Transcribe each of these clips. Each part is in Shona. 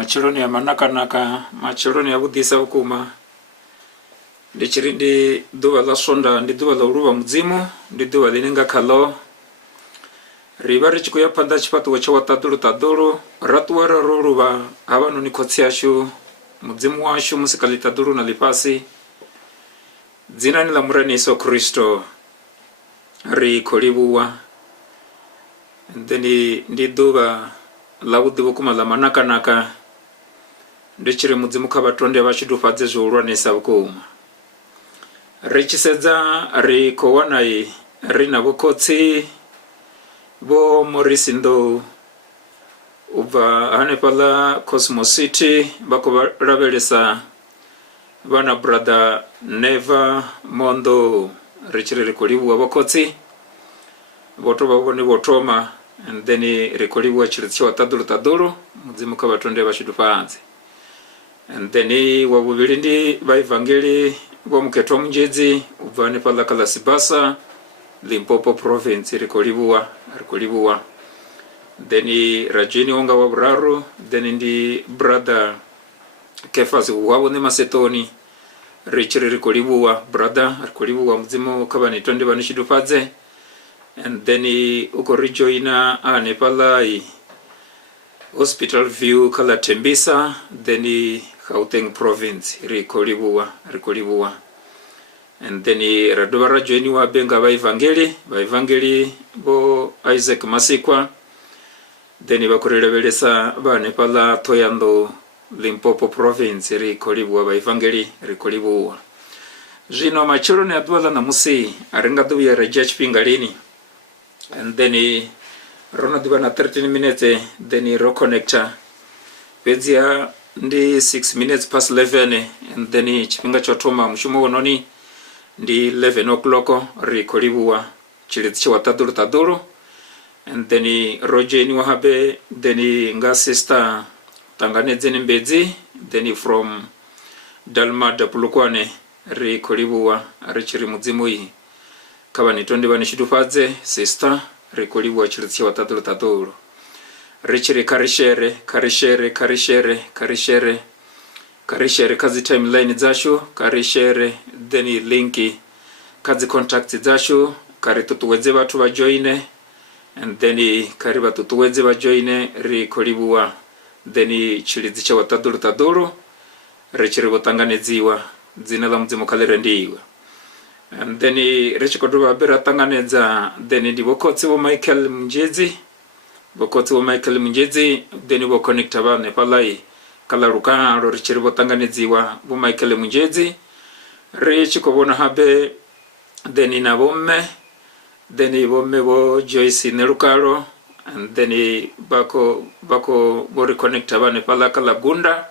Machironi ya manaka machironi ya budisa ukuma ndichiri ndi duwa la sonda ndi duwa la uruwa mudzimu ndi duwa lininga kalo riba richiko ya panda chipatu wacha wataduru taduru ratuwara ruruba abanu ni kotsi yashu mudzimu washu musikali taduru na lipasi dzina ni la murani Yesu Kristo ri kolibuwa ndi duwa la udibu kuma la manaka ndichiri mudzimu kabatonde bashidufadze zurwanisa bukuma richisedza ri kowanai rina bukotsi bo morisindo uba hane pala Cosmos City bako rabelesa bana brother Neva Mondo richiri rikolibu abakotsi boto babone botoma and then rikolibu chiritsi wataduru mudzimu kabatonde bashidufanze and then wabubiri ndi ba evangeli bo muketo mjezi ubane pala kala Sibasa Limpopo province rikolibuwa then rajini onga waburaru then ndi brother Kefas wabone masetoni richiri rikolibuwa brother rikolibuwa mudzimu kabani tonde banishidufadze and then uko rejoina Nepal Hospital View kala Tembisa then Gauteng province rikolibuwa and then radovara joini wa benga ba evangeli bo Isaac Masikwa then bakorelebelesa ba Nepal Toyando Limpopo province rikolibuwa ba evangeli rikolibuwa jino machiro ne adwala na musi arenga duya reja chipingalini and then rona diba na 13 minutes then reconnector pedzia ndi 6 minutes past 11 and then chipinga chotoma mushumo wononi ndi 11 o'clock rikolibuwa chilitsi wataduru and then rojeni wahabe then nga sister tanganedzeni mbedzi then from Dalmada Pulukwane rikolibuwa richiri mudzimu iyi kabani tonde banishidufadze sister rikolibuwa chilitsi wataduru richiri karishere kazi timeline zashu karishere then linki kazi contacts zashu kari tutuweze batu ba joine and then kari batu tuweze ba joine rikolibuwa then chilitsi cha wataduru richiri botanganeziwa dzina la mudzimu kalere ndiwa and then richikoduba bera tanganeza then ndi bokotsi bo Michael Mjezi then bo connecta ba Nepal kala rukaro richiri botanganeziwa bo Michael Mjezi richikobona habe then na bomme bo Joyce Nerukaro and then bako bo reconnecta ba Nepal kala Gunda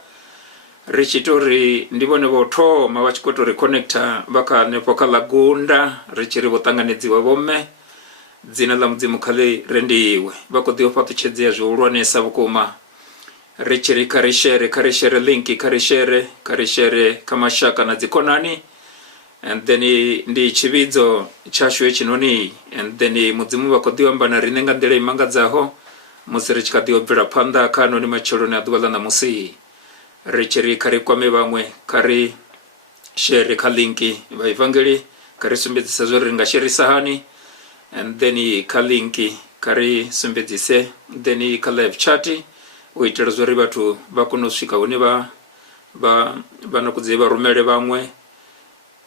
richitori ndibone boto mawachikoto reconnector baka nepoka lagunda richiri botanganeziwa bomme dzina la mudzimu kale rendiwe bako diopatu chedzia zurwanesa bukuma richiri karishere linki karishere kamashaka na zikonani and then ndi chibidzo chashwe chinoni and then mudzimu bako diomba na rinenga ndele imanga zaho musiri chikadio bira panda kano ni machoro na adwala na musi richiri kari kwame bamwe kari share kalinki ba evangeli kari sumbedzisa zori nga share sahani and then kalinki kari sumbedzise then ka live chat uitera zori batu bakunosvika une bana kudziva rumele bamwe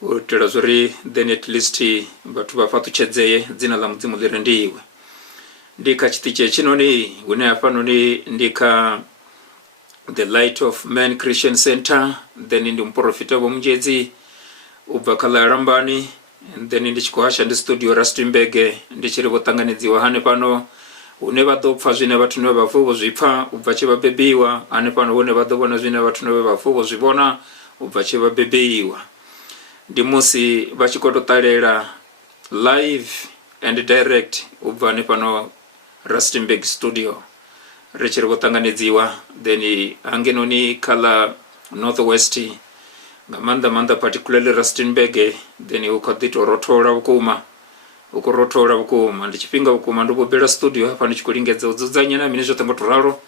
uitera zori then at least batu bafatu chedzeye dzina la mudzimu lirendiwe ndika chitiche chinoni une afanoni ndika The Light of Man Christian Center then ndi mprofita bo Mjezi ubakala rambani and then ndi chikuhasha ndi studio Rustenburg ndi chiri botanganeziwa hane pano une badopfa zwine bathu ne bavubo zwipfa ubvache babebiwa hane pano une badobona zwine bathu ne bavubo zwibona ubvache babebiwa ndi musi bachikototalela live and direct ubvane pano Rustenburg studio richiri botanganeziwa then angenoni kala northwest manda particularly Rustenburg then ukadito rotora bukuma ndichipinga bukuma ndobobera studio hapa ndichikulingedza udzanya na mine zvotango toraro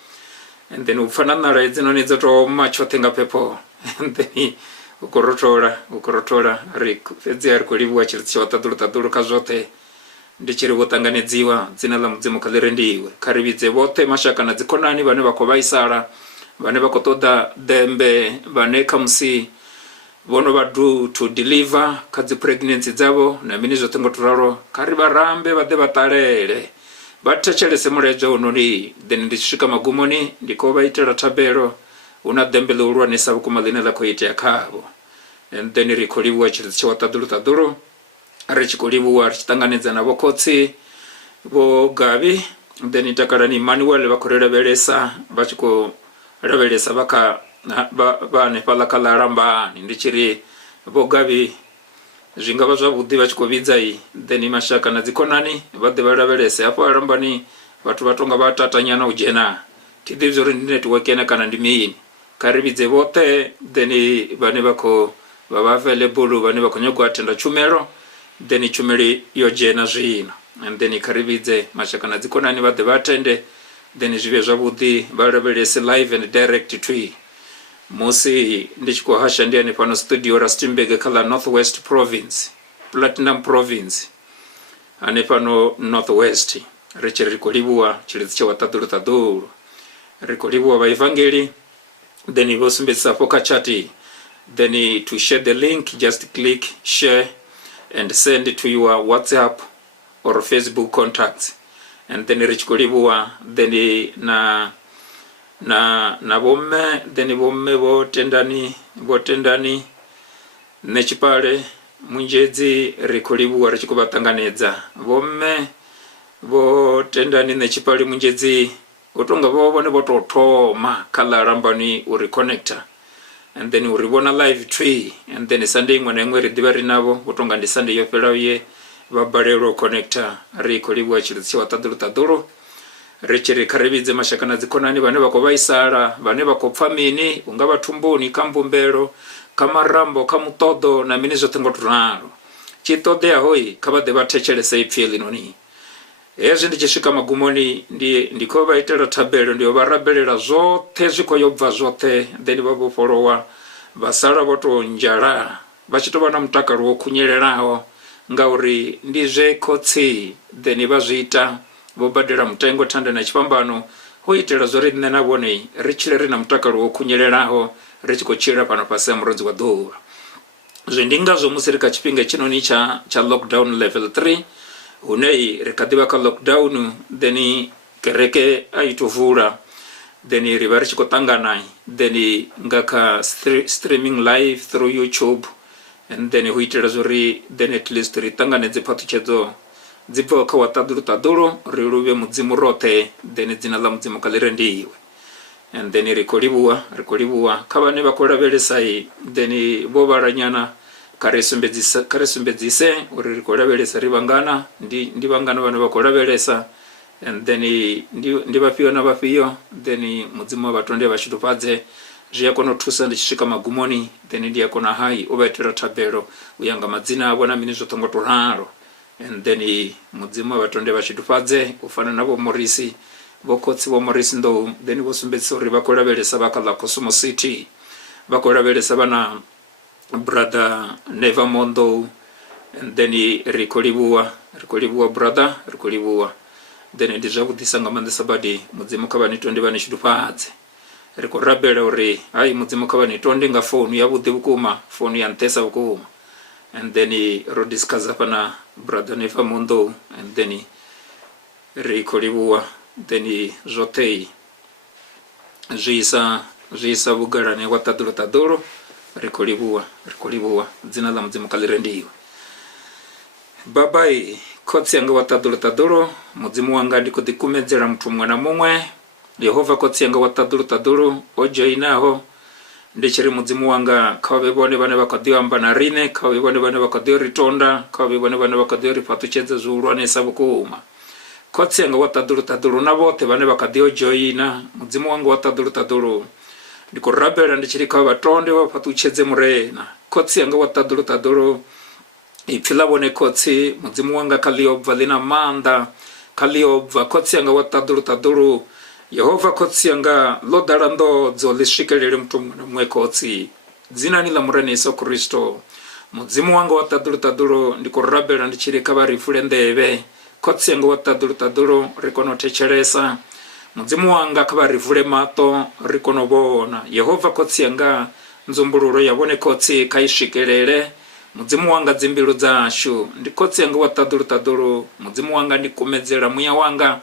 and then ufanana ra dzino nidzo to macho tenga pepo and then ukorotora ri fedzi ari kuliwa chiritsho taduru kazote ndichiri votanganidziwa dzina la mudzimu kalirendiwe karibidze vote mashaka na dzikonani vane vakovaisara vane vakotoda dembe vane kamsi vono vadu to deliver kadzi pregnancy dzavo na mini zvotengotoraro kari varambe vade vatarele vatechelese muredzo unoni then ndisvika magumoni ndikovaitira tabero una dembe lourwanisa vukuma line lakoitea kavo and then rikoliwa chiritsho taduru richikoliwa richitanganidza navo kotsi vo gavi then itakarani manuel vakorereveresa vachikoreveresa vane palakalarambani ndichiri vo gavi zvingava zvavhudi vachikovidzai then mashaka na dzikonani vade vareverese apo arambani vatu vatonga vatatanyana ujena tidhi zvori ndi network yana kana ndimini karividze vote then vane vako vava available vane vakonyago atenda chumero then chumeri yojena zvino and then karividze mashaka na dzikonani vade vatende then zvive zvavhudi vareverese live and direct twi musi ndichikohasha ndiani pano studio Rustenburg kala Northwest Province Platinum Province ane pano Northwest richiri rikoliwa chiritsi wataduru rikoliwa vaivangeli then vosumbetsa pokachati then to share the link just click share and send it to your WhatsApp or Facebook contacts and then richikoliwa then na bomme then bomme votendani nechipale munjedzi rikoliwa richikuvatanganedza bomme votendani nechipale munjedzi utonga vovone vototoma kala rambani ureconnecta and then urivona live tree and then Sunday imwe na imwe ridiva rinavo utonga ndi Sunday yopera uye vabalero connecta rikoliwa chiritsi wataduru richiri karividze mashaka na dzikonani vane vakovaisara vane vakopfa mini ungava tumbuni kambumbero kamarambo kamutodo na mini zvotengotoraro chitodea hoi kavade vatechelese ipfili noni hezvi ndichisvika magumoni ndikovaitira tabelo ndio varabelela zvote zvikoyobva zvote then vavoforowa vasara votonjara vachitova na mutakalo wokunyererawo ngauri ndizve kotsi then vazviita vobadela mutengo tanda na chipambano hoitela zori nne navone richile rina mutakalo wokunyereraho richikochira pano pasi ya murodzi wa dhuva zvindingazvo musi rika chipinga chinoni cha lockdown level 3 unei rikadiva ka lockdown then kereke aitovhura then riva richikotangana then ngaka streaming live through YouTube and then hoitela zori then at least ritanganedze patuchedzo dzibva kwa taduru riluve mudzimu rote then dzina la mudzimu kalirendiwe and then rikoliwa kavane vakoravelesai then vovaranyana karesumbedzise uri rikoravelesa rivangana ndivangana vane vakoravelesa and then ndivafiyo na vafiyo then mudzimu vatonde vachitupadze zviyakonotusa ndichisvika magumoni then ndiyakona hai uvaitira tabelo uyanga madzina avo na mini zvotongotoraro and then mudzimu vatonde vachitupadze kufana navo morisi vokotsi vomorisi ndo then vosumbedzisa uri vakoravelesa vakala Kosomo City vakoravelesa vana brother Neva Mondo and then rikoliwa brother rikoliwa then ndizvakudisa ngamandisa badi mudzimu kavanitonde vanechitupadze rikorabela uri hai mudzimu kavanitonde nga phone yavudhi vukuma phone yantesa vukuma and then rodiscussa pana brother Neva Mondo and then rikoliwa then zotei zviisa vugarane wataduru rikoliwa dzina la mudzimu kalirendiwe babai kotsi yanga wataduru mudzimu wanga ndikudikumedzera mtu mwana mumwe Yehova kotsi yanga wataduru ojoinaho ndichiri mudzimu wanga kavevone vane vakadiwamba na rine kavevone vane vakadiyo ritonda kavevone vane vakadiyo ripatuchedza zviurwanesa vukuma kotsi yanga wataduru na vote vane vakadiyo joina mudzimu wanga wataduru ndikurabela ndichiri kavatonde vapatuchedze murena kotsi yanga wataduru ipfila vone kotsi mudzimu wanga kaliobva lina manda kaliobva kotsi yanga wataduru Yehova kotsi yanga lodalando dzo lishikelele mtu mwe kotsi dzina ni la murani Yesu Kristo mudzimu wanga watadulu ndikurabela ndichireka barifule ndebe kotsi yanga watadulu rikono techeresa mudzimu wanga kabarifule mato rikono bona Yehova kotsi yanga nzumbuluro yabone kotsi kaishikelele mudzimu wanga dzimbilu zashu ndikotsi yanga watadulu mudzimu wanga ndikumedzera muya wanga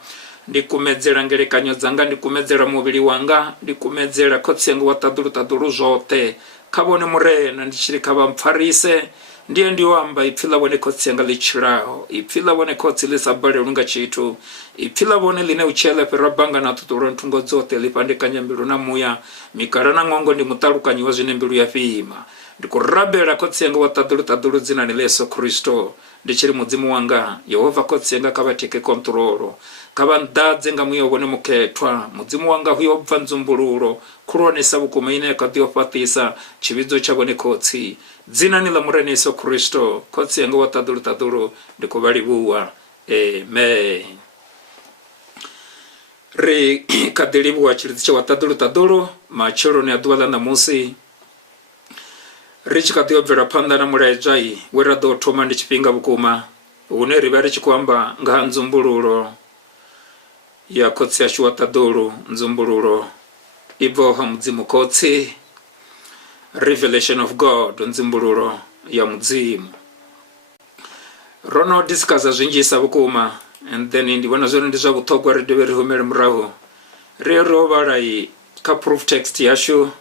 ndikumedzera ngelekanyo zanga ndikumedzera mubili wanga ndikumedzera kotsi yanga watadulu zote kabone murena ndichirika bampfarise ndiye ndiwamba ipfila bone kotsi yanga lichiraho ipfila bone kotsi lisabale lunga chitu ipfila bone line uchele perabanga na tuturo ntungo zote lipandikanya mbilu na muya mikarana ngongo ndi mutalukanyi wa zine mbilu ya fima ndikurabela kotsi yanga watadulu dzina ni Yesu Kristo ndichiri mudzimu wanga Yehova kotsi yanga kabatike kontrolo kabandadze nga muyobone muketwa mudzimu wanga huyo bva nzumbuluro kuronesa bukuma ine kadiofatisa chibizo chabone kotsi dzina ni la murani Yesu Kristo kotsi yanga watadulu ndikubalibuwa amen. Re kadelibuwa chirizi cha watadulu machoro ni aduala na musi richi katiyo vera panda na murejai wera do toma ndi chipinga bukuma une ribari chikwamba nga nzumbuluro ya kotsi ya watadulu nzumbuluro iboha mudzimu kotsi revelation of God nzumbuluro ya mudzimu rono discussa zvinjisa bukuma and then ndibona zone ndizva butogwa rideveri humere muraho rero barai ka proof text yasho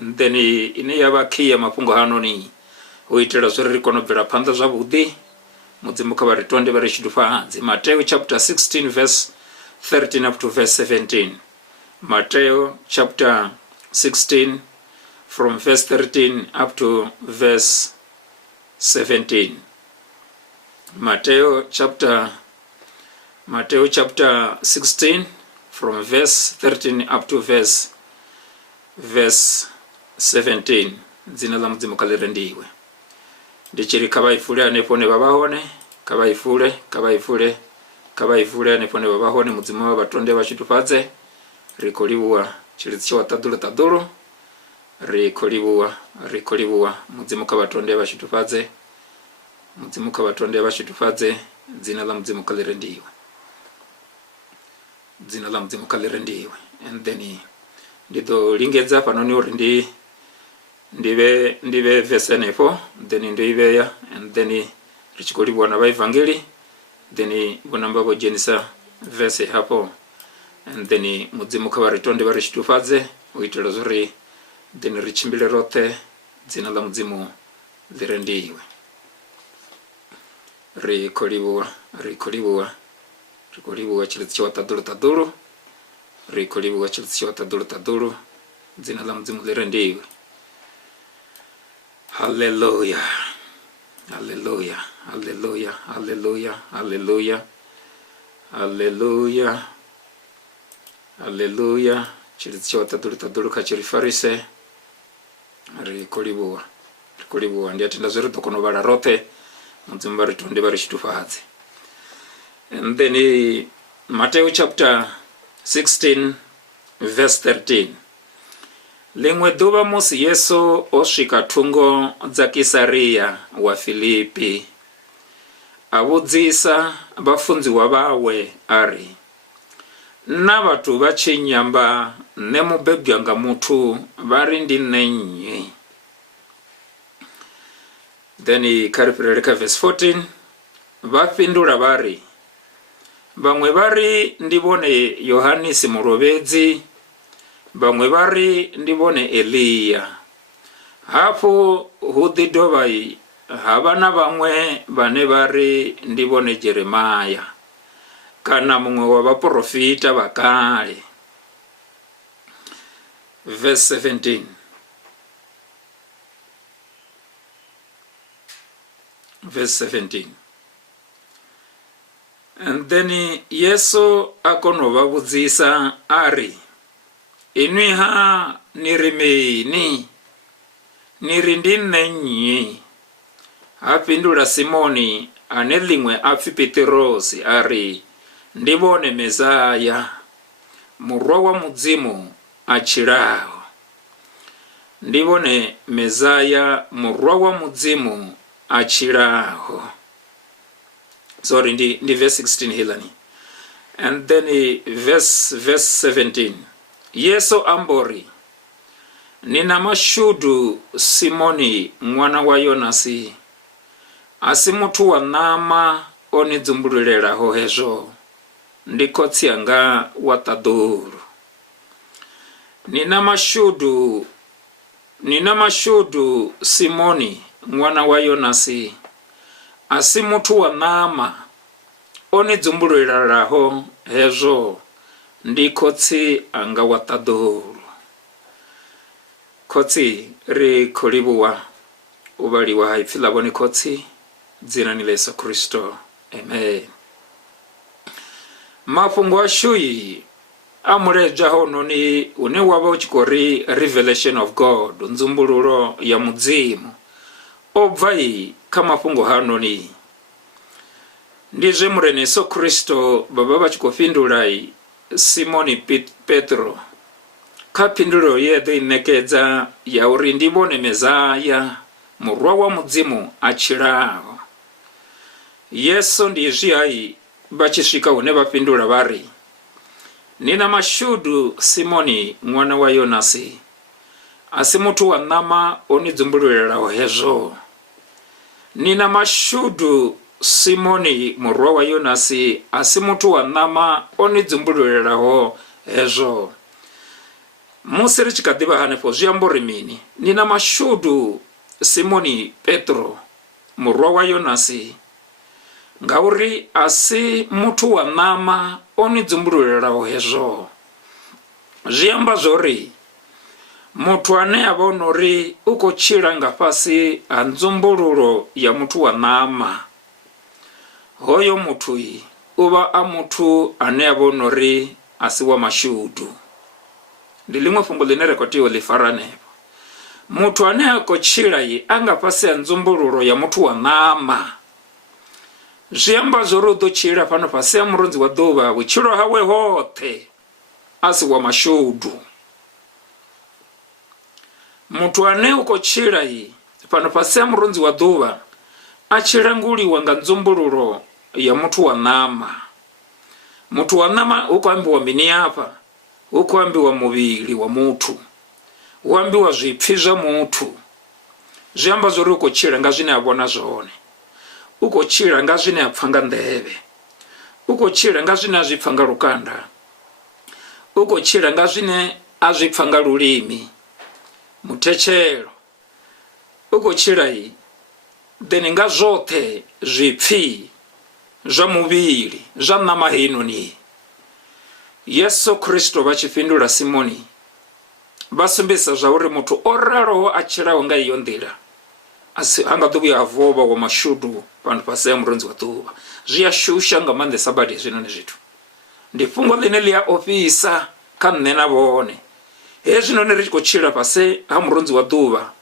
and then ine yabakiya mapungo hano ni uitera zore rikonobvera panda zvabudi mudzimu kabaritonde varishitufanzi Matthew chapter 16 verse 13 up to verse 17 Matthew chapter 16 from verse 13 up to verse 17 Matthew chapter 16 from verse 13 up to verse 17 dzina la mudzimu kalirendiwe ndichiri kabaifule anepone babahone kabaifule anepone babahone mudzimu wabatonde bashitupadze rikolibuwa chirizi cha watadulu rikolibuwa mudzimu kabatonde bashitupadze dzina la mudzimu kalirendiwe and then ndido lingedza panoni uri ndive verse nepo then ndoiveya and then richikolibwa na vaevangeli then vonamba vojenisa verse hapo and then mudzimu kavaritonde varishitufadze uitira zuri then richimbile rote dzina la mudzimu lirendiwe rikolibuwa chirizi cha watadulu rikolibuwa chirizi cha watadulu dzina la mudzimu lirendiwe. Hallelujah. Chirizi cha watadulu kachirifarise rikolibuwa ndiatenda zuri dokono vara rote mudzimu varitonde varishitufadze. And then Matthew chapter 16 verse 13 limwe duva musi Yesu osvika tungo dza Kisaria wa Filipi avudzisa vafundziwa vawe ari na vatu vachinyamba nemubebyanga mutu vari ndi nenyi. Then karipireleka verse 14 vapindula vari vamwe vari ndivone Yohanisi murovedzi vamwe vari ndivone Eliya hapo hudhidovai havana vamwe vane vari ndivone Jeremaya kana mumwe wa vaprofita vakale. Verse 17 and then Yesu akonovavudzisa ari inwi ha nirimeni niri ndi nenyi. Hapindula Simoni anelimwe apfi Peterosi ari ndivone Mesaya murwa wa mudzimu achilaho. Ndivone Mezaya murwa wa mudzimu achilaho. Sorry, ndi verse 16 hilani. And then verse 17. Yesu ambori, nina mashudu Simoni mwana wa Yonasi, asimutu wa nama onidzumbululelaho hezo, ndikotsi anga wataduru. Nina mashudu Simoni mwana wa Yonasi, asimutu wa nama onidzumbululelaho hezo, ndikotsi anga wataduru. Kotsi ri kolibuwa ubaliwa haifila boni kotsi dzina ni Yesu Kristo. Amen. Mafungo ashui amureja hono ni une waba uchikori revelation of God, nzumbuluro ya mudzimu. Obvai kama fungo hano ni ndije murene Yesu Kristo baba bachikofindulai Simoni Petro kapinduro yedo inekeza ya urindibone Mezaya murwa wa mudzimu achilaho. Yesu ndijai bachishika une bapindura bari, nina mashudu Simoni mwana wa Yonasi, asimutu wa nama onidzumbululelaho hezo. Nina mashudu Simoni murwa wa Yonasi, asimutu wa nama onidzumbululelaho hezo. Musiri chikadiba hanepo jiambori mini, nina mashudu Simoni Petro murwa wa Yonasi, ngauri asi mutu wa nama onidzumbululelaho hezo. Jiamba zori mutu ane abonori uko chilanga fasi anzumbululo ya mutu wa nama, hoyo mutui uba amutu ane abonori asi wa mashudu. Ndilimwe fungo linerekotiwe lifaranepo. Mutu ane akochilayi anga fasi anzumbululo ya mutu wa nama. Jiamba zorudo chila pano fasi ya murunzi wa duba wichilo hawe hote asi wa mashudu. Mutu ane ukochilayi pano fasi ya murunzi wa duba achilanguli wanga nzumbululo ya mutu wa nama. Mutu wa nama uko ambi wa mini hapa, uko ambi wa mubili wa mutu, uambi wa zipfiza mutu. Jiamba zori uko chila ngazine abona zoone, uko chila ngazine apfanga ndebe, uko chila ngazine azipfanga lukanda, uko chila ngazine azipfanga lulimi mutechelo, uko chila hii deninga zote zipfi za mubili za nama hino ni Yesu Kristo bachifindula Simoni basumbisa zauri mutu oraro achiraho nga iyo ndira asi anga dubi avoba wa mashudu pano pasaya murunzi wa tuba ziyashusha nga mande sabadi zino ni zitu ndifungo lineli ya ofisa kanena boone ezino ni richiko chira pase ha murunzi wa tuba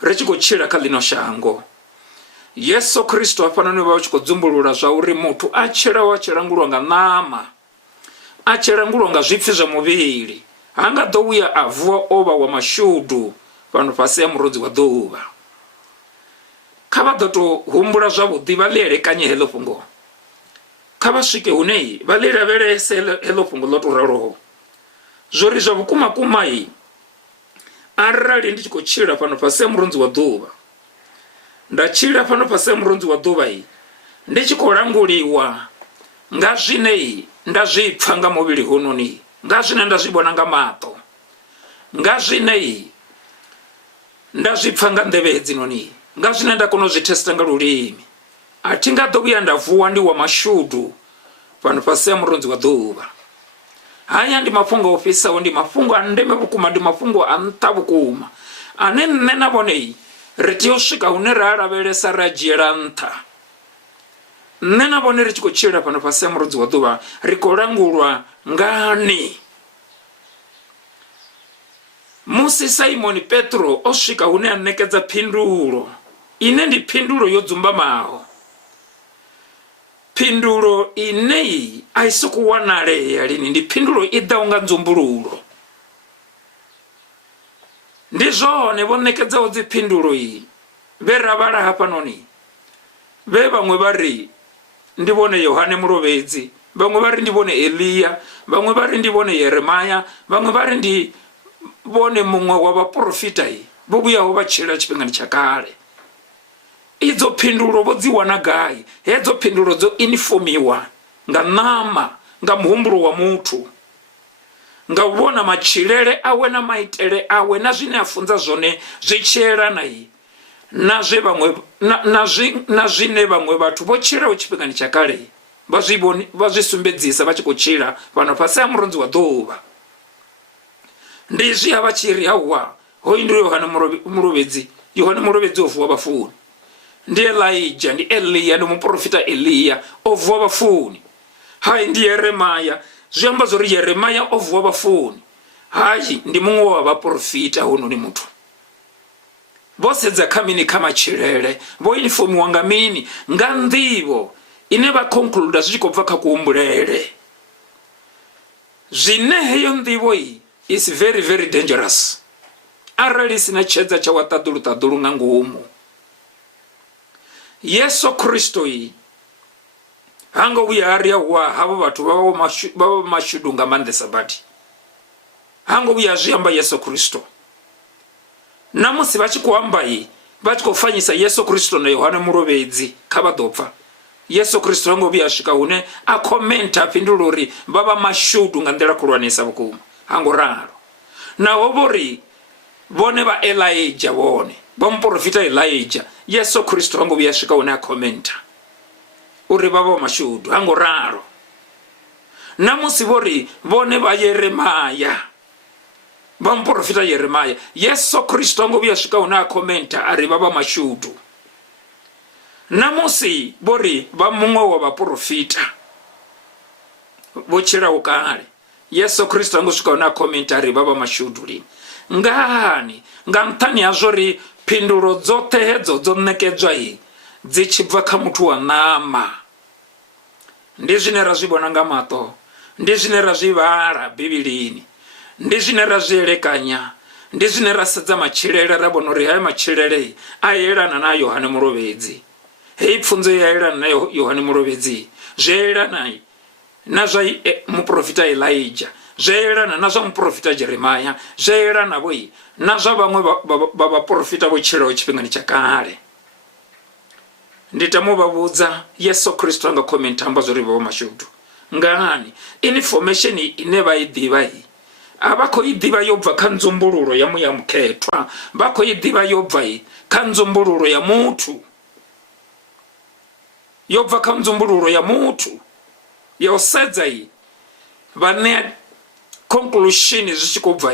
richiko chira kalino shango. Yesu Kristo apana niba uchiko dzumbulula zauri mutu achirangulwa nga nama, achirangulwa nga zipfiza mubili anga dowuya avua oba wa mashudu pano pase ya murunzi wa duba. Kaba doto humbula zabudi balere kanye helo fungo, kaba shike hunei balere verese helo fungo lotu raroho zori zabu kumai arrali ndichiko chira pano pase ya murunzi wa duba. Ndachira pano pase murunzi wa duba hii ndichikolanguliwa ngazine ndazipfanga mubili hunoni, ngazine ndazibona nga mato, ngazine ndazipfanga ndebe zinoni, ngazine ndakono zitesta nga lulimi ati ngadobuya ndavuwa ndi wa mashudu pano pase murunzi wa duba. Haya ndi mafungo ofisa ndi mafungo andeme bukuma ndi mafungo antabukuma anene nabonei retioshika unerara bele sarajiranta nena bonere chiko chira pano pase murunzi wa duba rikolangulwa ngani. Musi Simoni Petro oshika une anekeza pindulo ine ndi pindulo yodzumba maho. phindulo ineyi aisukuwanaleya lini ndi phindulo idawo nga nzumbululo. Ndi zwone vho ṋekedzaho dziphindulo iyi vhe ravhala hafhanoni vhe vhaṅwe vha ri ndi vhone Yohane Mulovhedzi, vhaṅwe vha ri ndi vhone Eliya, vhaṅwe vha ri ndi vhone Yeremaya, vhaṅwe vha ri ndi vhone muṅwe wa vhaprofita vho vhuyaho vha tshila tshifhingani tsha kale. Idzo phindulo vho dzi wana gai? Hedzo phindulo dzo inifomiwa nga ṋama, nga muhumbulo wa muthu, nga u vhona matshilele awe na maitele awe na zwine a funza zwone zwi tshi elana na zwine vhaṅwe vhathu vho tshilaho tshifhingani tsha kale vha zwi sumbedzisa vha tshi khou tshila fhano fhasi ha muronzi wa ḓuvha. Ndi zwi a vha tshi ri hawa hoyu ndi Yohane Mulovhedzi. Yohane Mulovhedzi o vuwa vhafuni. Ndi Elijah, ndi Eliya, ndi muprofita Eliya o vuwa vhafuni. Hai ndi Yeremaya, zwi amba zwori Yeremaya o vuwa vhafuni. Hai ndi muṅwe wa vhaprofita hononi muthu. Vho sedza kha mini? Kha matshilele. Vho inifomiwa nga mini? Nga nḓivho ine vha concluda zwi tshi khou bva kha kuhumbulele. Zwine heyo nḓivho is very very dangerous arali sina tshedza tsha wa ṱaḓulu nga ngomu. Yesu Kristo hanga vhuya ari wa havho vhathu vha mashudu nga maanḓesa badi. Hanga vhuya zwi amba Yesu Kristo. Namusi vha tshi khou amba vha tshi khou fanyisa Yesu Kristo na Yohane Mulovhedzi kha vha ḓo pfa. Yesu Kristo ngo vhuya swika hune a komenta phindulo uri vha mashudu nga nḓila khulwanesa vhukuma. Hango ralo. Naho vhori vhone vha Elijah vhone vha muprofita Elijah, Yesu Kristo hango vhuya swika hune a komenta uri vha mashudu. Hango ralo. Namusi vhori vhone vha Yeremaya, vha muprofita Yeremaya, Yesu Kristo hango vhuya swika hune a komenta ari vha mashudu. Namusi vhori vha muṅwe wa vhaprofita vho tshilaho kale, Yesu Kristo hango swika hune a komenta ari vha mashudu lini. Ngani? Nga nṱhani ha zwori phindulo dzoṱhe hedzo dzo ṋekedzwa dzi tshi bva kha muthu wa ṋama. Ndi zwine ra zwi vhona nga maṱo, ndi zwine ra zwi vhala Bivhilini, ndi zwine ra zwi elekanya, ndi zwine ra sedza matshilele ra vhona uri hayo matshilele a yelana na Yohane Mulovhedzi. Hei pfunzo ya yelana na Yohane Mulovhedzi, zwi yelana na zwa muprofita Elijah, zwi yelana na zwa muprofita Jeremaya, zwi yelana na zwa vhaṅwe vha vhaprofita vho tshilaho tshifhingani tsha kale. Ndi tamo vha vhudza Yesu Kristo anga komenta amba zwori vha mashudu. Ngani? Information ine vha I ḓivha a vha khou I ḓivha yo bva kha nzumbululo ya muya mukhethwa, vha khou I ḓivha yo bva kha nzumbululo ya muthu, yo bva kha nzumbululo ya muthu ya u sedza vha ṋea conclusion zwi tshi khou bva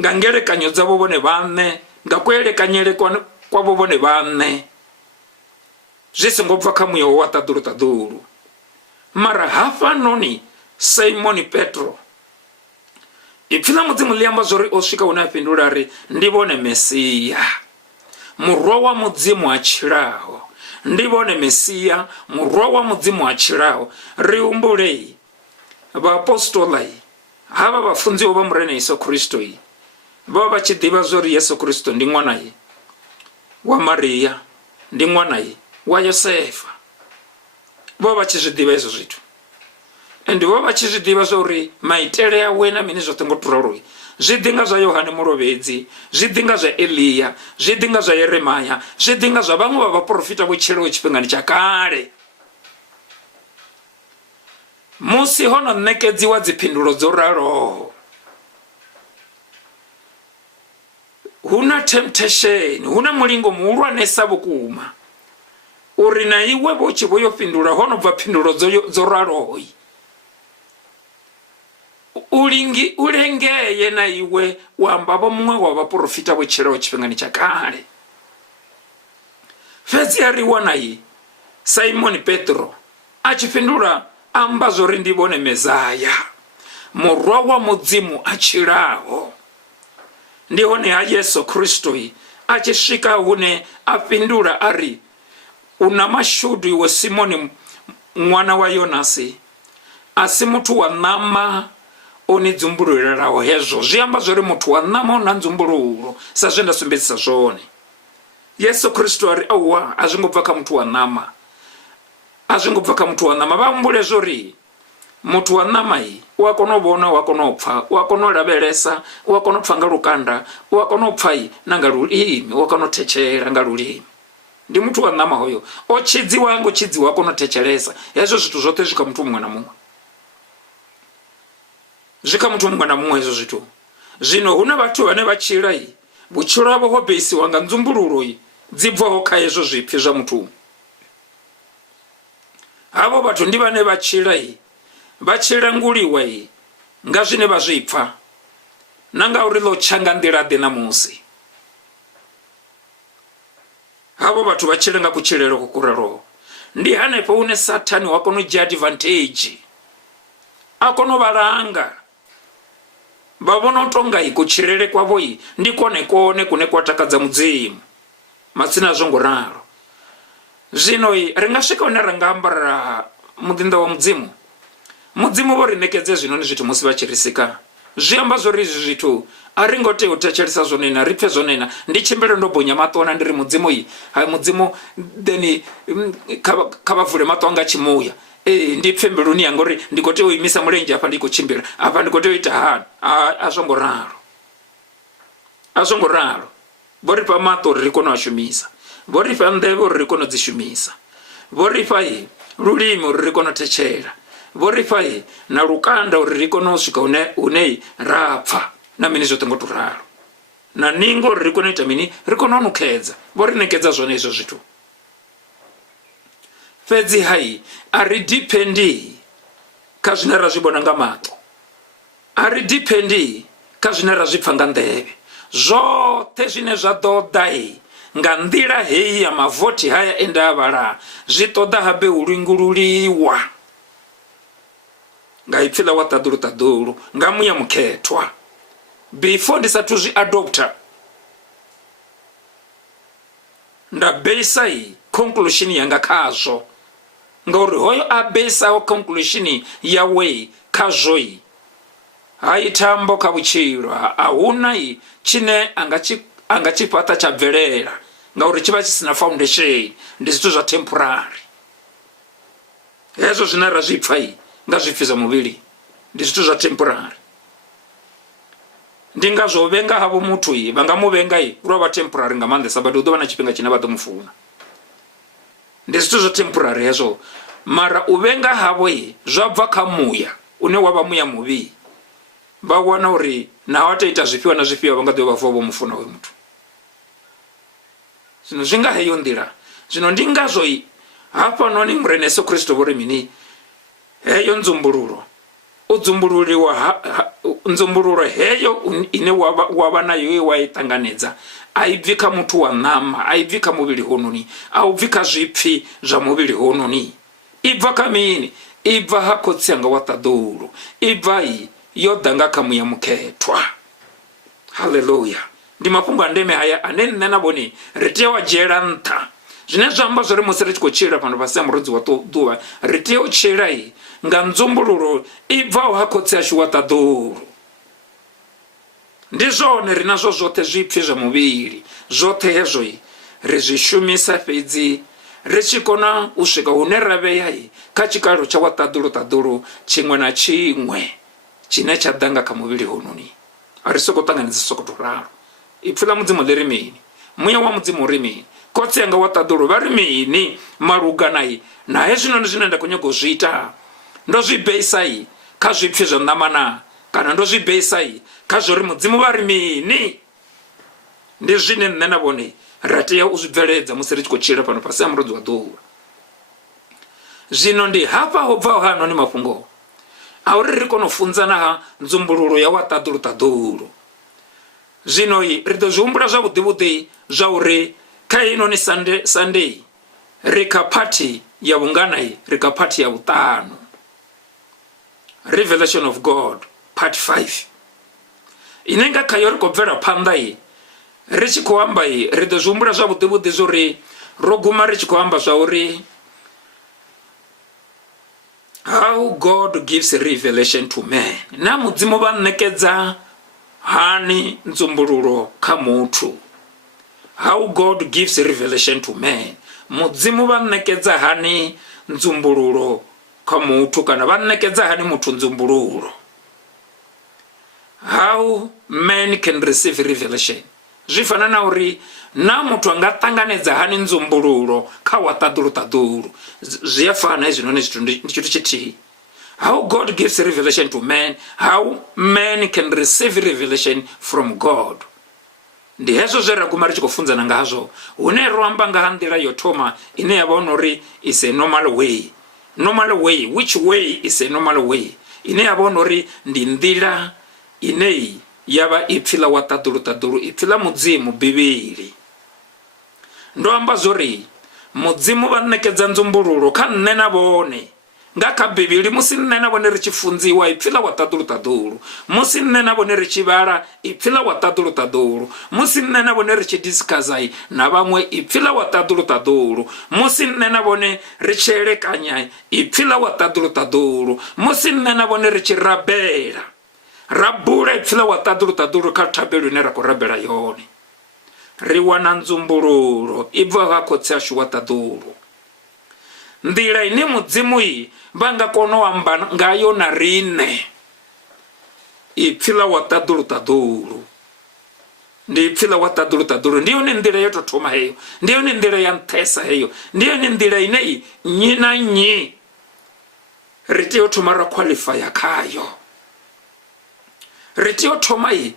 nga ngelekanyo dzavho vhone vhaṋe, nga kuelekanyele kwavho vhone vhaṋe, zwi songo bva kha muya wa ṱaḓulu. Mara hafhanoni Simon Petro ipfi ḽa Mudzimu ḽi amba zwori o swika hune a fhindula ri ndi vhone Mesiya, murwa wa Mudzimu a tshilaho. Ndi vhone Mesiya, murwa wa Mudzimu a tshilaho. Ri humbule vhaapostoli havha vhafunziwa vha murena Yesu Kristo vha vha tshi ḓivha zwori Yesu Kristo ndi ṅwana wa Maria, ndi ṅwana wa Yosefa. Vha vha tshi zwi ḓivha hezwo zwithu. And vha vha tshi zwi ḓivha zwori maitele awe na mini zwoṱhe ngo to ralo zwi ḓi nga zwa Yohane Mulovhedzi, zwi ḓi nga zwa Eliya, zwi ḓi nga zwa Yeremaya, zwi ḓi nga zwa vhaṅwe vha vhaprofita vho tshilaho tshifhingani tsha kale. Musi hono ṋekedziwa dziphindulo dzo raloho, huna temptation, huna mulingo muhulwanesa vhukuma uri na iwe vho tshi vho yo fhindula hono bva phindulo dzo raloho ulengeye na iwe u amba vho muṅwe wa vhaprofita vho tshilaho tshifhingani tsha kale. Fhedzi a ri wana Simon Petro a tshi fhindula amba zwori ndi vhone Mezaya, murwa wa Mudzimu a tshilaho. Ndi hone ha Yesu Kristo a tshi swika hune a fhindula ari una mashudu iwe Simoni ṅwana wa Yonasi asi muthu wa ṋama oni dzumbululelaho hezwo. Zwi amba zwori muthu wa ṋama ona dzumbululo, sa zwe nda sumbedzisa zwone. Yesu Kristo ari awa a zwi ngo bva kha muthu wa ṋama, a zwi ngo bva kha muthu wa ṋama. Vha humbule zwori muthu wa ṋama u a kona u vhona, u a kona u pfa, u a kona u lavhelesa, u a kona u pfa nga lukanda, u a kona u pfa na nga lulimi, u a kona u thetshelesa nga lulimi. Ndi muthu wa ṋama hoyo. O tshidziwa ngo tshidziwa, a kona u thetshelesa. Hezwo zwithu zwoṱhe zwi kha muthu muṅwe na muṅwe, zwi kha muthu muṅwe na muṅwe hezwo zwithu. Zwino huna vhathu vhane vha tshila vhutshilo havho ho beisiwa nga nzumbululo dzi bvaho kha hezwo zwipfi zwa muthu. Havho vhathu ndi vhane vha tshila vha tshilanguliwa nga zwine vha zwi pfa, na nga uri ḽo tsha nga nḓila ḓe namusi. Havho vhathu vha tshile nga kutshilelo ko kuraloho. Ndi hanefho hune Sathani wa kona u dzhia advantage, a kona u vhalanga. Vha vhona u tonga kutshilele kwavho ndi kone kune kwa takadza Mudzimu. Matsina a zwo ngo ralo. Zwino ri nga swika hune ra nga ambara muḓinḓa wa Mudzimu. Mudzimu vho ri nekedze zwinoni zwithu musi vha tshi ri sika. Zwi amba zwori izwi zwithu a ri ngo tea u thetshelesa zwone na ri pfe zwone na. Ndi tshimbele ndo bonya maṱona ndi ri Mudzimu hai Mudzimu then kha vha vule maṱo anga tshimuya. Ndi pfe mbiluni yanga uri ndi khou tea u imisa mulenzhe afha ndi khou tshimbila, afha ndi khou tea u ita hani. A zwo ngo ralo, a zwo ngo ralo. Vho ri fha maṱo uri ri kone u a shumisa, vho ri fha nḓevhe uri ri kone u dzi shumisa, vho ri fha lulimi uri ri kone u thetshela, vho ri fha na lukanda uri ri kone u swika hune ra pfa na mini zwoṱhe ngo to ralo, na ningo uri ri kone u ita mini, ri kone u nukhedza. Vho ri nekedza zwone hezwo zwithu. Fhedzi a ri dipendi kha zwine ra zwi vhona nga maṱo, a ri dipendi kha zwine ra zwi pfa nga nḓevhe. Zwoṱhe zwine zwa ṱoḓa nga nḓila heyi ya mavothi haya ende a vhala, zwi ṱoḓa habe u lingululiwa nga ipfi ḽa wa ṱaḓulu nga muya mukhethwa. Before ndi sathu zwi adopta, nda beisa conclusion yanga khazwo, ngauri hoyo a beisaho conclusion yawe khazwo hai thambo kha vhutshilo, a huna tshine anga tshi fhaṱa tsha bvelela, ngauri tshi vha tshi sina foundation. Ndi zwithu zwa temporary. Hezwo zwine ra zwi pfa nga zwipfi zwa muvhili ndi zwithu zwa temporary. Ndi ngazwo vhenga havho muthu vha nga mu vhenga lwa vha temporary nga maanḓesa, badi hu ḓo vha na tshifhinga tshine vha ḓo mu funa. Ndi zwithu zwa temporary hezwo, mara u vhenga havho zwa bva kha muya une wa vha muya muvhi. Vha wana uri na wa ita zwifhiwa na zwifhiwa vha nga ḓo vha vuwa vho mu funa hoyo muthu. Zwino zwi nga heyo nḓila. Zwino ndi ngazwo hafhanoni murena Yesu Kristo vho ri mini, heyo nzumbululo u dzumbululiwa nzumbululo heyo ine wa vha nayo wa i ṱanganedza, a i bvi kha muthu wa ṋama, a i bvi kha muvhili hononi, a u bvi kha zwipfi zwa muvhili hononi. I bva kha mini? I bva ha khotsi anga wa ṱaḓulu, i bva yo ḓa nga kha muya mukhethwa. Haleluya. Ndi mafhungo a ndeme haya ane nṋe na vhone ri tea wa dzhiela nṱha. Zwine zwa amba zwori musi ri tshi khou tshila fhano fhasi ha murudzi wa ḓuvha, ri tea u tshila nga nzumbululo i bvaho ha khotsi ashu wa ṱaḓulu. Ndi zwone ri nazwo zwoṱhe zwipfi zwa muvhili, zwoṱhe hezwo ri zwi shumisa fhedzi ri tshi kona u swika hune ra vheya kha tshikalo tsha wa ṱaḓulu tshiṅwe na tshiṅwe tshine tsha ḓa nga kha muvhili hononi. A ri sokou ṱanganedza sokou to ralo. Ipfi ḽa Mudzimu ḽi ri mini? Muya wa Mudzimu ri mini? Khotsi anga wa ṱaḓulu vha ri mini malugana na hezwinoni zwine nda khou nyaga u zwi ita? Ndo zwi beisa kha zwipfi zwa ṋama kana ndo zwi beisa kha zwori Mudzimu vha ri mini? Ndi zwine nṋe na vhone ra tea u zwi bveledza musi ri tshi khou tshila fhano fhasi ha murudzi wa ḓuvha. Zwino ndi hafha ho bvaho hanoni mafhungo a uri ri kone u funzana ha nzumbululo ya wa ṱaḓulu. Zwino ri ḓo zwi humbula zwavhuḓi zwa uri kha inoni Sunday ri kha phathi ya vhungana ri kha phathi ya vhuṱanu, Revelation of God part 5, ine nga khayo ri khou bvela phanḓa ri tshi khou amba ri ḓo zwi humbula zwavhuḓi zwa uri ro guma ri tshi khou amba zwa uri how God gives revelation to man. Na mudzimu vanekedza hani nzumbululo kha muthu. How God gives revelation to man. Mudzimu vanekedza hani nzumbululo kha muthu kana vanekedza hani muthu nzumbululo. How man can receive revelation. Zvifana na uri na muthu angatanganedza hani nzumbululo kha watadulu. Zviyafana izvinone zvithu ndichito chiti. How God gives revelation to man, how man can receive revelation from God. Ndi hezvo zvera kumari chikofunzana ngazvo. Une rwamba nga handira yotoma ine yavona uri is a normal way. Normal way, which way is a normal way? Ine yavona uri ndi ndira inei yava ipfila watadulu ipfila mudzimu bibili. Ndo amba zori mudzimu vanekedza nzumbululo kha nne na vone nga kha bibili musi nne na vone ri chifunziwa ipfila watadulu musi nne na vone ri chivala ipfila watadulu musi nne na vone ri chidiscussai na vamwe ipfila watadulu musi nne na vone ri chelekanya ipfila watadulu musi nne na vone ri chirabela rabula ipfila watadulu kha thabelo ine ra ko rabela yone. Ri wana nzumbululo ibva vakotsi ashu watadulu. Ndila ine mudzimu iyi vanga kono amba ngayo na rine ipfila watadulu. Ndi ipfila watadulu ndiyo ni ndila yotothoma heyo, ndiyo ni ndila ya nthesa heyo, ndiyo ni ndila ine nyi na nyi riti yothoma ra qualify khayo. Riti yothoma iyi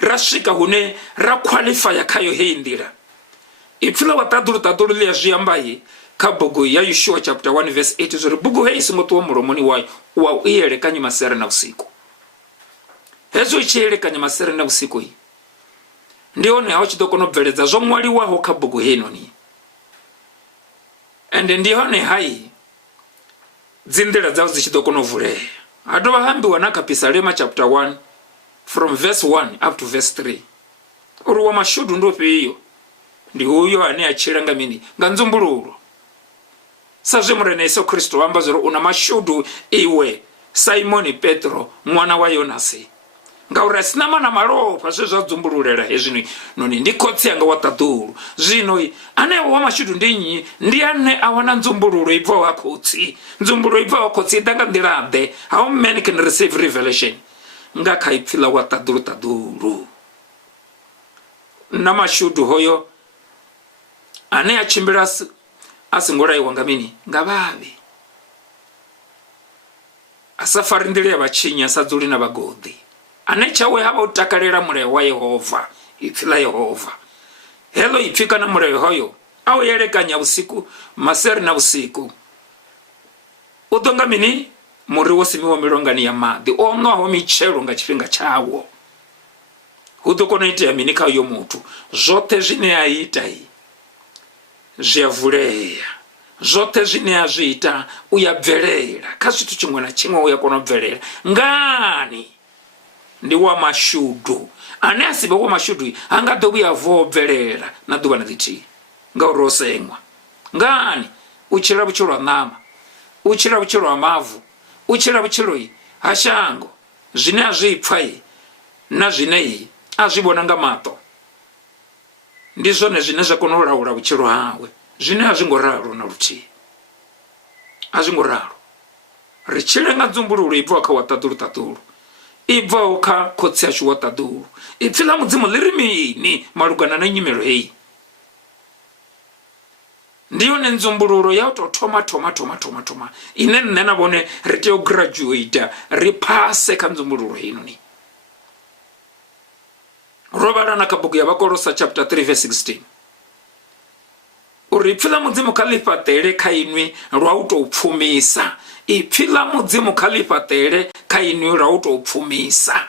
rasvika hune ra qualify khayo hei ndila. Ipfila watadulu liya zviamba hii kha bugu ya Yeshua chapter 1 verse 8 zori bugu hei singotuwa mulomoni wayo wa iyelekanya masere na usiku. Hezo ichiyelekanya masere na usiku hii ndione hao chidokono bveledza zwo mwaliwaho kha bugu hei noni. Ende ndihone hai dzindela dzawo zichidokono vuleya. Adova hambiwa na Kapisalema chapter 1 from verse 1 up to verse 3. Uruwa mashudu ndope iyo ndi huyo ane achilanga mini nga nzumbululo. Sazwe murene Yesu Kristo wamba zoro una mashudu iwe Simoni Petro mwana wa Yonasi. Nga urasina mana malopa zvezwa nzumbululera hezini noni ndikotsi anga watadulu. Zino ane wa mashudu ndinyi ndi ane awana nzumbululo ibva wakotsi. Nzumbululo ibva wakotsi idanga ndirade. How many can receive revelation? Nga kaipfila watadulu. Na mashudu hoyo ane achimbira asingora iwangamini ngababe asafari ndile yabachinya sadzuli na bagodi ane chawe haba utakalera mure wa Yehova ipfila Yehova helo ipfika na mure hoyo au yelekanya usiku maseri na usiku udongamini muri wose miwo milongani ya madi ono aho michelo nga chipinga chawo hudokona ite ya minika yo mutu zote zine aita hii zviyavuleya zote zvine azviita uyabvelela kazvitu chimwe na chimwe uyakona kubvelela ngani ndi wa mashudu ane asibe wa mashudu angado uyavobvelela na duva na diti ngaurosemwa ngani uchira buchiro nama uchira buchiro amavu uchira buchiro hashango zvine azvipfai na zvine azvibona ngamato ndizvo nezvine zvakonolaura buchiro hawe zvine azvingoraro na ruti azvingoraro richilenga nzumbululo ibva ka watadulu ibva ka kotsi ashu watadulu ipfila mudzimu lirimini malugana na nyimelo hei ndiyo nzumbululo ya toma ine nena bone riteo graduate ripase ka nzumbululo hinoni. Robara na kabugu ya Bakolosa chapter 3 verse 16. Uripfila mudzimu kalipatere kainwi rauto upfumisa. Ipfila mudzimu kalipatere kainwi rauto upfumisa.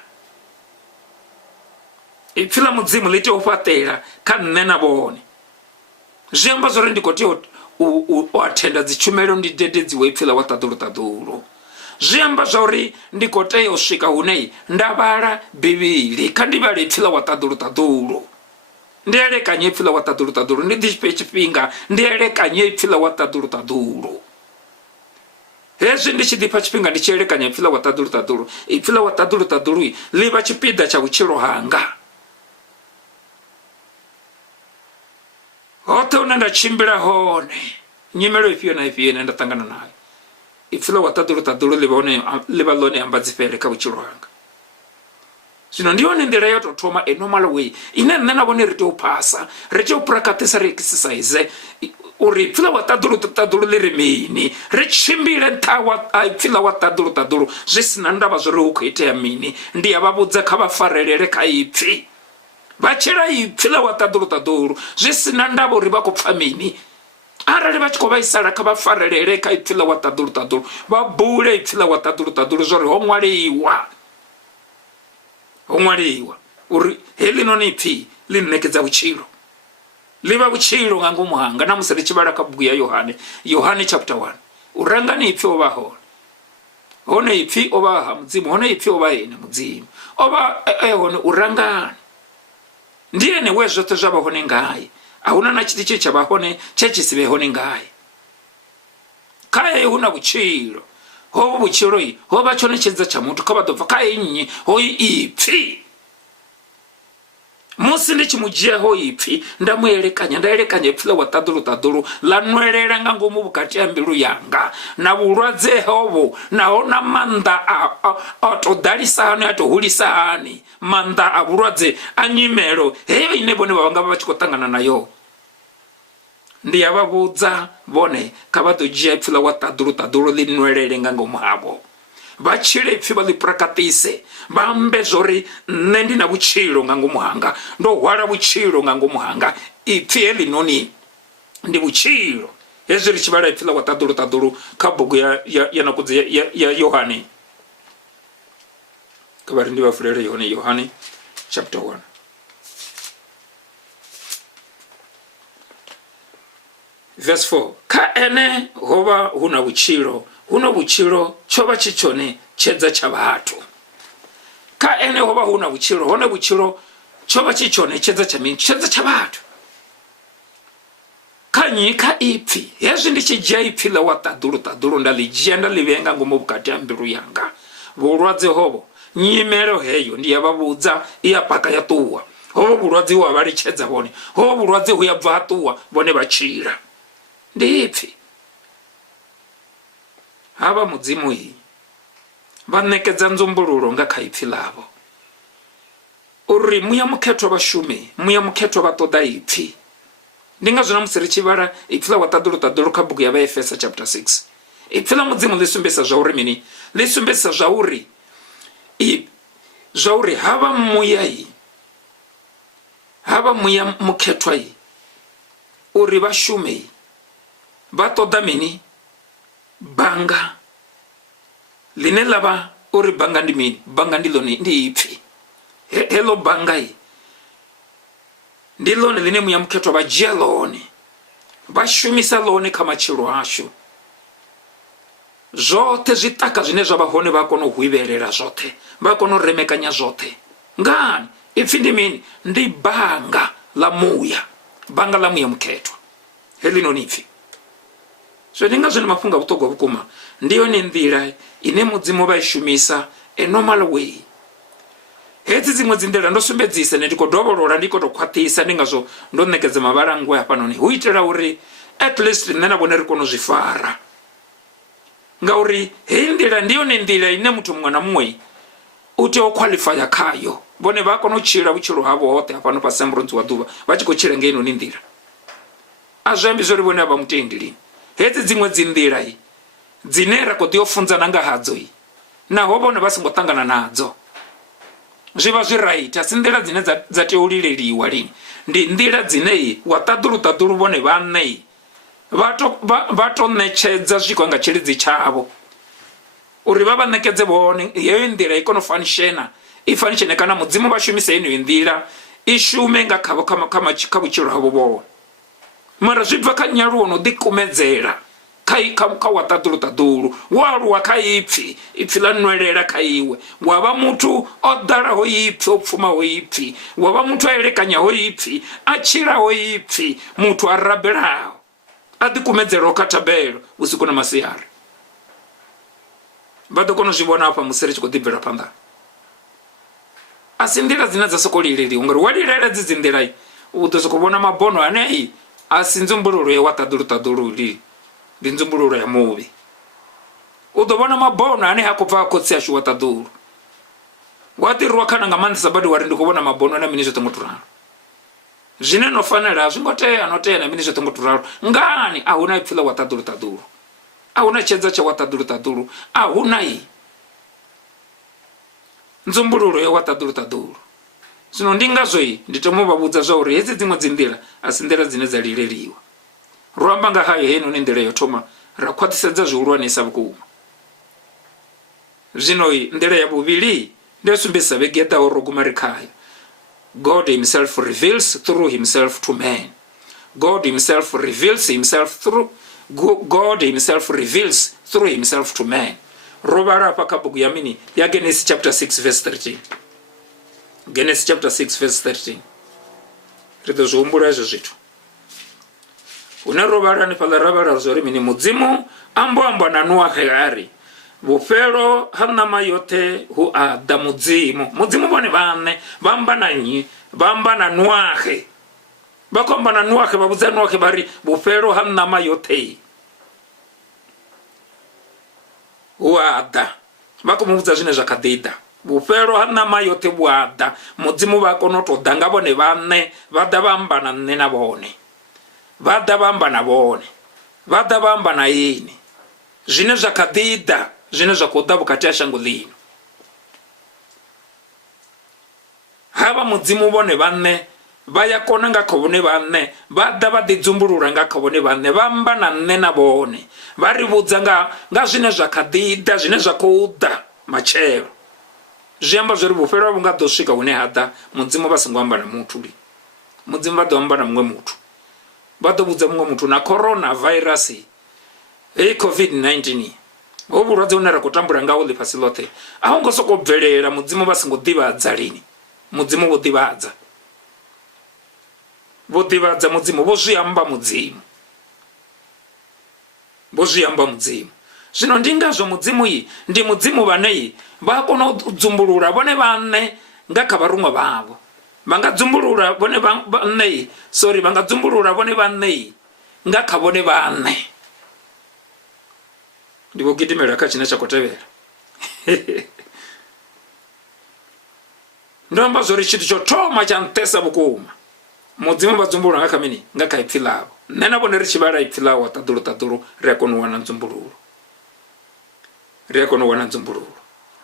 Ipfila mudzimu lite upatera kanena bone. Jemba zore ndikoti atenda zichumelo ndidededziwe ipfila watadulu. Jemba zori ndikote yoshika hunei ndabala bibili kandibala ipfila watadulu. Ndielekanye ipfila watadulu ndidishpe chipinga ndielekanye ipfila watadulu. hezwi ndi tshi ḓipfa tshifhinga ndi tshi elekanya ipfi ḽa Vhaṱaḓulu ṱaḓulu, ipfi ḽa Vhaṱaḓulu ṱaḓulu ḽi vha tshipiḓa tsha vhutshilo hanga. Hoṱhe hune nda tshimbila hone, nyimelo ifhio na ifhio ine nda ṱangana nayo, ipfi ḽa Vhaṱaḓulu ṱaḓulu ḽi vha ḽone ambadzifhele kha vhutshilo hanga. Zwino ndi yone nḓila yo tou thoma a normal way ine nṋe na vhone ri tea u phasa, ri tea u practice, ri exercise uri ipfi ḽa Vhaṱaḓulu ṱaḓulu ḽi ri mini, ri tshimbile nṱha ipfi ḽa Vhaṱaḓulu ṱaḓulu zwi sina ndavha zwo ri hu khou itea mini. Ndi a vha vhudza kha vha farelele kha ipfi, vha tshila ipfi ḽa Vhaṱaḓulu ṱaḓulu zwi sina ndavha uri vha khou pfa mini. Arali vha tshi khou vhaisala kha vha farelele kha ipfi ḽa Vhaṱaḓulu ṱaḓulu, vha bule ipfi ḽa Vhaṱaḓulu ṱaḓulu zwo ri ho ṅwaliwa uri heḽi noni ipfi ḽi ṋekedza vhutshilo, ḽi vha vhutshilo nga ngomu hanga. Na musi ri tshi vhala kha bugu ya Yohane chapter 1, u rangani ipfi o vha hone, hone ipfi o vha ha mudzimu, hone ipfi o vha ene mudzimu, o vha hone u rangani. Ndi ene we zwoṱhe zwa vha hone ngaye, a huna na tshithu tshe tsha vha hone tshe tshi si vhe hone ngaye. Khaye hu na vhutshilo, hovho vhutshilo ho vha tshone tshiedza tsha muthu, kha vha ḓo bva kha nnyi hoyu ipfi. Musi ndi tshi mu dzhia ho ipfi nda mu elekanya ipfi ḽa Vhaṱaḓulu ṱaḓulu ḽa nwelela nga ngomu vhukati ha mbilu yanga, na vhulwadze hovho naho na maanḓa a to ḓalisa hani, a to hulisa hani, maanḓa a vhulwadze a nyimelo heyo ine vhone vha nga vha tshi khou ṱangana nayo. Ndi a vha vhudza vhone kha vha ḓo dzhia ipfi ḽa Vhaṱaḓulu ṱaḓulu ḽi nwelele nga ngomu havho, vha tshile ipfi vha ḽi prakatise, vha ambe zori nṋe ndi na vhutshilo nga ngomu hanga, ndo hwala vhutshilo nga ngomu hanga. Ipfi heḽi noni ndi vhutshilo. Hezwi ri tshi vhala ipfi ḽa Vhaṱaḓulu ṱaḓulu kha bugu ya nakudzi ya Yohane, kha vha ri ndi vha fulele yone Yohane chapter 1. Verse 4, kha ene ho vha hu na vhutshilo, huno vhutshilo tsho vha tshi tshone tshedza tsha vhathu. Kha ene ho vha hu na vhutshilo, hone vhutshilo tsho vha tshi tshone tshedza tsha mini, tshedza tsha vhathu. Kha nnyi, kha ipfi. Hezwi ndi tshi dzhia ipfi ḽa Vhaṱaḓulu ṱaḓulu nda ḽi dzhia nda ḽi vhea nga ngomu vhukati ha mbilu yanga, vhulwadze hovho, nyimelo heyo ndi ya vha vhudza, i ya paka ya ṱuwa. Hovho vhulwadze hu a vha litshedza vhone, hovho vhulwadze hu ya bva ha ṱuwa, vhone vha tshila. Ndi ipfi. Havha mudzimu vha ṋekedza nzumbululo nga kha ipfi ḽavho, uri muya mukhethwa vha shume, muya mukhethwa vha ṱoḓa ipfi. Ndi ngazwo na musi ri tshi vhala ipfi ḽa Vhaṱaḓulu ṱaḓulu kha bugu ya Vhaefesa chapter 6, ipfi ḽa mudzimu ḽi sumbedzisa zwa uri mini, ḽi sumbedzisa zwa uri havha muya mukhethwa uri vha shume, vha ṱoḓa mini, banga ḽine ḽa vha uri banga ndi mini, banga ndi ḽone, ndi ipfi. Heḽo banga ndi ḽone ḽine muya mukhethwa vha dzhia ḽone, vha shumisa ḽone kha matshilo ashu. Zwoṱhe zwiṱaka zwine zwa vha hone vha kona u hwivhelela zwoṱhe, vha kona u remekanya zwoṱhe. Ngani? Ipfi ndi mini? Ndi banga ḽa muya, banga ḽa muya mukhethwa, heḽi noni ipfi. So ndi ngazwo ndi mafhungo a vhuṱhogwa vhukuma, ndi yone nḓila ine mudzimu vha i shumisa a normal way. Hedzi dziṅwe dzi nḓila ndo sumbedzisa, ndi khou dovholola, ndi khou tou khwaṱhisa, ndi ngazwo ndo ṋekedza mavhalangwe hafhanoni, hu itela uri at least nṋe na vhone ri kone u zwi fara. Ngauri heyi nḓila ndi yone nḓila ine muthu muṅwe na muṅwe u tea u qualifya khayo, vhone vha kona u tshila vhutshilo havho hoṱhe hafhano fhasi ha murunzi wa ḓuvha vha tshi khou tshila nga inoni nḓila. A zwi ambi zwori vhone a vha mutendi lini. Hedzi dziṅwe dzi nḓila dzine ra khou tea u funzana nga hadzo naho vhone vha songo ṱangana nadzo, zwi vha zwi right. A si nḓila dzine dza tea u lileliwa lini, ndi nḓila dzine Vhaṱaḓulu ṱaḓulu vhone vhaṋe vha to ṋetshedza zwikwa nga tshilidzi tshavho, uri vha ṋekedze vhone heyo nḓila i kone u fanishena, i fanishene kana mudzimu vha shumise heneyo nḓila i shume nga khavho kha vhutshilo havho vhone. Mara zwi bva kha nyaluwo no ḓikumedzela kha Vhaṱaḓulu ṱaḓulu, wo aluwa kha ipfi ḽa nwelela kha iwe, wa vha muthu o ḓalaho ipfi, o pfumaho ipfi, wa vha muthu a elekanyaho ipfi, a tshilaho ipfi, muthu a rabelaho, a ḓikumedzelaho kha thabelo vhusiku na masiari. vha ḓo kona u zwi vhona hafha musi ri tshi khou ḓi bvela phanḓa. A si nḓila dzine dza sokou lileliwa ngori wa lilela dzi nḓila u ḓo sokou vhona mabono ane a si nzumbululo ya wa ṱaḓulu ndi nzumbululo ya muvhi. U ḓo vhona mabono ane ha khou bva a khotsi ashu wa ṱaḓulu. Wa ḓiriwa khana nga maanḓesa badi wari ndi khou vhona mabono na mini zwoṱhe ngo to ralo. Zwine no fanela a zwi ngo tea na mini zwoṱhe ngo to ralo. Ngani a huna ipfhi ḽa wa ṱaḓulu. A huna tshedza tsha wa ṱaḓulu. A huna nzumbululo ya wa ṱaḓulu. Zwino ndi ngazwo ndi tamo vha vhudza zwa uri hedzi dziṅwe dzi nḓila a si nḓila dzine dza lileliwa. Ro amba nga hayo heinoni nḓila yo thoma ra khwaṱhisedza zwihulwanesa vhukuma. Zwino nḓila ya vhuvhili ndi ya sumbedzisa vhege ya ḓaho ro guma ri khayo. God himself reveals through himself to man. God himself reveals through himself to man. Ro vhala hafha kha bugu ya mini ya Genesis chapter 6 verse 13. Genesis chapter 6 verse 13. Ri ḓo zwi humbula hezwo zwithu. Hune ro vhala hanefhaḽa ra vhala zwo ri mini mudzimu amba na Noahe ari vhufhelo ha ṋama yoṱhe hu a ḓa mudzimu vhone vhaṋe vha amba na nnyi vha amba na Noahe. Vha khou amba na Noahe vha vhudza Noahe vha ri vhufhelo ha ṋama yoṱhe hu a ḓa. Vha khou mu vhudza zwine zwa kha ḓi ḓa. Vhufhelo ha ṋama yoṱhe vhu a ḓa. Mudzimu vha kona u tou ḓa nga vhone vhaṋe vha ḓa vha amba na nṋe na vhone. Vha ḓa vha amba na vhone. Vha ḓa vha amba na ini zwine zwa kha ḓi ḓa zwine zwa khou ḓa vhukati ha shango ḽino. Havha mudzimu vhone vhaṋe vha ya kona nga kha vhone vhaṋe vha ḓa vha ḓi dzumbulula nga kha vhone vhaṋe vha amba na nṋe na vhone vha ri vhudza nga zwine zwa kha ḓi ḓa zwine zwa khou ḓa matshelo. Zwi amba zwo ri vhufhelo vhu nga ḓo swika hune ha ḓa mudzimu vha songo amba na muthu mudzimu vha ḓo amba na muṅwe muthu. Vha ḓo vhudza muṅwe muthu na corona virus hei COVID-19 ho vhulwadze hune ra khou tambula ngaho ḽifhasi ḽoṱhe a hu ngo sokou bvelela mudzimu vha songo ḓivhadza lini. Mudzimu vho ḓivhadza mudzimu vho zwi amba mudzimu. Zwino ndi ngazwo mudzimu ndi mudzimu vhane vha kona u dzumbulula vhone vhaṋe nga kha vharuṅwa vhavho. Vha nga dzumbulula vhone vhaṋe nga kha vhone vhaṋe. Ndi vho gidimela kha tshine tsha khou tevhela. Ndo amba zwo ri tshithu tsho thoma tsha nṱesa vhukuma mudzimu vha dzumbulula nga kha mini nga kha ipfhi ḽavho. Nṋe na vhone ri tshi vhala ipfhi ḽawo ṱaḓulu ri a kona u wana nzumbululo.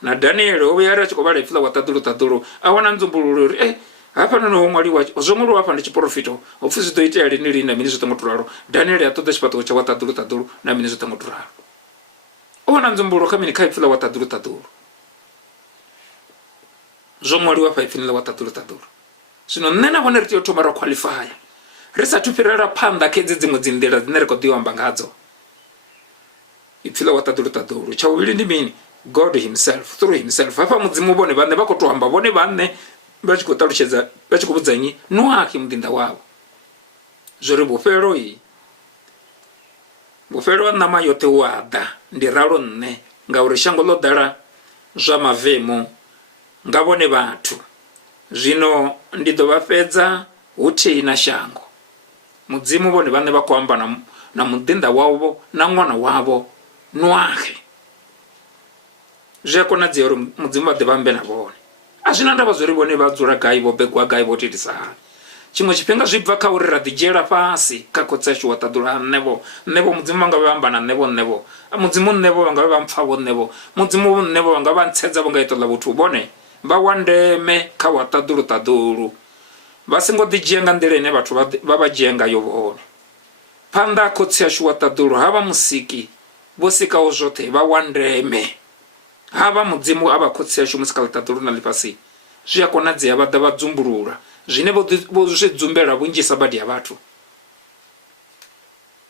Na Daniel o vhuya ri a tshi khou vhala ipfhi ḽawo ṱaḓulu a wana nzumbululo uri hafhanoni ho ṅwaliwa zwo ṅwaliwa hafha ndi tshiprofito ho pfhi zwi ḓo itea lini na mini zwoṱhe ngo to ralo. Daniel a ṱoḓa tshifhaṱuwo tsha wa ṱaḓulu na mini zwoṱhe ngo to ralo. O wana nzumbululo kha mini kha ipfhi ḽawo ṱaḓulu. Zwo ṅwaliwa hafha ipfhi ḽawo ṱaḓulu. Zwino nṋe na vhone ri tea u thoma ra qualifya ri sathu fhirela phanḓa kha hedzi dziṅwe dzi nḓila dzine ri khou ḓi amba ngadzo. Ipfhi ḽawo ṱaḓulu. Tsha vhuvhili ndi mini God himself through himself. Hafha mudzimu vhone vhaṋe vha khou tou amba vhone vhaṋe vha tshi khou ṱalutshedza vha tshi khou vhudza nnyi Noahi muḓinḓa wavho zwo ri vhufhelo ha ṋama yoṱhe hu a ḓa. Ndi ralo nṋe ngauri shango ḽo ḓala zwa mavemu nga vhone vhathu. Zwino ndi ḓo vha fhedza huthihi na shango. Mudzimu vhone vhaṋe vha khou amba na muḓinḓa wavho na ṅwana wavho Noahi. Zwi a konadzea uri mudzimu vha ḓe vha ambe na vhone. A zwi na ndavha zwo ri vhone vha dzula gai vho begwa gai vho thithisa hani. Tshiṅwe tshifhinga zwi bva kha uri ra ḓi dzhiela fhasi kha khotsi ashu wa ṱaḓula ṋevho mudzimu vha nga vha amba na ṋevho mudzimu ṋevho vha nga vha mpfa vho mudzimu ṋevho vha nga vha ntsedza vho nga ito ḽa vhuthu vhone vha wa ndeme kha wa ṱaḓulu. Vha songo ḓi dzhia nga nḓila ine vhathu vha dzhia ngayo vhone. Phanḓa ha khotsi ashu wa ṱaḓulu havha musiki vho sikaho zwoṱhe vha wa ndeme. Havha mudzimu a vha khotsi ashu musika ḽiṱaḓulu na ḽifhasi zwi a konadzea vha ḓa vha dzumbulula zwine vho zwi dzumbela vhunzhisa badi ya vhathu.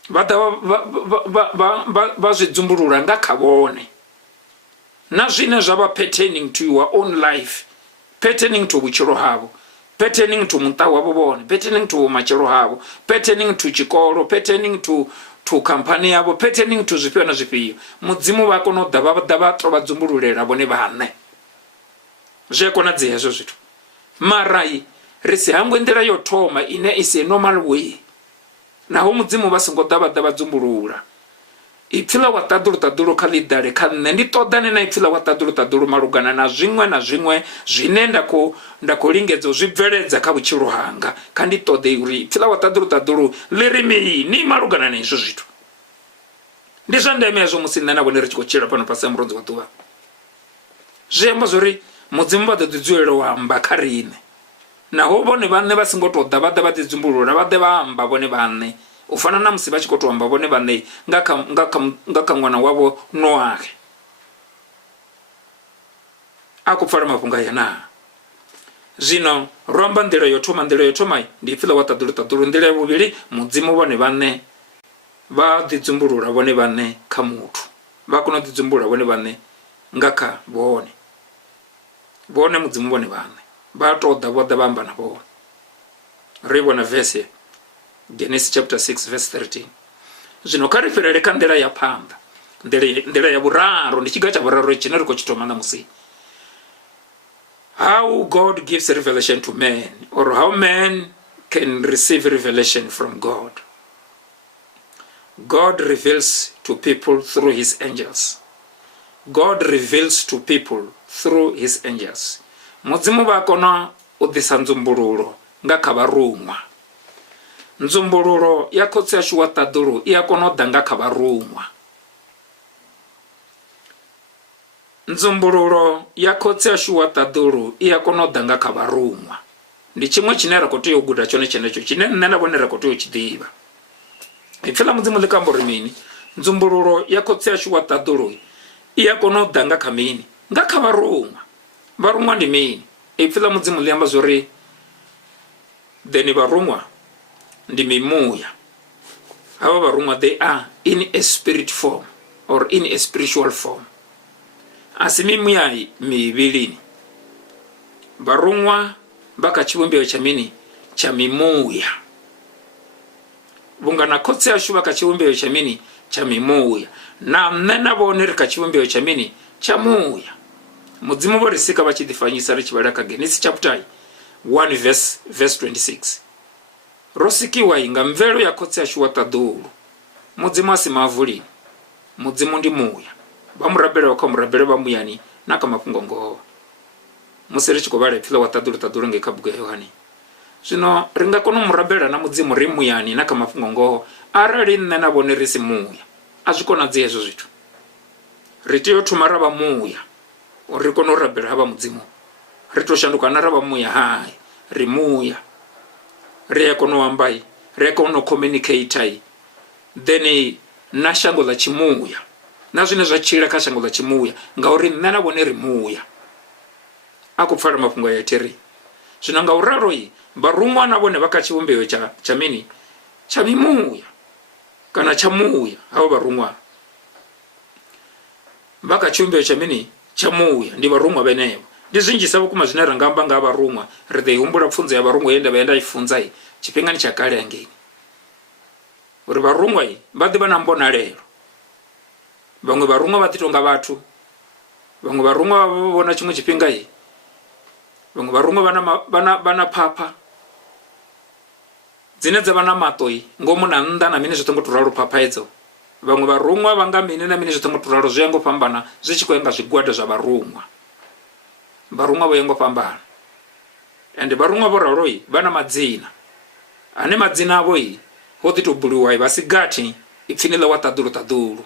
Vha ḓa vha zwi dzumbulula nga kha vhone na zwine zwa vha pertaining to your own life, pertaining to vhutshilo havho, pertaining to muṱa wavho vhone, pertaining to matshelo havho, pertaining to tshikolo, pertaining to to kampani yabo pertaining to zwifhio na zwifhio. Mudzimu vha kona u ḓa vha to vha dzumbululela vhone vhaṋe. Zwi a konadzea hezwo zwithu, mara ri si hangwe nḓila yo thoma ine is a normal way. Naho mudzimu vha songo ḓa vha dzumbulula. Ipfila wa ṱaḓulu kha ḽidale kha nṋe, ndi ṱoḓane na ipfila wa ṱaḓulu malugana na zwiṅwe na zwiṅwe zwine nda khou lingedza u zwi bveledza kha vhutshilo hanga. Kha ndi ṱoḓe uri ipfila wa ṱaḓulu ḽi ri mini malugana na izwo zwithu. Ndi zwa ndeme hezwo musi nṋe na vhone ri tshi khou tshila fhano fhasi ha muronzi wa ḓuvha. Zwi amba zwori mudzimu vha ḓo ḓi dzulela u amba kha riṋe, naho vhone vhaṋe vha songo tou ḓa vha ḓi dzumbulula, vha ḓe vha amba vhone vhaṋe. U fana na musi vha tshi khou tou amba vhone vhaṋe nga kha ṅwana wavho Noahe. A khou pfala mafhungo aya na. Zwino ro amba nḓila yo thoma ndi ipfila wa ṱaḓulu. Nḓila ya vhuvhili, mudzimu vhone vhaṋe vha ḓi dzumbulula vhone vhaṋe kha muthu, vha kona u ḓi dzumbulula vhone vhaṋe nga kha vhone mudzimu vhone vhaṋe vha tou ḓa vho ḓa vha amba na vhone. Ri vhona verse Genesis chapter 6 verse 13. Zwino kha ri fhirele kha nḓila ya phanḓa, nḓila ya vhuraru, ndi tshiga tsha vhuraru tshine ri khou tshi thoma namusi. How God gives revelation to man, or how man can receive revelation from God. God reveals to people through his angels. God reveals to people through his angels. Mudzimu vha kona u ḓisa nzumbululo nga kha vharumwa. Nzumbululo ya khotsi yashu wa ṱaḓulu i a kona u ḓa nga kha vharumwa. Nzumbululo ya khotsi yashu wa ṱaḓulu i a kona u ḓa nga kha vharumwa. Ndi tshiṅwe tshine ra khou tea u guda tshone tshenetsho tshine nṋe na vhone ra khou tea u tshi ḓivha. Ipfila mudzimu ḽi kamba uri mini? Nzumbululo ya khotsi yashu wa ṱaḓulu i a kona u ḓa nga kha mini? Nga kha vharumwa. Vharumwa ndi mini? Ipfila mudzimu ḽi amba zwori then vharumwa ndi mimuya. Hava vharumwa, they are in a spirit form or in a spiritual form. Asi mimuya mivhilini. Vharumwa vha kha tshivhumbeo tsha mini? Tsha mimuya. Vhunga na khotsi yashu vha kha tshivhumbeo tsha mini? Tsha mimuya. Na nṋe na vhone ri kha tshivhumbeo tsha mini? Tsha muya. Mudzimu vho ri sika vha tshi ḓifanyisa ri tshi vhala kha Genesis chapter 1 verse 26. Ro sikiwa nga mvelo ya khotsi yashu wa ṱaḓulu. Mudzimu a si mavulini. Mudzimu ndi muya. Vha murabela kha murabela vha muyani na kha mafhungo ngoho. Musi ri tshi khou vhala ipfila wa ṱaḓulu nga kha bugu ya Yohane. Zwino ri nga kona u murabela na mudzimu ri muyani na kha mafhungo ngoho arali nṋe na vhone ri si muya. A zwi konadzea hezwo zwithu. Ri tea u thoma ra vha muya uri ri kone u rabela havha mudzimu. Ri tou shanduka na ra vha muya hai, ri muya. Ri a kona u amba, ri a kona u communicate then na shango ḽa tshimuya, na zwine zwa tshila kha shango ḽa tshimuya, ngauri nṋe na vhone ri muya. A khou pfala mafhungo ya theri. Zwino nga u ralo vharumwa na vhone vha kha tshivhumbeo tsha mini? Tsha mimuya kana tsha muya. Havho vharumwa vha kha tshivhumbeo tsha mini? Tsha muya. Ndi vharumwa vhenevho. Ndi zwinzhisa vhukuma zwine ra nga amba nga vharumwa. Ri ḓo i humbula pfunzo ya vharumwa ye nda vha nda i funza tshifhingani tsha kale hangei, uri vharumwa vha ḓivha na mbonalelo. Vhaṅwe vharumwa vha ḓi tonga vhathu, vhaṅwe vharumwa vha vhona tshiṅwe tshifhinga vhaṅwe vharumwa vha na phapha dzine dza vha na maṱo ngomu na nnḓa na mini zwoṱhe ngo to ralo phapha edzo. Vhaṅwe vharumwa vha nga mini na mini zwoṱhe ngo to ralo, zwi ya ngo fhambana zwi tshi khou ya nga zwigwada zwa vharumwa. Vharumwa vho ya ngo fhambana, ende vharumwa vho ralo vha na madzina ane madzina avho ho ḓi to buliwa vha si gathi ipfini ḽa wa ṱaḓulu.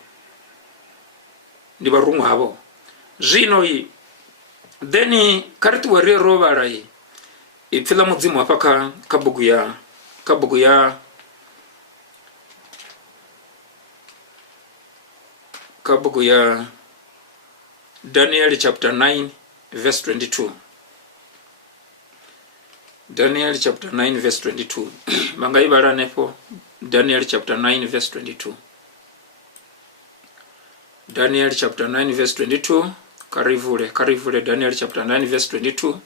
Ndi vharumwa havho. Zwino then kha ri ṱuwe ri ro vhala ipfi ḽa mudzimu hafha kha bugu ya Daniel chapter 9 verse 22. Daniel chapter 9 verse 22. Mangai vhala nepo Daniel chapter 9 verse 22. Daniel chapter 9 verse 22. Karivule Daniel chapter 9 verse 22.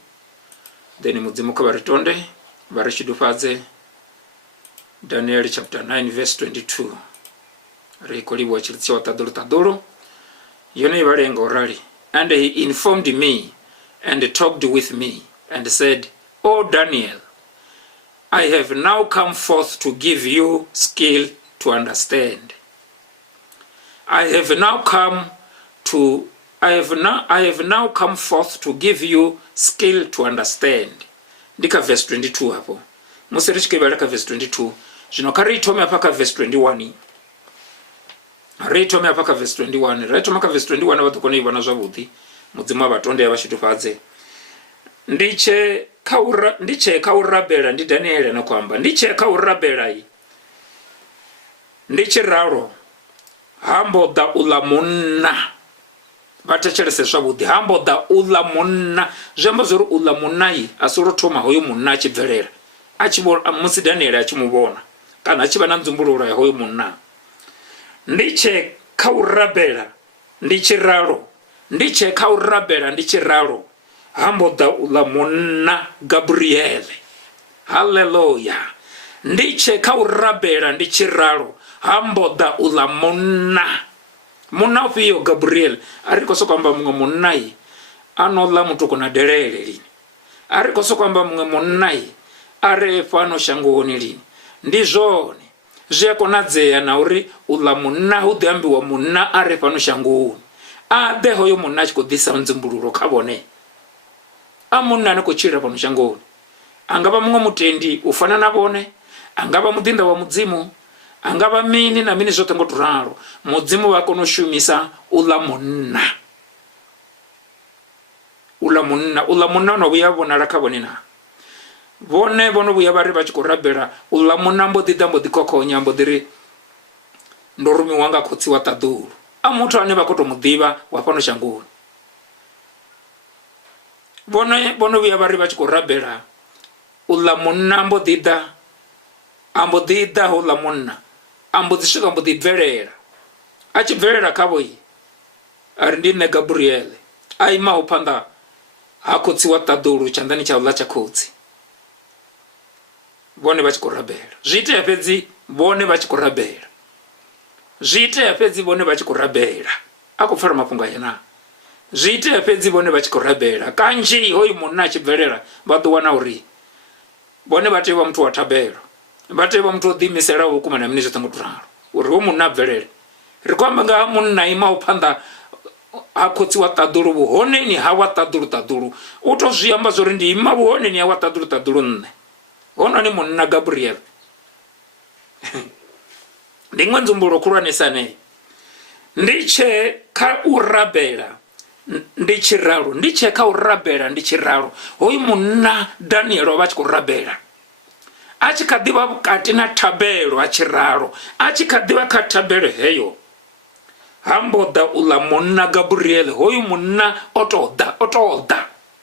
Then mudzimu kha baritonde barishidufadze Daniel chapter 9 verse 22. rekolibwa chilitsi tadulu yone ibalenga orali. And he informed me and talked with me and said, "Oh Daniel, I have now come forth to give you skill to understand. I have now come forth to give you skill to understand." Ndika verse 22 hapo. Musirichike balaka verse 22. Jino karitome apaka verse 21. Karitome apaka verse 21. Karitome apaka verse 21 abatukone ibana zvabuti. Mudzima batonde yabashitupadze. Ndiche kaurabela ndi Daniel na kwamba ndiche kaurabela yi. Ndiche raro. Hambo da ulamunna. Batachelese zvabuti hambo da ulamunna. Jambo zoro ulamunai asoro toma hoyo munna chibvelera. Achibona musi Daniel achimubona. Kana achiba na nzumbulura ya hoyo munna. Ndiche kaurabela ndiche raro. Ndiche kaurabela ndiche raro. Hambo da ulamunna Gabriele. Hallelujah. Ndiche kaurabela ndiche raro. Hambo da ulamunna. Munna upiyo Gabriel. Ariko so kwamba munga munnai. Anola mutu kuna derele lini. Ariko so kwamba munga munnai. Are fano shangoni lini. Ndizoni. Jeko nadzeya na uri ulamunna hudambi wa munna are fano shangoni. Ade hoyo munna chiko disa nzumbuluro kabone. Amunna nako chira pano shangoni. Angaba munga mutendi ufana nabone. Angaba mudinda wa mudzimu. Angaba mini na mini zote ngoturaro. Mudzimu wako no shumisa ulamunna. Ulamunna no buyabona rakabonina. Bone bono buyabari bachikorabera. Ulamunna mbodida mbodikokonya mbodiri. Ndorumi wanga kotsi wataduru. Amutu ane bakoto mudiba wapano shanguni. Bono buyabari bachikorabera. Ulamunna mbodida. Ambodida ulamunna. Ambodishika mbodidverera. Achibverera kaboi. Arindine Gabriele. Aima upanda hakotsi wataduru chandani cha ulacha kotsi. Bone bachikorabera. Jite ya pezi bone bachikorabera. Jite ya pezi bone bachikorabera. Ako fara mapunga yana. Jite ya pezi bone bachikorabera. Kanji hoyi munna chibverera. Badu wana uri. Bone batewa mtu watabera. Batewa mtu dhimisera hukuma na minizo tangu turaro. Uri munna bverere. Rikwamba nga munna ima upanda hakotsi wataduru buhone ni hawa taduru. Uto ziyamba zorindi ima buhone ni hawa taduru nne. Ono ni munna Gabriel. Ndingwa nzumburo kurwane sane. Ndiche ka urabela. Ndiche raro. Ndiche ka urabela. Ndiche raro. Hoyi munna Daniel wabachikurabela. Achikadiba katina tabelo achiraro. Achikadiba katabelo heyo. Hambo da ulamunna Gabriel. Hoyi munna otoda.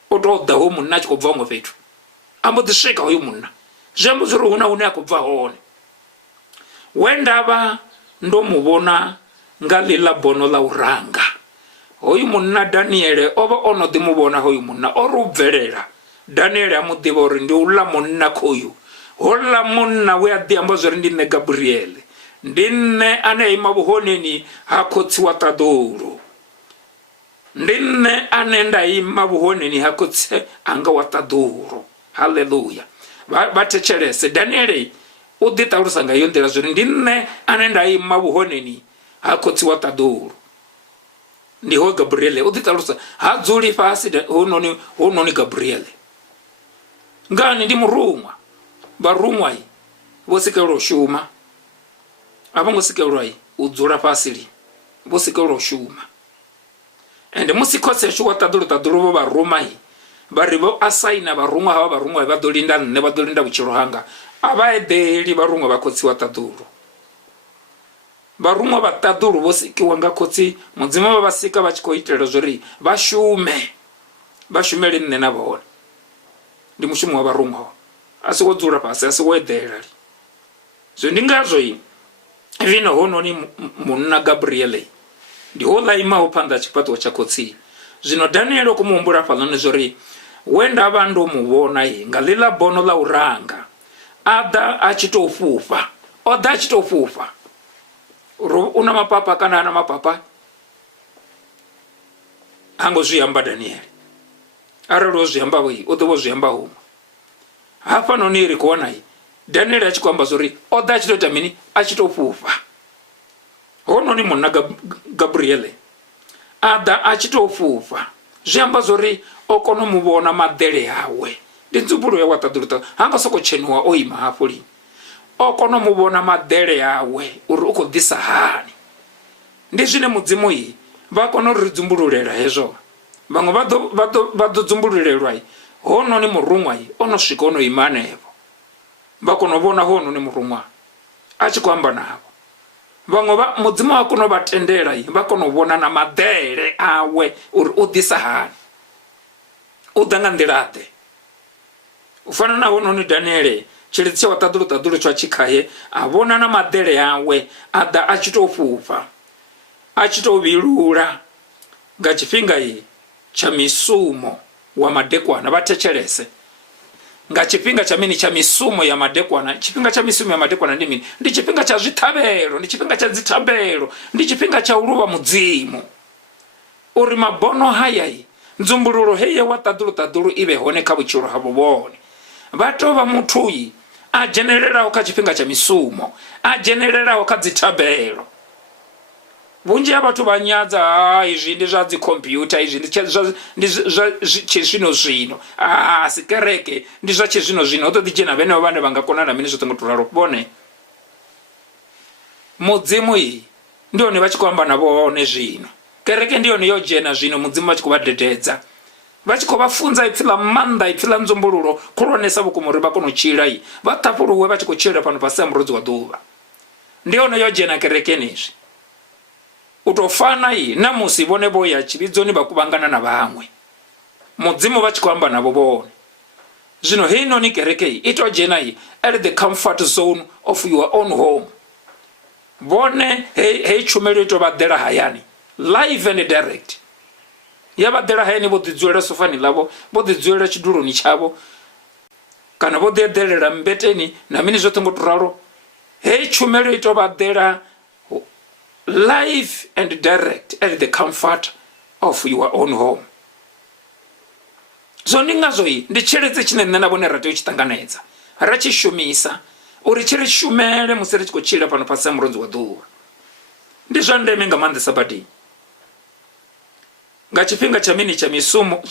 Hoyi munna chikobvango vetu. Hambo dishika hoyi munna. Jambo zuru una kubva hone. Wendaba ndo mubona ngalila bono la uranga. Hoyu munna Daniel oba ono di mubona hoyu munna orubverera. Daniel amudibori ndi ulamunna koyu. Ulamunna we adi ambazori ndine Gabriel. Ndine ane imabuhone ni hakotsi wataduru. Ndine anenda imabuhone ni hakotsi anga wataduru. Hallelujah. Batechelese Daniel udita urusanga yondera zuri ndine anenda imabuhone ni hakotsi wataduru. Ndiho Gabriel udita urusa hadzuli fasi hononi Gabriel. Ngani ndi murumwa barumwa yi bosikero shuma abango sikero yi udzura fasili bosikero shuma ende musikose shu wataduru bo baruma yi baribo asaina barumwa haba barumwa badolinda ne badolinda buchirohanga abaedeli barumwa bakotsi wataduru. Barumwa bataduru bosiki wanga kotsi mudzima babasika bachikoitera zori bashumeli nne nabone. Ndi mushumu wa barumwa asiwodzura pasi asiwedela. So ndingazo yi vino hono ni munna Gabriele. Ndi hola ima upanda chipato cha kotsi. Zino Daniel okumumbura falane zori wenda abandu mubona yi ngalila bono la uranga. Ada achitofufa. Oda achitofufa. una mapapa kana ana mapapa hango zviamba Daniel aralo zviamba we odo zviamba huma hapa noniri kuona hii Daniel achikwamba zori oda achitota mini achitofufa hono ni muna Gabriele ada achitofufa zviamba zori okono muvona madele yawe ndinzuburu ya wataduluta hanga soko chenua oima hapuli okono muvona madele yawe uri uko disa hani ndizvine mudzimu iyi vakono ridzumburulera hezvo vamwe vadodzumburulelwa iyi hono ni murumwa iyi onosvika onoima nevo vakonovona hono ni murumwa achikwamba navo vamwe mudzimu vakonovatendera iyi vakonovona na madele awe uri udisa hani udanga ndirade ufana na hono ni Daniele chilitsi cha watadulu chwa chikaye avona na madele yawe ada achitofufa achitovilula nga chipinga iyi cha misumo wa madekwana vatechelese nga chipinga cha mini cha misumo ya madekwana. Chipinga cha misumo ya madekwana ndi mini? Ndi chipinga cha zvitabelo, ndi chipinga cha zitabelo, ndi chipinga cha uruva mudzimu. Uri mabono hayayi nzumburulo heye watadulu ive hone kabuchiro habobone vatova mutuyi ajenereraho ka chipinga cha misumo ajenereraho ka zitabelo. Bunji abatu banyaza izvi ndi zva dzikompyuta izvi ndi chezvino sikereke ndi zva chezvino otodichena vene vane vangakonana mini zvotongoturaro bone mudzimu iyi ndione vachikwamba navo nezvino kereke ndione yojena zvino mudzimu vachikuvadhedhedza vachikovafunza ipfila manda ipfila nzumburulo kuronesa vukumuri vakonochira iyi vatapuruwe vachikochira pano pasea murudzi wa duva ndione yojena kereke nezvi utofana iyi namusi vone voya chividzoni vakuvangana na vamwe mudzimu vachikwamba navo vone zvino hino ni kereke iyi itojena iyi at the comfort zone of your own home vone hei chumelo itovadhela hayani live and direct yavadhela hayani vodidzulela sofani lavo vodidzulela chiduloni chavo kana vodedhelela mbeteni namini zvotongoturaro hei chumelo itovadhela live and direct at the comfort of your own home. So ningazo iyi ndicheredze chinene navone radio chitanganedza rachishumisa uri chiri shumele musere chikochira pano pasea murudzi wa duva ndi zva ndeme nga maanḓesa badi nga chipinga cha mini cha misumo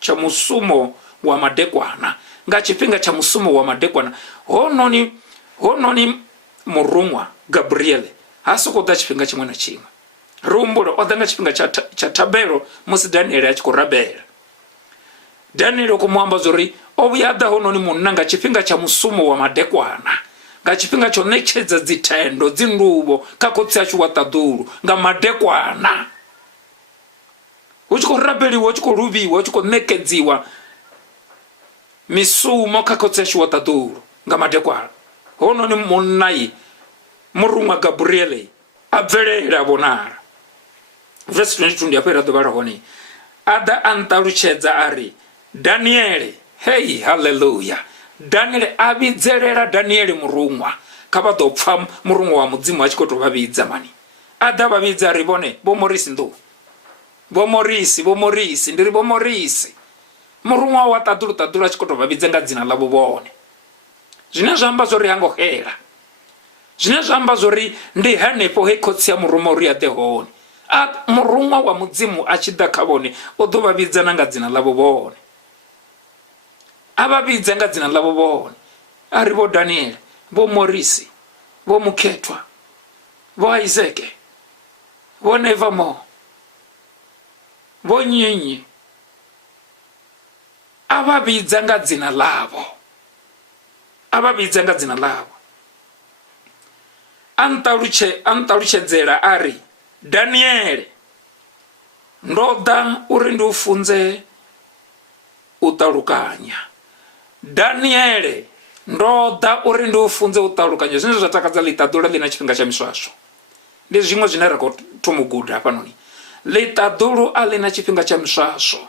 cha musumo wa madekwana nga chipinga cha musumo wa madekwana hononi murumwa Gabriele hasokoda chipinga chimwe na chimwe rumbulo odanga chipinga cha tabelo musi Daniel achikorabela Daniel okumwamba zori obuyada hononi munna nga chipinga cha musumo wa madekwana nga chipinga chonechedza dzitendo dzinduvo kakotsi acho watadulu nga madekwana uchikorabeliwa uchikoruviwa uchikonekedziwa misumo kakotsi acho watadulu nga madekwana hononi munnayi murumwa Gabriele abvelela bonara verse 22 ndiyapera dobara honi ada antaluchedza ari Daniele hey hallelujah Daniele abidzelela Daniele murumwa kabadopfa murumwa wa mudzimu achikotovavidza mani ada vavidza ari bone bomorisi ndo bomorisi ndiri bomorisi murumwa wa tadulu achikotovavidza nga dzina lavo bone zvine zvamba zori hango hera zvine zvamba zori ndi hanepo hekotsi ya murumwa uri yadehoni murumwa wa mudzimu achida kavone odovavidza nga dzina lavo bone avavidza nga dzina lavo bone ari vo Daniel vo Morisi vo Muketwa vo Isaac vo Nevamo vo Nyinyi avavidza nga dzina lavo antaluchedzera ari Daniel ndoda uri ndi ufunze utalukanya Daniel ndoda uri ndi ufunze utalukanya zvine zvatakadza litadula lina chipinga cha miswaswo ndi zvimwe zvine rakotomuguda panoni litadulu alina chipinga cha miswaswo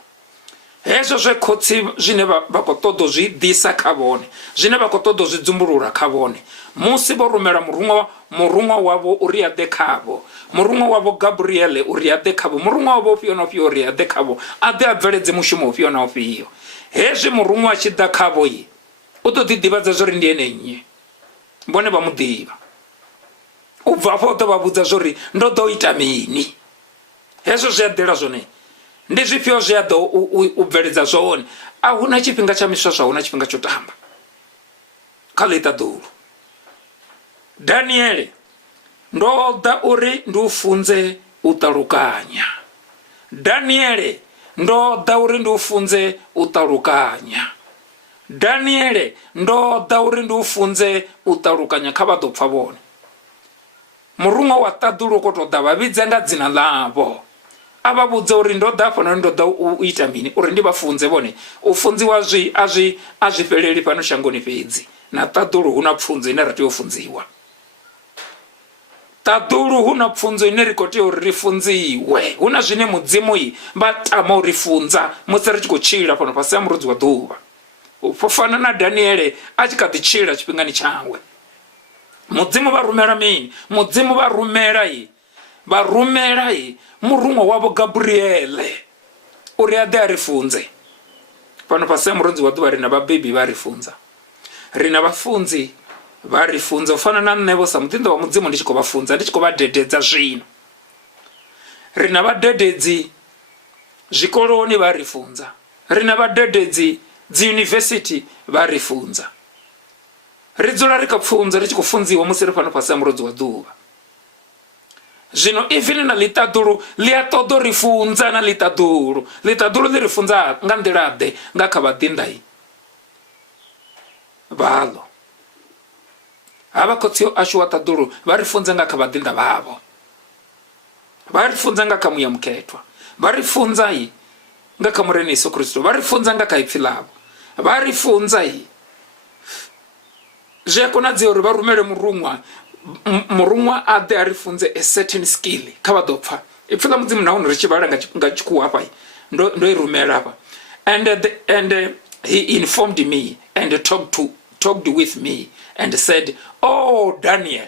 hezwo zwe khotsi zwine vha khou ṱoḓa zwi ḓisa kha vhone, zwine vha khou ṱoḓa zwi dzumbulula kha vhone, musi vho rumela murunwa wavho uri a ḓe khavho, murunwa wavho Gabriel uri a ḓe khavho, murunwa wavho ufhio na ufhio uri a ḓe khavho, a ḓe a bveledze mushumo ufhio na ufhio. Hezwi murunwa a tshi ḓa khavho u ḓo ḓi ḓivhadza zwo ri ndi ene nnyi, vhone vha mu ḓivha. U bva afho ḓo vha vhudza zwo ri ndo ḓo ita mini. Hezwo zwi a ḓela zwone ndi zwifhio zwi a ḓo u bveledza zwone. A hu na tshifhinga tsha miswaswo, a hu na tshifhinga tsho tamba kha ḽiṱaḓulu. Daniel, ndo ḓa uri ndi u funze u ṱalukanya. Daniel, ndo ḓa uri ndi u funze u ṱalukanya. Daniel, ndo ḓa uri ndi u funze u ṱalukanya. Kha vha ḓo pfa vhone. Murunwa wa ṱaḓulu u khou tou ḓa vha vhidza nga dzina ḽavho, a vha vhudza uri ndo ḓa hafha noni ndo ḓa u ita mini, uri ndi vha funze vhone. U funziwa a zwi fheleli fhano shangoni fhedzi, na ṱaḓulu hu na pfunzo ine ra tea u funziwa. Ṱaḓulu hu na pfunzo ine ri khou tea uri ri funziwe. Hu na zwine mudzimu vha tama u ri funza musi ri tshi khou tshila fhano fhasi ha murudzi wa ḓuvha. U fana na Daniel a tshi kha ḓi tshila tshifhingani tshawe, mudzimu vha rumela mini? Mudzimu vha rumela murunwa wavho Gabriel uri a ḓe a ri funze. Fhano fhasi ha murudzi wa ḓuvha ri na vhabebi vha ri funza, ri na vhafunzi vha ri funza. U fana na nṋe vho sa muṱinḓo wa mudzimu ndi tshi khou vha funza, ndi tshi khou vha dededza zwino. Ri na vhadededzi zwikoloni vha ri funza, ri na vhadededzi dzi yunivesithi vha ri funza. Ri dzula ri kha pfunzo ri tshi khou funziwa musi ri fhano fhasi ha murudzi wa ḓuvha. Zwino even na ḽiṱaḓulu ḽi a ṱoḓa ri funza, na ḽiṱaḓulu ḽi ri funza nga nḓila ḓe nga kha vhaḓinḓa vhaḽo. Havha khotsi ashu wa ṱaḓulu vha ri funza nga kha vhaḓinḓa vhavho, vha ri funza nga kha muya mukhethwa, vha ri funza nga kha Mureni Yesu Kristo, vha ri funza nga kha ipfi ḽavho, vha ri funza zwi a konadzea uri vha rumele murunwa a ḓe a ri funze a certain skill. Kha vha ḓo pfa ipfi ḽa mudzimu nahone ri tshi vhala nga tshikhuwa hafha ndo i rumela hafha. And he informed me and talked with me and said, "Oh Daniel,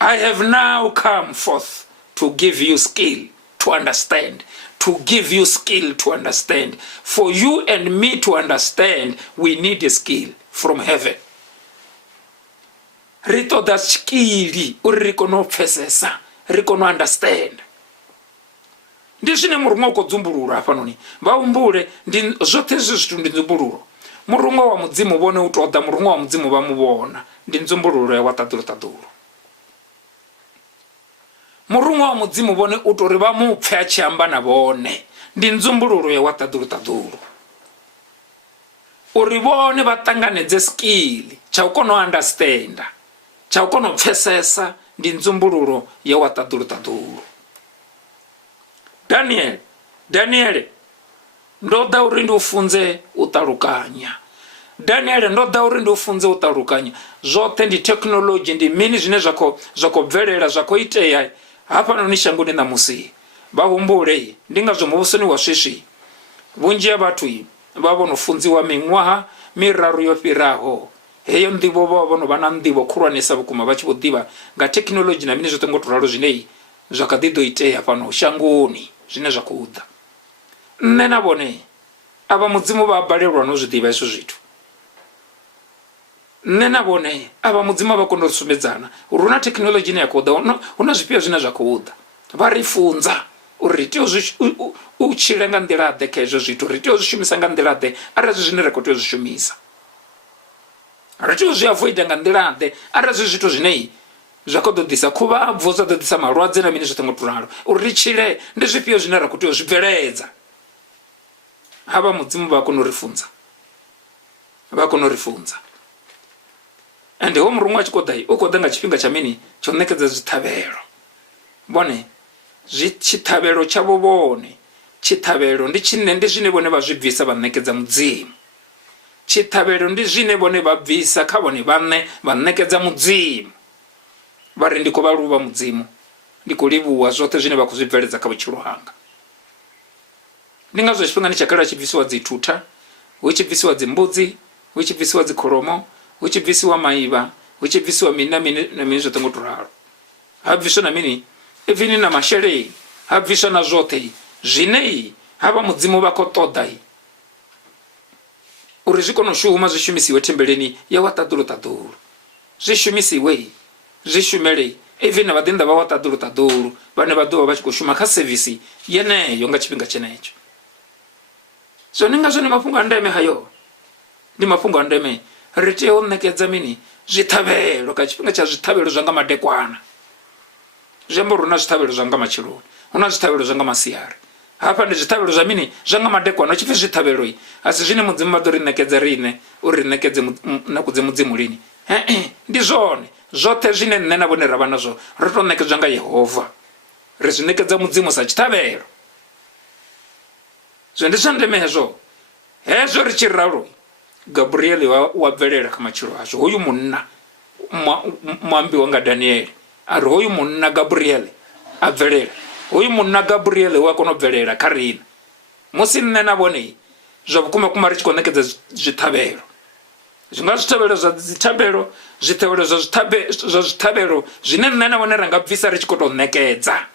I have now come forth to give you skill to understand, to give you skill to understand. For you and me to understand, we need a skill from heaven." Ri ṱoḓa tshikili uri ri kone u pfesesa, ri kone u understand. Ndi zwine murunwa u khou dzumbulula hafhanoni. Vha humbule zwoṱhe zwi zwithu ndi dzumbululo. Murunwa wa mudzimu vhone u tou ḓa, murunwa wa mudzimu vha mu vhona, ndi dzumbululo ya wa ṱaḓulu. Murunwa wa mudzimu vhone u tou ri vha mu pfe a tshi amba na vhone, ndi dzumbululo ya wa ṱaḓulu. Uri vhone vha ṱanganedze skill tsha u kona u understanda, tsha u kona u pfesesa, ndi dzumbululo ya wa ṱaḓulu. Daniel, ndo ḓa uri ndi u funze u ṱalukanya. Daniel, ndo ḓa uri ndi u funze u ṱalukanya. Zwoṱhe ndi thekhinolodzhi, ndi mini zwine zwa khou bvelela, zwa khou itea hafhanoni shangoni ṋamusi. Vha humbule ndi ngazwo muvhusoni wa swiswi vhunzhi ha vhathu vha vho no funziwa miṅwaha miraru yo fhiraho. Heyo nḓivho vha vho no vha na nḓivho khulwanesa vhukuma, vha tshi vho ḓivha nga thekhinolodzhi na mini zwoṱhe ngo to ralo zwine zwa kha ḓi ḓo itea fhano shangoni zwine zwa khou ḓa. Nṋe na vhone avha mudzimu vha balelwa no zwi ḓivha hezwo zwithu. Nṋe na vhone avha mudzimu vha kona u sumbedzana uri hu na thekhinolodzhi ine ya khou ḓa, hu na zwifhio zwine zwa khou ḓa. Vha ri funza uri ri tea u tshila nga nḓila ḓe kha hezwo zwithu, ri tea u zwi shumisa nga nḓila ḓe arali zwi zwine ri khou tea u zwi shumisa. Ri tea u zwi avoida nga nḓila ḓe arali zwi zwithu zwine zwa khou ḓo ḓisa khuvhabvo, zwa ḓo ḓisa malwadze na mini zwoṱhe ngo to ralo. Uri ri tshile ndi zwifhio zwine ra khou tea u zwi bveledza. Havha mudzimu vha kona u ri funza, vha kona u ri funza. Ende ho murunwa a tshi khou ḓa, u khou ḓa nga tshifhinga tsha mini tsho ṋekedza zwiṱhavhelo. Vhone tshiṱhavhelo tshavho vhone, tshiṱhavhelo ndi zwine vhone vha zwi bvisa vha ṋekedza mudzimu. Tshiṱhavhelo ndi zwine vhone vha bvisa kha vhone vhaṋe vha ṋekedza mudzimu. Vha ri ndi khou vha luvha mudzimu, ndi khou livhuwa zwoṱhe zwine vha khou zwi bveledza kha vhutshilo hanga. ndi ngazwo tshifhinga ni chakala chibvisiwa dzithutha, hu chibvisiwa dzimbudzi, hu chibvisiwa dzikholomo, hu chibvisiwa maivha, hu chibvisiwa mini na mini zwoṱhe ngo to ralo. Ha bviswa na mini even na masheleni, ha bviswa na zwoṱhe zwine havha mudzimu vha khou ṱoḓa uri zwi kone u shuma, zwi shumisiwe thembeleni ya wa ṱaḓulu, zwi shumisiwe, zwi shumele even na vhaḓinḓa vha wa ṱaḓulu vhane vha ḓovha vha tshi khou shuma kha service yeneyo nga tshifhinga tshenetsho. So ndi ngazwo ndi mafhungo a ndeme hayo, ndi mafhungo a ndeme. Ri tea u ṋekedza mini zwithavhelo kha tshifhinga tsha zwithavhelo zwa nga madekwana. Zwi amba uri hu na zwithavhelo zwa nga matsheloni, hu na zwithavhelo zwa nga masiari, hafha ndi zwithavhelo zwa mini zwa nga madekwana. Tshipfi zwithavhelo asi zwine mudzimu vha ḓo ri ṋekedza riṋe uri ri ṋekedze nakudze mudzimu lini. Ndi zwone zwoṱhe zwine nṋe na vhone ravha nazwo ri to ṋekedzwa nga Yehova, ri zwi ṋekedza mudzimu sa tshiṱhavhelo. Zwo ndi zwa ndeme hezwo. Hezwo ri tshi ralo Gabriel wa bvelela kha matshilo ashu. Hoyu munna muambiwa nga Daniel ari hoyu munna Gabriel a bvelela, hoyu munna Gabriel wa kona u bvelela kha riṋe musi nṋe na vhone zwa vhukuma kuma ri tshi khou ṋekedza zwithavhelo. Zwi nga zwithavhelo zwa dzithabelo, zwithavhelo zwa zwithavhelo zwine nṋe na vhone ra nga bvisa ri tshi khou tou ṋekedza.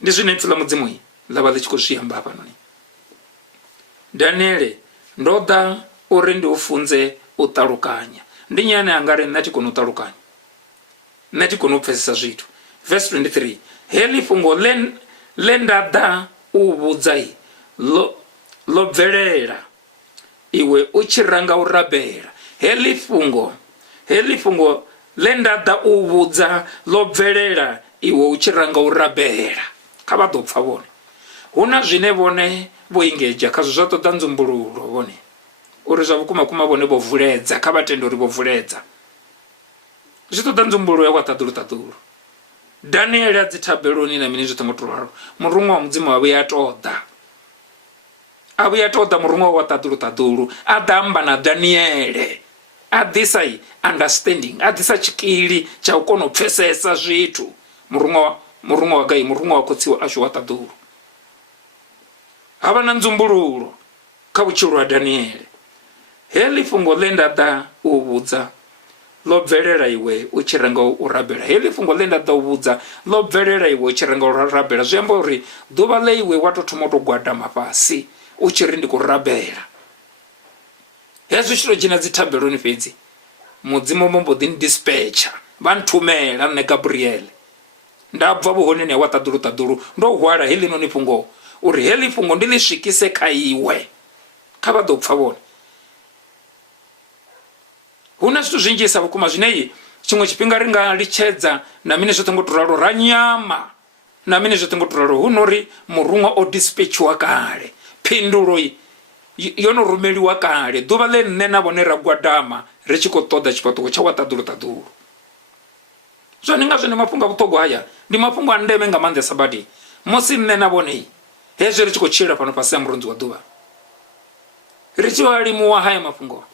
Ndi zwine ipfi ḽa mudzimu ḽa vha ḽi tshi khou zwi amba hafhanoni. Daniele, ndo ḓa uri ndi u funze u ṱalukanya. Ndi nnyi ane anga ri nṋe thi koni u ṱalukanya, nṋe thi koni u pfesesa zwithu. Verse 23, heḽi fhungo ḽe nda ḓa u vhudza ḽo bvelela iwe u tshi ranga u rabela. Heḽi fhungo ḽe nda ḓa u vhudza ḽo bvelela iwe u tshi ranga u rabela. Kha vha ḓo pfa vhone hu na zwine vhone vho ingedzha khazwo zwa ṱoḓa nzumbululo vhone uri zwa vhukuma kuma vhone vho vuledza. Kha vha tende uri vho vuledza, zwi ṱoḓa nzumbululo ya kwa ṱaḓulu. Daniel a dzithabeloni na mini zwoṱhe ngo to ralo, murunwa wa mudzimu a vhuya toḓa murunwa wa ṱaḓulu a ḓa amba na Daniele, a ḓisa understanding, a ḓisa tshikili tsha u kona u pfesesa zwithu. Murunwa wa gai? Murunwa wa khotsi ashu wa ṱaḓulu. Havha na nzumbululo kha vhutshilo ha Daniele. Heḽi fhungo ḽe nda ḓa u vhudza ḽo bvelela iwe u tshi renga u rabela. Heḽi fhungo ḽe nda ḓa u vhudza ḽo bvelela iwe u tshi renga u rabela. Zwi amba uri ḓuvha ḽe iwe wa to thoma u to gwadama fhasi u tshi ri ndi khou rabela. Hezwi tshi to dzhena dzithabeloni fhedzi mudzimu mbo ḓi dispatcha vha nthumela nṋe Gabriel. Nda bva vhuhoneni ha wa ṱaḓulu ndo hwala heḽi noni fhungo uri heḽi fhungo ndi ḽi swikise kha iwe. Kha vha ḓo pfa vhone hu na zwithu zwinzhisa vhukuma zwine tshiṅwe tshifhinga ri nga litshedza na mini zwoṱhe ngo to ralo, ra nyama na mini zwoṱhe ngo to ralo. Hu nori murunwa o dispatchiwa kale, phindulo yo no rumeliwa kale, ḓuvha ḽe nṋe na vhone ra gwadama ri tshi khou ṱoḓa tshifhaṱuwo tsha wa ṱaḓulu. Zwo ndi ngazwo ndi mafhungo a vhuṱhogwa haya, ndi mafhungo a ndeme nga maanḓesa badi musi nṋe na vhone hezwi ri tshi khou tshila fhano fhasi ha murunzi wa ḓuvha, ri tshi wa limuwa haya mafhungo.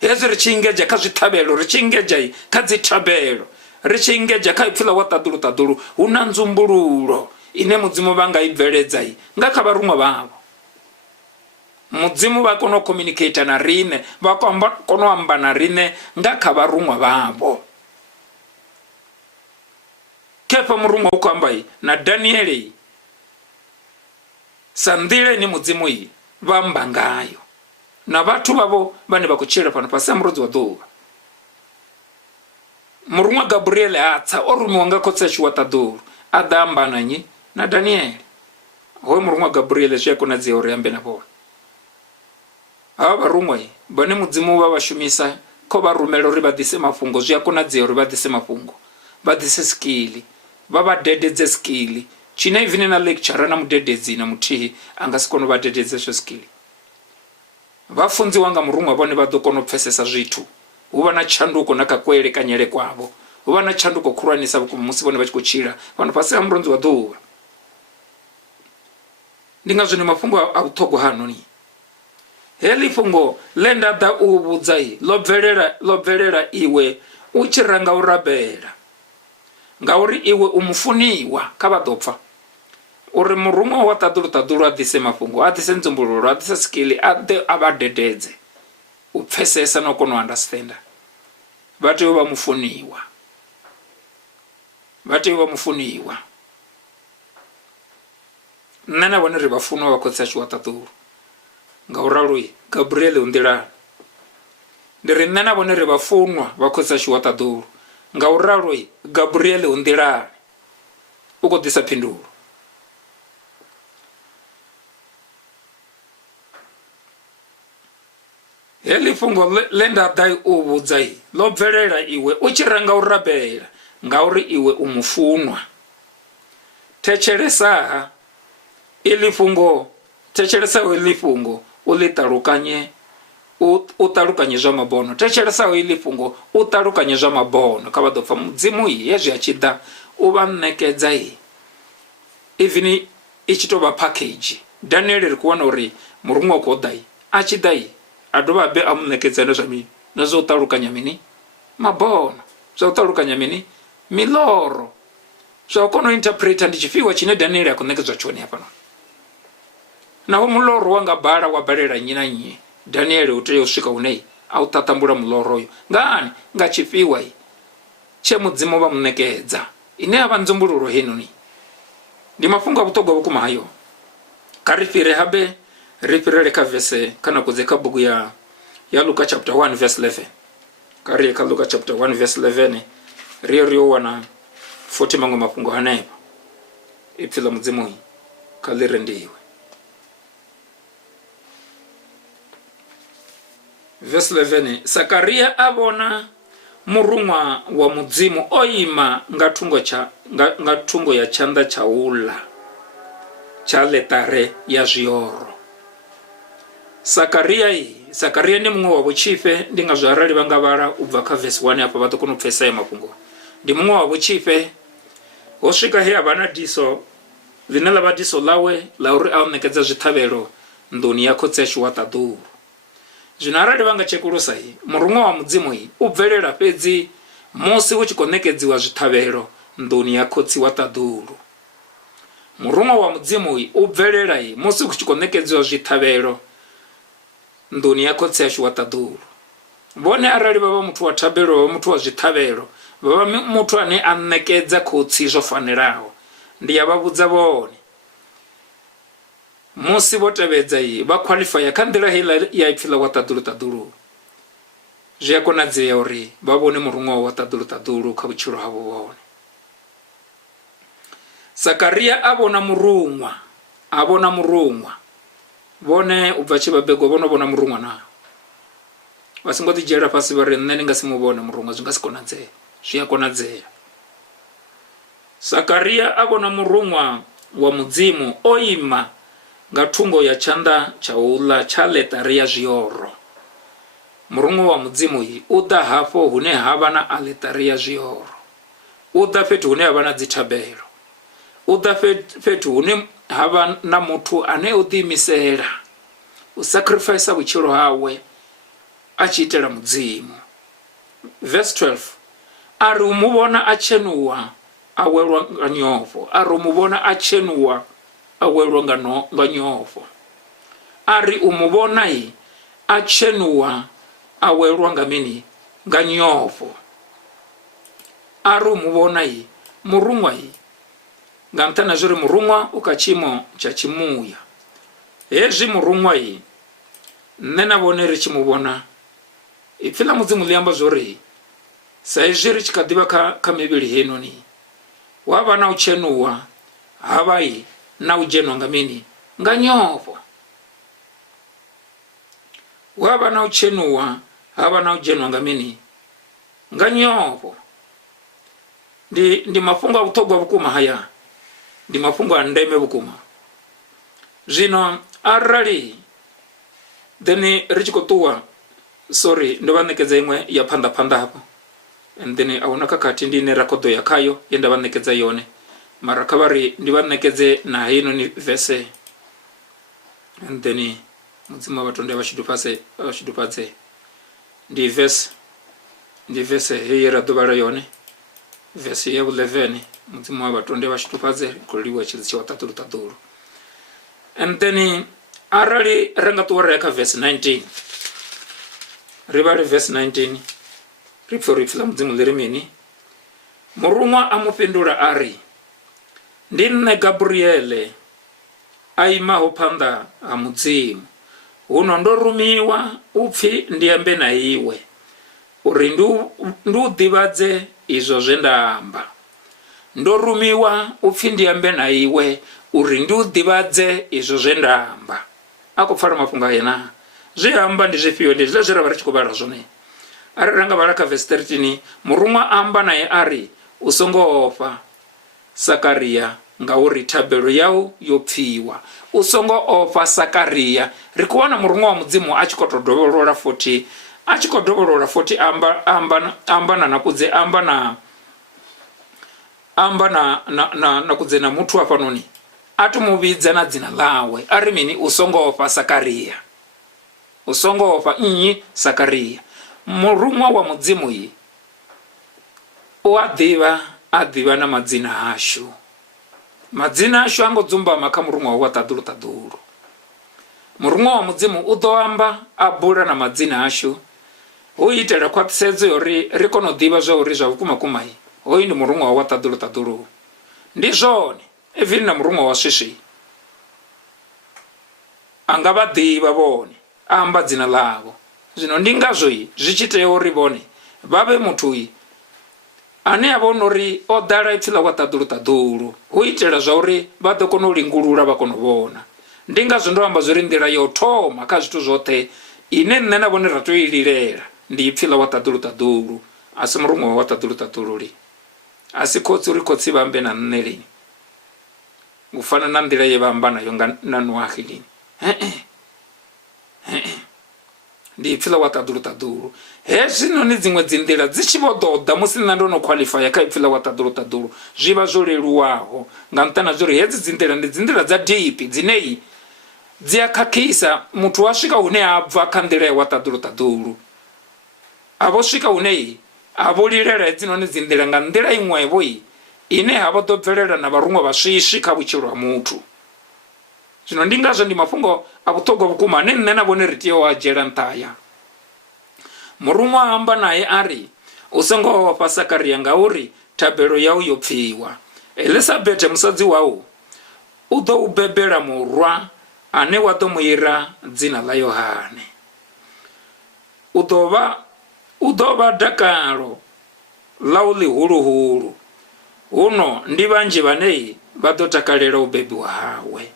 Hezwi ri tshi ingedzha kha zwithavhelo, ri tshi ingedzha kha dzithabelo, ri tshi ingedzha kha ipfi ḽa wa ṱaḓulu, hu na nzumbululo ine mudzimu vha nga i bveledza nga kha vharuṅwa vhavho. Mudzimu vha kona u communicate na riṋe, vha kona u amba na riṋe nga kha vharuṅwa vhavho. Khepa murunwa u khou amba na Daniele sa nḓila ine mudzimu vha amba ngayo na vhathu vhavho vhane vha khou tshila fhano fhasi ha murunzi wa ḓuvha. Murunwa Gabriel a tsa o rumiwa nga khotsi ashu wa ṱaḓulu a ḓa amba na nnyi? Na Daniele. Hoyo murunwa Gabriel zwi a konadzea uri ambe na vhone. Havha vharuṅwa vhane mudzimu vha shumisa kho vha rumela uri vha ḓise mafhungo, zwi a konadzea uri vha ḓise mafhungo, vha ḓise skill, vha vha dededze skill tshine even na lecture na mudededzi na muthihi a nga si kone u vha dededze zwo skill. Vha funziwa nga murunwa vhone vha ḓo kona u pfesesa zwithu. Hu vha na tshanduko na kha kuelekanyele kwavho, hu vha na tshanduko khulwanesa vhukuma musi vhone vha tshi khou tshila fhano fhasi ha murunzi wa ḓuvha. Ndi ngazwo ndi mafhungo a vhuṱhogwa hanoni. Heḽi fhungo ḽe nda ḓa u vhudza ḽo bvelela iwe u tshi ranga u rabela. Ngauri iwe u mufuniwa, kha vha ḓo pfa, uri murumwa wa taḓulu a ḓise mafhungo, a ḓise nzumbululo, a ḓise skill, a vha dededze u pfesesa na u kona u understanda. Vha tea u vha mufuniwa, vha tea u vha mufuniwa. Nṋe na vhone ri vha funwa vha khotsi ashu wa taḓulu, nga u ralo Gabriel u nḓilani. Ndi ri nṋe na vhone ri vha funwa vha khotsi ashu wa taḓulu, nga u ralo Gabriel u nḓilani. U khou ḓisa phindulo. Heḽi fhungo ḽe nda ḓa u vhudza ḽo bvelela iwe u tshi renga u rabela, ngauri iwe u mufunwa. Thetshelesa iḽi fhungo, thetshelesa iḽi fhungo u ḽi ṱalukanye, u ṱalukanye zwa mabono. Thetshelesa iḽi fhungo u ṱalukanye zwa mabono, kha vha ḓo pfa mudzimu hezwi a tshi ḓa u vha ṋekedza even i tshi tou vha package. Daniel ri khou wana uri murunwa u khou ḓa a tshi ḓa a dovha a mu ṋekedza na zwa mini, na zwa u ṱalukanya mini, mabono, zwa u ṱalukanya mini, miloro, zwa u kona u interpreta. Ndi tshifhiwa tshine Daniel a khou ṋekedzwa tshone hafhanoni. Naho muloro wa nga bala wa balela nnyi na nnyi, Daniel u tea u swika hune a u ṱaṱambula muloro uyo ngani, nga tshifhiwa tshe mudzimu vha mu ṋekedza, ine ya vha nzumbululo heinoni. Ndi mafhungo a vhuṱhogwa vhukuma hayo. Kha ri fhire habe, ri fhirele kha vese kana kudze kha bugu ya Luka chapter 1 verse 11. Kha ri ye kha Luka chapter 1 verse 11 ri yo wana 40 maṅwe mafhungo hanefha. Ipfhi ḽa mudzimu kha ḽi rendiwe. Verse 11, Sakaria a vhona murunwa wa mudzimu o ima nga thungo ya tshanḓa tsha uḽa tsha ḽeṱare ya zwioro. Sakaria ndi muṅwe wa vhutshife, ndi nga zwo arali vha nga vhala u bva kha verse 1 hafha vha ḓo kona u pfesesa mafhungo. Ndi muṅwe wa vhutshife, ho swika he a vha na diso ḽine ḽa vha diso ḽawe ḽa uri a u ṋekedza zwiṱhavhelo nḓuni ya khotsi ashu wa taḓulu. Zwino arali vha nga tshekulusa murunwa wa mudzimu u bvelela fhedzi musi hu tshi khou ṋekedziwa zwiṱhavhelo nḓuni ya khotsi wa taḓulu. Murunwa wa mudzimu u bvelela musi hu tshi khou ṋekedziwa zwiṱhavhelo nḓuni ya khotsi ashu wa taḓulu. Vhone arali vha vha muthu wa thabelo, vha muthu wa zwiṱhavhelo, vha vha muthu ane a ṋekedza khotsi zwo fanelaho, ndi ya vha vhudza vhone musi vho tevhedza vha qualify kha nḓila heiḽa ya ipfhi ḽa wa taḓulu, zwi a konadzea uri vha vhone murunwa wa taḓulu kha vhutshilo havho vhone. Sakaria a vhona murunwa, vhone u bva tshe vha begwa vhono vhona murunwa na vha songo ḓi dzhiela fhasi vha ri nṋe ndi nga si mu vhone murunwa, zwi nga si konadzea. Zwi a konadzea. Sakaria a vhona murunwa wa mudzimu o ima nga thungo ya tshanḓa tsha uḽa tsha ḽeṱare ya zwioro. Murunwa wa mudzimu u ḓa hafho hune ha vha na aḽeṱare ya zwioro, u ḓa fhethu hune ha vha na dzithabelo, u ḓa fhethu hune ha vha na muthu ane o ḓiimisela u sacrifice vhutshilo hawe a tshi itela mudzimu. Verse 12, a ri u mu vhona a tshenuwa a welwa nga nyofho, a ri u mu vhona a tshenuwa a welwa nga nyofho. A ri u mu vhona a tshenuwa a welwa nga mini, nga nyofho. A ri u mu vhona murunwa nga nṱhani ha zwo ri murunwa u kha tshiimo tsha tshimuya. Hezwi murunwa nṋe na vhone ri tshi mu vhona, ipfhi ḽa mudzimu ḽi amba zwori sa izwi ri tshi kha ḓivha kha mivhili heinoni, wa vha na u tshenuwa, ha vha na u dzhenwa nga mini, nga nyofho. Wa vha na u tshenuwa, ha vha na u dzhenwa nga mini, nga nyofho. Ndi mafhungo a vhuṱhogwa vhukuma haya, ndi mafhungo a ndeme vhukuma. Zwino arali then ri tshi khou ṱuwa, sorry ndo vha ṋekedza iṅwe ya phanḓa hafho, and then a huna khakhathi ndi ine ra khou ḓo ya khayo ye nda vha ṋekedza yone, mara kha vha ri ndi vha ṋekedze na heinoni vese, and then mudzimu wa vhathu ndi vha tshidufhadze. Ndi vese heyi ra ḓo vhala yone, vese ya 11 mudzimu wa vhatonde vha tshitufhadze khou livhuwa tshilisi tsha ṱaḓulu. And then arali ri nga ṱuwa ri kha verse 19, ri vhale verse 19 ri pfhe ri pfhi ḽa mudzimu ḽi ri mini. Murunwa a mu fhindula a ri, ndi nṋe Gabriele a imaho phanḓa ha mudzimu, huno ndo rumiwa u pfhi ndi ambe na iwe uri ndi u ḓivhadze izwo zwe nda amba. Ndo rumiwa u pfhi ndi ambe na iwe uri ndi u ḓivhadze izwo zwe nda amba. A khou pfala mafhungo aya na zwe amba ndi zwifhio? Ndi zwe ra vha ri tshi khou vhala zwone. Arali ra nga vhala kha verse 13, murunwa amba naye a ri, u songo ofha Sakariya ngauri thabelo yau yo pfiwa. U songo ofha Sakariya. Ri khou wana murunwa wa mudzimu a tshi khou tou dovholola 40, a tshi khou dovholola 40 amba na nakudze amba na kudze na muthu hafhanoni a tu mu vhidza na dzina ḽawe a ri mini? U songo ofha Sakariya. U songo ofha nnyi? Sakariya. Murunwa wa mudzimu yi u a ḓivha na madzina ashu. Madzina ashu a ngo dzumbama kha murunwa wa ṱaḓulu. Murunwa wa mudzimu u ḓo amba a bula na madzina ashu hu itela khwaṱhisedzo yori ri kone u ḓivha zwa uri zwa vhukuma hoyu ndi murunwa wa ṱaḓulu. Ndi zwone even na murunwa wa swiswi a nga vha ḓivha vhone a amba dzina ḽavho. Zwino ndi ngazwo zwi tshi tea uri vhone vha vhe muthu ane a vhona uri o ḓala ipfhi ḽa wa ṱaḓulu hu itela zwa uri vha ḓo kona u lingulula vha kona u vhona. Ndi ngazwo ndo amba zwori nḓila yo thoma kha zwithu zwoṱhe ine nṋe na vhone ra tea i lilela ndi ipfhi ḽa wa ṱaḓulu. A si murunwa wa ṱaḓulu li, a si khotsi uri khotsi vha ambe na nṋe lini u fana na nḓila ye vha amba nayo na Noahi lini. Ndi ipfhi ḽa wa ṱaḓulu. Hezwinoni dziṅwe dzi nḓila dzi tshi vho ḓoḓa musi nṋe ndo no qualifya kha ipfhi ḽa wa ṱaḓulu zwi vha zwo leluwaho nga nṱhani ha zwa uri hedzi dzi nḓila ndi dzi nḓila dza deep dzine dzi a khakhisa. Muthu wa swika hune a bva kha nḓila ya wa ṱaḓulu a vho swika hune a vho lilela hedzinoni dzi nḓila nga nḓila iṅwevho ine ha vho ḓo bvelela na vharunwa vha swiswi kha vhutshilo ha muthu. Zwino ndi ngazwo ndi mafhungo a vhuṱhogwa vhukuma ane nṋe na vhone ri tea u a dzhiela nṱha aya. Murunwa amba naye a ri, u songo ofha Sakariya ngauri thabelo yau yo pfiwa. Elisabete musadzi wau u ḓo u bebela murwa ane wa ḓo mu ira dzina ḽa Yohane. U ḓo vha dakalo ḽau ḽihuluhulu. Huno ndi vhanzhi vhane vha ḓo takalela u bebiwa hawe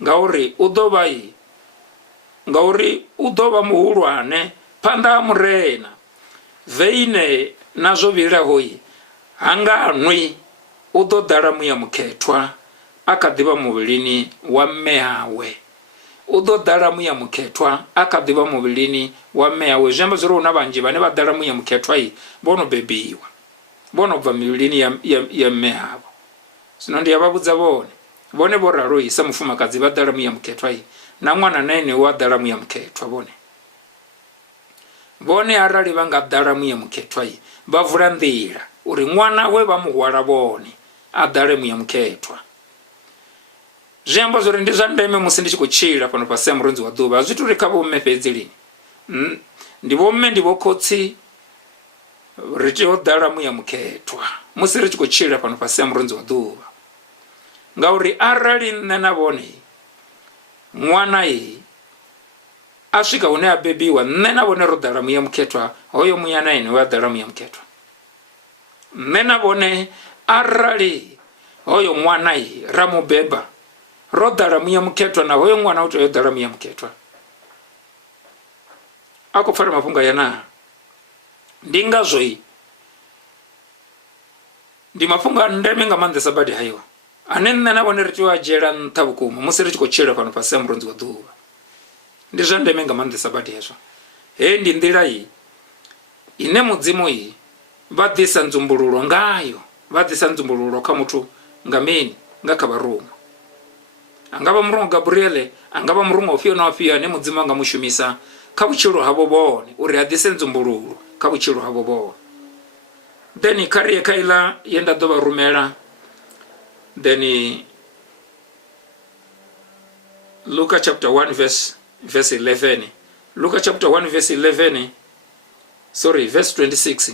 ngauri u ḓo vha muhulwane phanḓa ha murena. Veine na zwo vhilaho hanga nwi u ḓo ḓala muya mukhethwa a kha ḓivha muvhilini wa mme hawe. U ḓo ḓala muya mukhethwa a kha ḓivha muvhilini wa mme hawe. Zwi amba zwori hu na vhanzhi vhane vha ḓala muya mukhethwa vho no bebiwa, vho no bva mivhilini ya mme havho. Zwino ndi ya vha vhudza vhone vho ralo sa mufumakadzi vha ḓala muya mukhethwa na ṅwana na ene wa ḓala muya mukhethwa. Vhone arali vha nga ḓala muya mukhethwa vha vula nḓila uri ṅwana we vha muhwala vhone a ḓale muya mukhethwa. Zwi amba zwori ndi zwa ndeme musi ndi tshi khou tshila fhano fhasi ha murenzi wa ḓuvha. A zwi tori kha vhomme fhedzi lini, ndi vhomme ndi vho khotsi ri tea u ḓala muya mukhethwa musi ri tshi khou tshila fhano fhasi ha murenzi wa ḓuvha. Ngauri arali nṋe na vhone ṅwana a swika hune a bebiwa nṋe na vhone ro ḓala muya mukhethwa, hoyo muya na ene wa ḓala muya mukhethwa. Nṋe na vhone arali hoyo ṅwana ra mu beba ro ḓala muya mukhethwa na hoyo ṅwana u tea u ḓala muya mukhethwa. A khou pfala mafhungo aya na ndi ngazwo ndi mafhungo a ndeme nga maanḓesa badi hayo ane nṋe na vhone ri tea u a dzhiela nṱha vhukuma musi ri tshi khou tshila fhano fhasi ha murenzi wa ḓuvha. Ndi zwa ndeme nga maanḓesa badi hezwo. Hei ndi nḓila ine mudzimu vha ḓisa nzumbululo ngayo, vha ḓisa nzumbululo kha muthu nga mini? Nga kha vharunwa. Angavha murunwa Gabriele, angavha murunwa ufhio na ufhio ane mudzimu anga mushumisa kha vhutshilo havho vhone uri a ḓise nzumbululo kha vhutshilo havho vhone. Then khariye kha iḽa ye nda ḓo vha rumela Then Luke chapter 1 verse 11. Luke chapter 1 verse 11. Verse 26.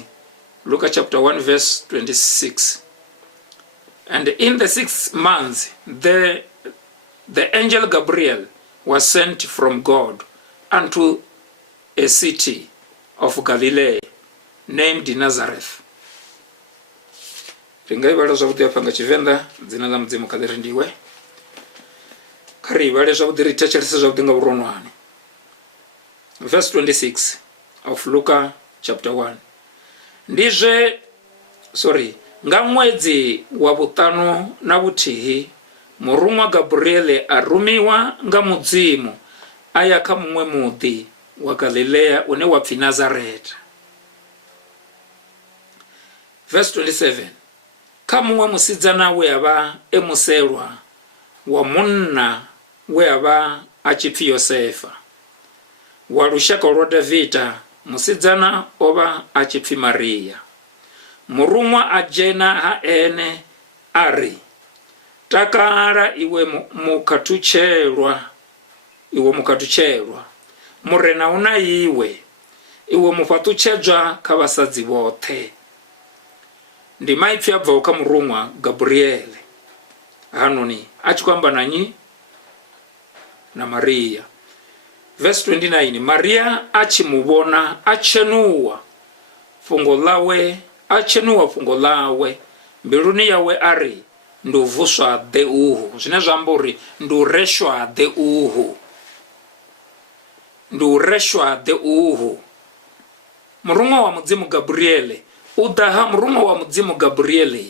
Luke chapter 1 verse 26. And in the 6th month, the angel Gabriel was sent from God unto a city of Galilee named Nazareth. Ringaibale zvakuti yapanga chivenda dzina la mudzimu kadiri ndiwe. Karibale zvakuti ritacherese zvakuti ngauronwani. Verse 26 of Luke chapter 1. Nga mwedzi wa vutano na vutihi, murumwa Gabriele arumiwa nga mudzimu aya kha mumwe mudi wa Galilea une wapfi Nazareth. Verse 27. Kha mumwe musidzana we ava emuselwa wa munna we ava achipfi Yosefa, wa lushaka lwa Davida, musidzana ova achipfi Maria. Murumwa ajena ha ene ari, takara iwe mukatuchelwa, murena una iwe mufatuchedzwa kha vasadzi vothe. Ndi maipfi abvaho kha murumwa Gabriele hanoni achikwamba nanyi na Maria. Verse 29. Maria achimuvona achenuwa fungo lawe mbiluni yawe ari nduvuswa de uhu. Zvine zvamburi ndureshwa de uhu. Murumwa wa mudzimu Gabriele udaha murumwa wa mudzimu Gabriele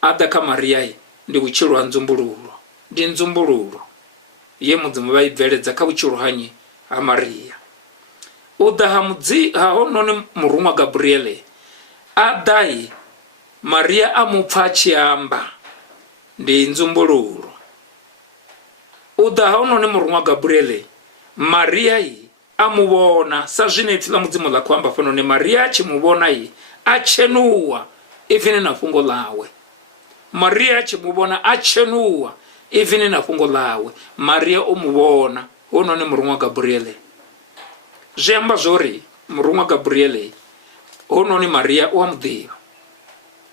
adaka Maria ndi uchirwa nzumbululo. Ndi nzumbululo ye mudzimu vaibveledza kha uchiruhanyi ha Maria. Udaha hononi murumwa Gabriele adai Maria amupfa chiamba ndi nzumbululo. Udaha hononi murumwa Gabriele Maria amuvona sa zvine ipfi la mudzimu la kwamba fanone Maria achimuvona achenuwa ivine na fungo lawe. Maria achimuvona achenuwa ivine na fungo lawe. Maria omuvona hononi murumwa Gabriele. Zviamba zvori murumwa Gabriele hononi Maria wamudiva.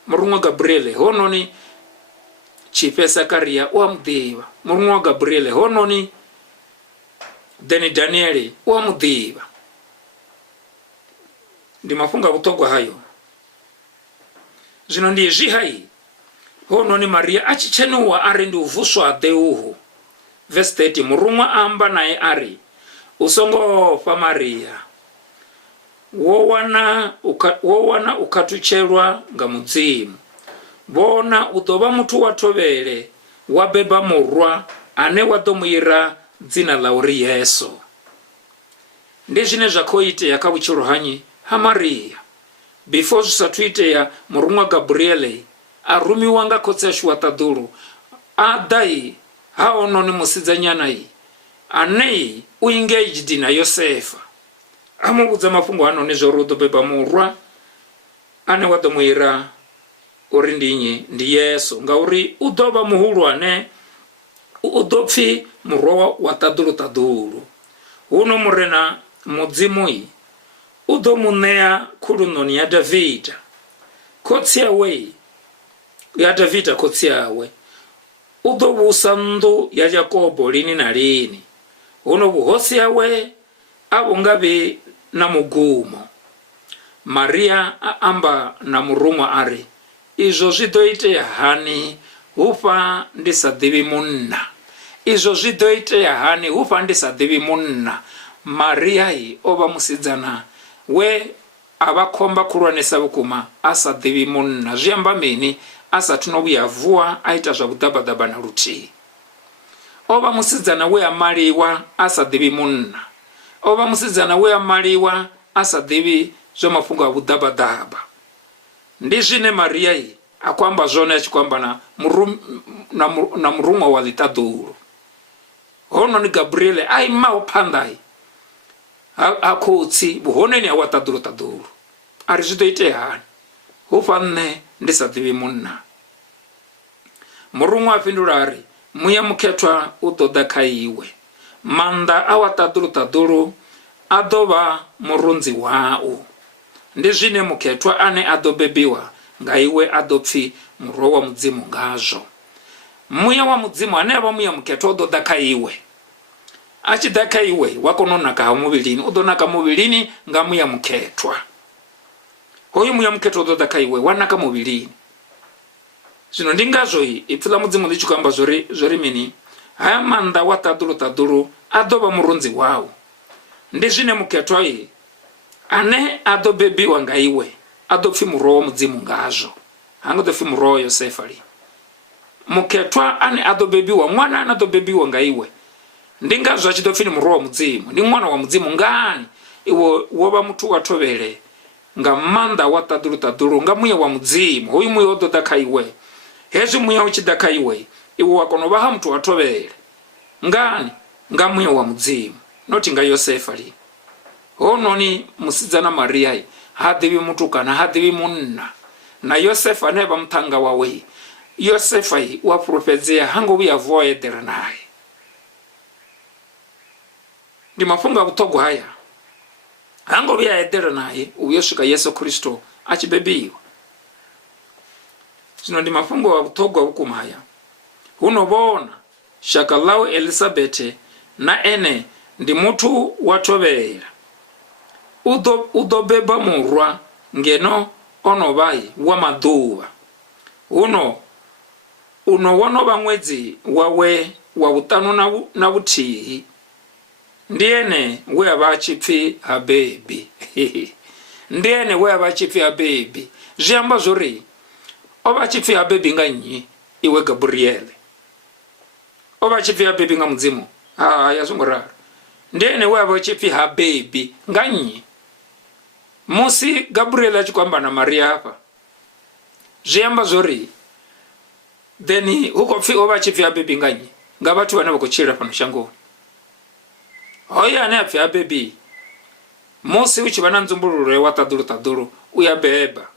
Murumwa Gabriele hononi chipe Sakaria wamudiva. Murumwa Gabriele hononi Danieli wamudiva. Ndi mafunga kutogwa hayo. Zvino ndi zvihai hononi Maria achichenuwa ari ndi uvuswa deuhu. Verse 30. Murumwa amba naye ari, usongofa Maria, wowana ukatuchelwa nga mudzimu. Bona udova mutu watovele wabeba murwa ane wadomuyira dzina la uri Yesu. Ndi zvine zvakoite kha uchiruhanyi ha Maria. Before zvisatuite ya murumwa Gabriele arumiwa nga khotsi ya Shuwatadulu adai haononi musidzanyana ane uengaged na Yosefa. Amubudza mafungo anoni zvori udobeba murwa ane wadomuyira uri ndinyi ndi Yesu, ngauri udova muhulwane udopfi murwa wa tadulu. Uno murena mudzimu udomunea khulunoni ya Davida khotsi yawe ya Davida khotsi yawe. Udovusa ndu ya Jakobo lini na lini. Uno buhosi yawe abungabe na mugumo. Maria amba na murumwa ari, izvo zvidoitea hani hufa ndisadivi munna. Izvo zvidoitea hani hufa ndisadivi munna. Maria ova musidzana we avakomba kulwanisa vukuma asadivi munna. Zviamba mini asati novuyavuwa aita zvakudhabhadhabha na rutii. Ova musidzana we amaliwa asadivi munna. Ova musidzana we amaliwa asadivi zvomafungo akudhabhadhabha. Ndi zvine Maria akwamba zvone achikwamba na murumwa wa litadulu. Hononi Gabriele aimawo pandai akhotsi buhoneni awatadulu. Ari zvidoite hani hufanne ndisadivi munna. Murungu afindula ari muya mukhetwa utoda kha iwe. Manda awa tadulu adoba murunzi wao. Ndi zwine mukhetwa ane adobebiwa nga iwe adopfi muro wa mudzimu ngazwo. Muya wa mudzimu ane ava muya mukhetwa udoda kha iwe. Achida kha iwe wakononaka ha muvhilini udonaka muvhilini nga muya mukhetwa. Hoyu muya mukhetwa udoda kha iwe wanaka muvhilini. Zwino ndi ngazwo ipfula mudzimu ndi chikamba zori mini haya manda wa tadulu adoba murunzi wao. Ndi zwine mukhetwa ane adobebiwa nga iwe adopfi muro wa mudzimu ngazwo. Hanga dopfi muro Yosefa ali. Mukhetwa ane adobebiwa mwana ane adobebiwa nga iwe. Ndi ngazwo achidopfi ni muro wa mudzimu. Ndi mwana wa mudzimu ngani iwe woba mutu wathovele nga manda wa tadulu nga muya wa mudzimu. Hoyu muya ododa kha iwe. Hezwi muya uchida kha iwe iwe wakono ha mutu wathovele ngani nga muya wa mudzimu noti nga Yosefa ali. Hononi musidzana Maria hadivi mutukana hadivi munna na Yosefa neba mthanga wawe. Yosefa wa profezia hango vya voedera naye. Ndi mafunga butogo haya hango vya edera naye uyoshika Yesu Kristo achibebiwa. Sino ndi mafungo wa butogo hukuma haya. Hunobona shakalau Elizabeth na ene ndi mutu watobera. Udobeba murwa ngeno onobai wa maduwa. Uno wanoba mwezi wawe wa utano na utihi. Ndiene we abachipfi habebi. Ndiene we abachipfi habebi. Jamba zori obachipfi habebi nganyi iwe Gabriele. Obachipfi habebi nga mudzimu. Yazungurara. Ndiene we abachipfi habebi nganyi. Musi Gabriela chikwamba na Maria hapa. Jamba zori then huko fi obachipfi habebi nganyi. Nga batu wane wakuchira pano shango. Hoya ane apfi habebi. Musi uchi bana nzumbuluru wa tadulu uyabeba.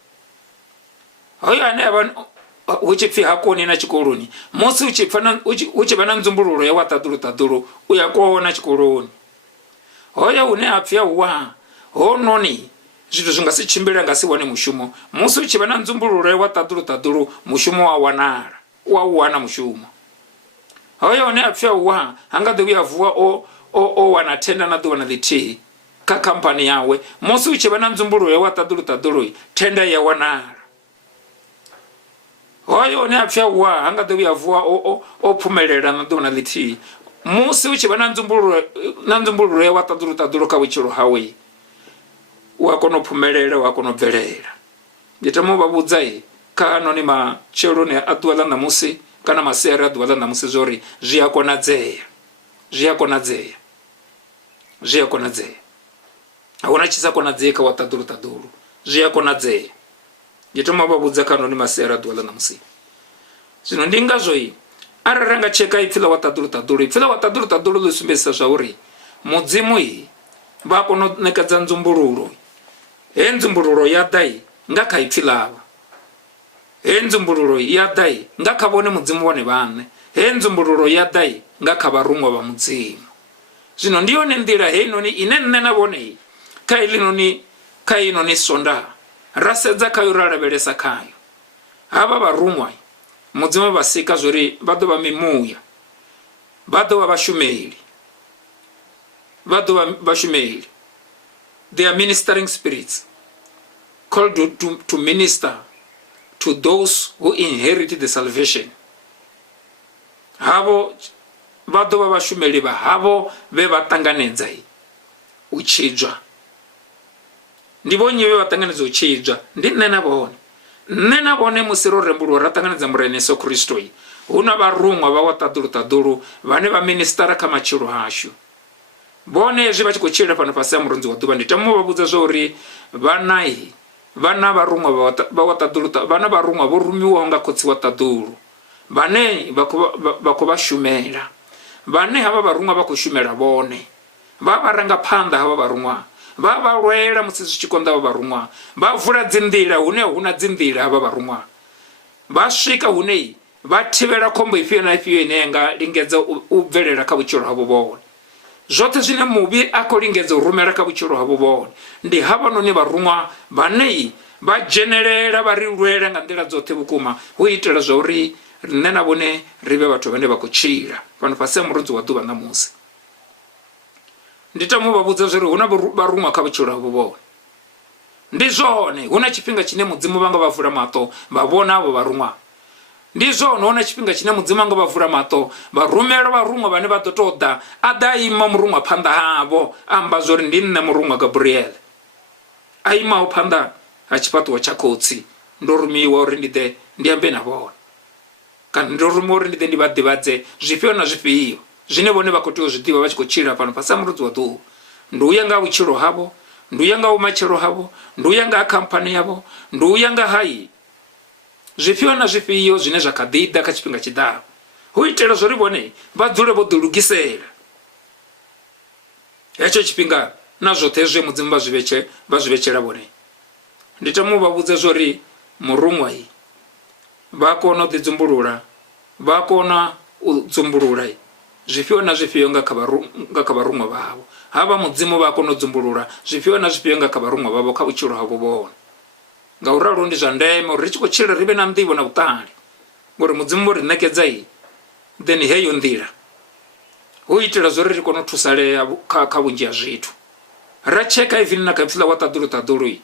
Hoya ane aban uchipfi hakoni na chikoroni. Musi uchi bana nzumbuluru wa tadulu uyakuona chikoroni. Hoya une apfi wa hononi zvitu zvingasichimbira ngasi wane mushumo. Musi uchi bana nzumbuluru wa tadulu mushumo wa wanara wana mushumo. Hoya une apfi wa hangade uyavuwa wanatenda na duwa na liti ka kampani yawe. Musi uchi bana nzumbuluru wa tadulu tenda ya wanara. Hoyo ne apfi wa hangade uyavuwa ophumelela na duwa na liti. Musi uchi bana nzumbuluru wa tadulu ka wichiro hawe. Wakono phumelela wakono bvelela. Nditamu babudzayi kano ni machero ne adwala na musi kana masera adwala na musi zori zviyakonadzeya. Awona chisakonadzeka wa tadulu zviyakonadzeya. Nditamu babudza kano ni masera adwala na musi. Zvino ndingazvo araranga cheka ipfila wa tadulu ipfila wa tadulu lusumbesa zvauri mudzimu vakono nekadza nzumbuluro. Nzumbuluro yadai ngaka ipfilava. Nzumbuluro yadai ngaka bone mudzimu wane vane. Nzumbuluro yadai ngaka varumwa va mudzimu. Zvino ndiyone ndira henoni inene na bone kainoni sonda rasedza kayo raravelesa kayo. Ava varumwa mudzimu vasika zori vadova mimuya vadova vashumeli. They are ministering spirits called to minister to those who inherit the salvation. Havo vadova vashumeli va havo ve vatanganedza uchidza. Ndivonye ve vatanganedza uchidza. Ndi nena bone musiro rembulo ratanganedza murene Yesu Kristo. Una varumwa va tadulu vane va ministera kama chiro hashu. Bone zviva chikochira pano pasi murunzi wa duba. Nditamu babudza zori vana varumwa va tadulu vana varumwa vorumiwa nga kotsi wa tadulu. Vane vakuva shumela. Vane hava varumwa vakushumela bone. Vavaranga phanda hava varumwa. Vavarwela musisi chikonda varumwa. Vavula dzindira hune huna dzindira hava varumwa. Vasvika hune vathivela khombo ifhio na ifhio ine nga lingedza u bvelela kha vhutshilo havho vhone. Zwoṱhe zwine muvhi a khou lingedza u rumela kha vhutshilo havho vhone ndi havhanoni vharuṅwa vhane vha dzhenelela vha ri lwela nga nḓila dzoṱhe vhukuma hu itela zwa uri nne na vhone ri vhe vhathu vhane vha khou tshila fhano fhasi ha murunzi wa ḓuvha ṋamusi. Ndi tamo vha vhudza zwori hu na vharuṅwa kha vhutshilo havho vhone. Ndi zwone hu na tshifhinga tshine mudzimu vha nga vha vula maṱo vha vhona avho vharuṅwa. Ndi zwone hu na tshifhinga tshine mudzimu anga vha vula maṱo vha rumela vharuṅwa vhane vha ḓo tou ḓa a ḓa a ima muruṅwa phanḓa havho amba zwori ndi nṋe muruṅwa Gabriel a imaho phanḓa ha tshifhaṱuwo tsha khotsi ndo rumiwa uri ndi ḓe ndi ambe na vhone, kana ndo rumiwa uri ndi ḓe ndi vha ḓivhadze zwifhio na zwifhio zwine vhone vha khou tea u zwi ḓivha vha tshi khou tshila fhano fhasi ha murunzi wa ḓuvha. Ndi u ya nga vhutshilo havho, ndi u ya nga vhumatshelo havho, ndi u ya nga khamphani yavho, ndi u ya nga hai zwifhio na zwifhio zwine zwa kha ḓi ḓa kha tshifhinga tshiḓaho hu itela zwori vhone vha dzule vho ḓilugisela hetsho tshifhinga na zwoṱhe hezwi mudzimu vha zwi vhetshela vhone. Ndi tamo vha vhudza zwori muruṅwa vha kona u ḓidzumbulula, vha kona u dzumbulula zwifhio na zwifhio nga kha vharuṅwa vhavho. Havha mudzimu vha kona u dzumbulula zwifhio na zwifhio nga kha vharuṅwa vhavho kha vhutshilo havho vhone. Ngauralo ndi zwa ndeme uri ri tshi khou tshila ri vhe na nḓivho na vhuṱali ngori mudzimu vho ri ṋekedza then heyo nḓila hu itela zwori ri kone u thusalea kha vhunzhi ha zwithu. Ra tsheka even na kha pfila wa ṱaḓulu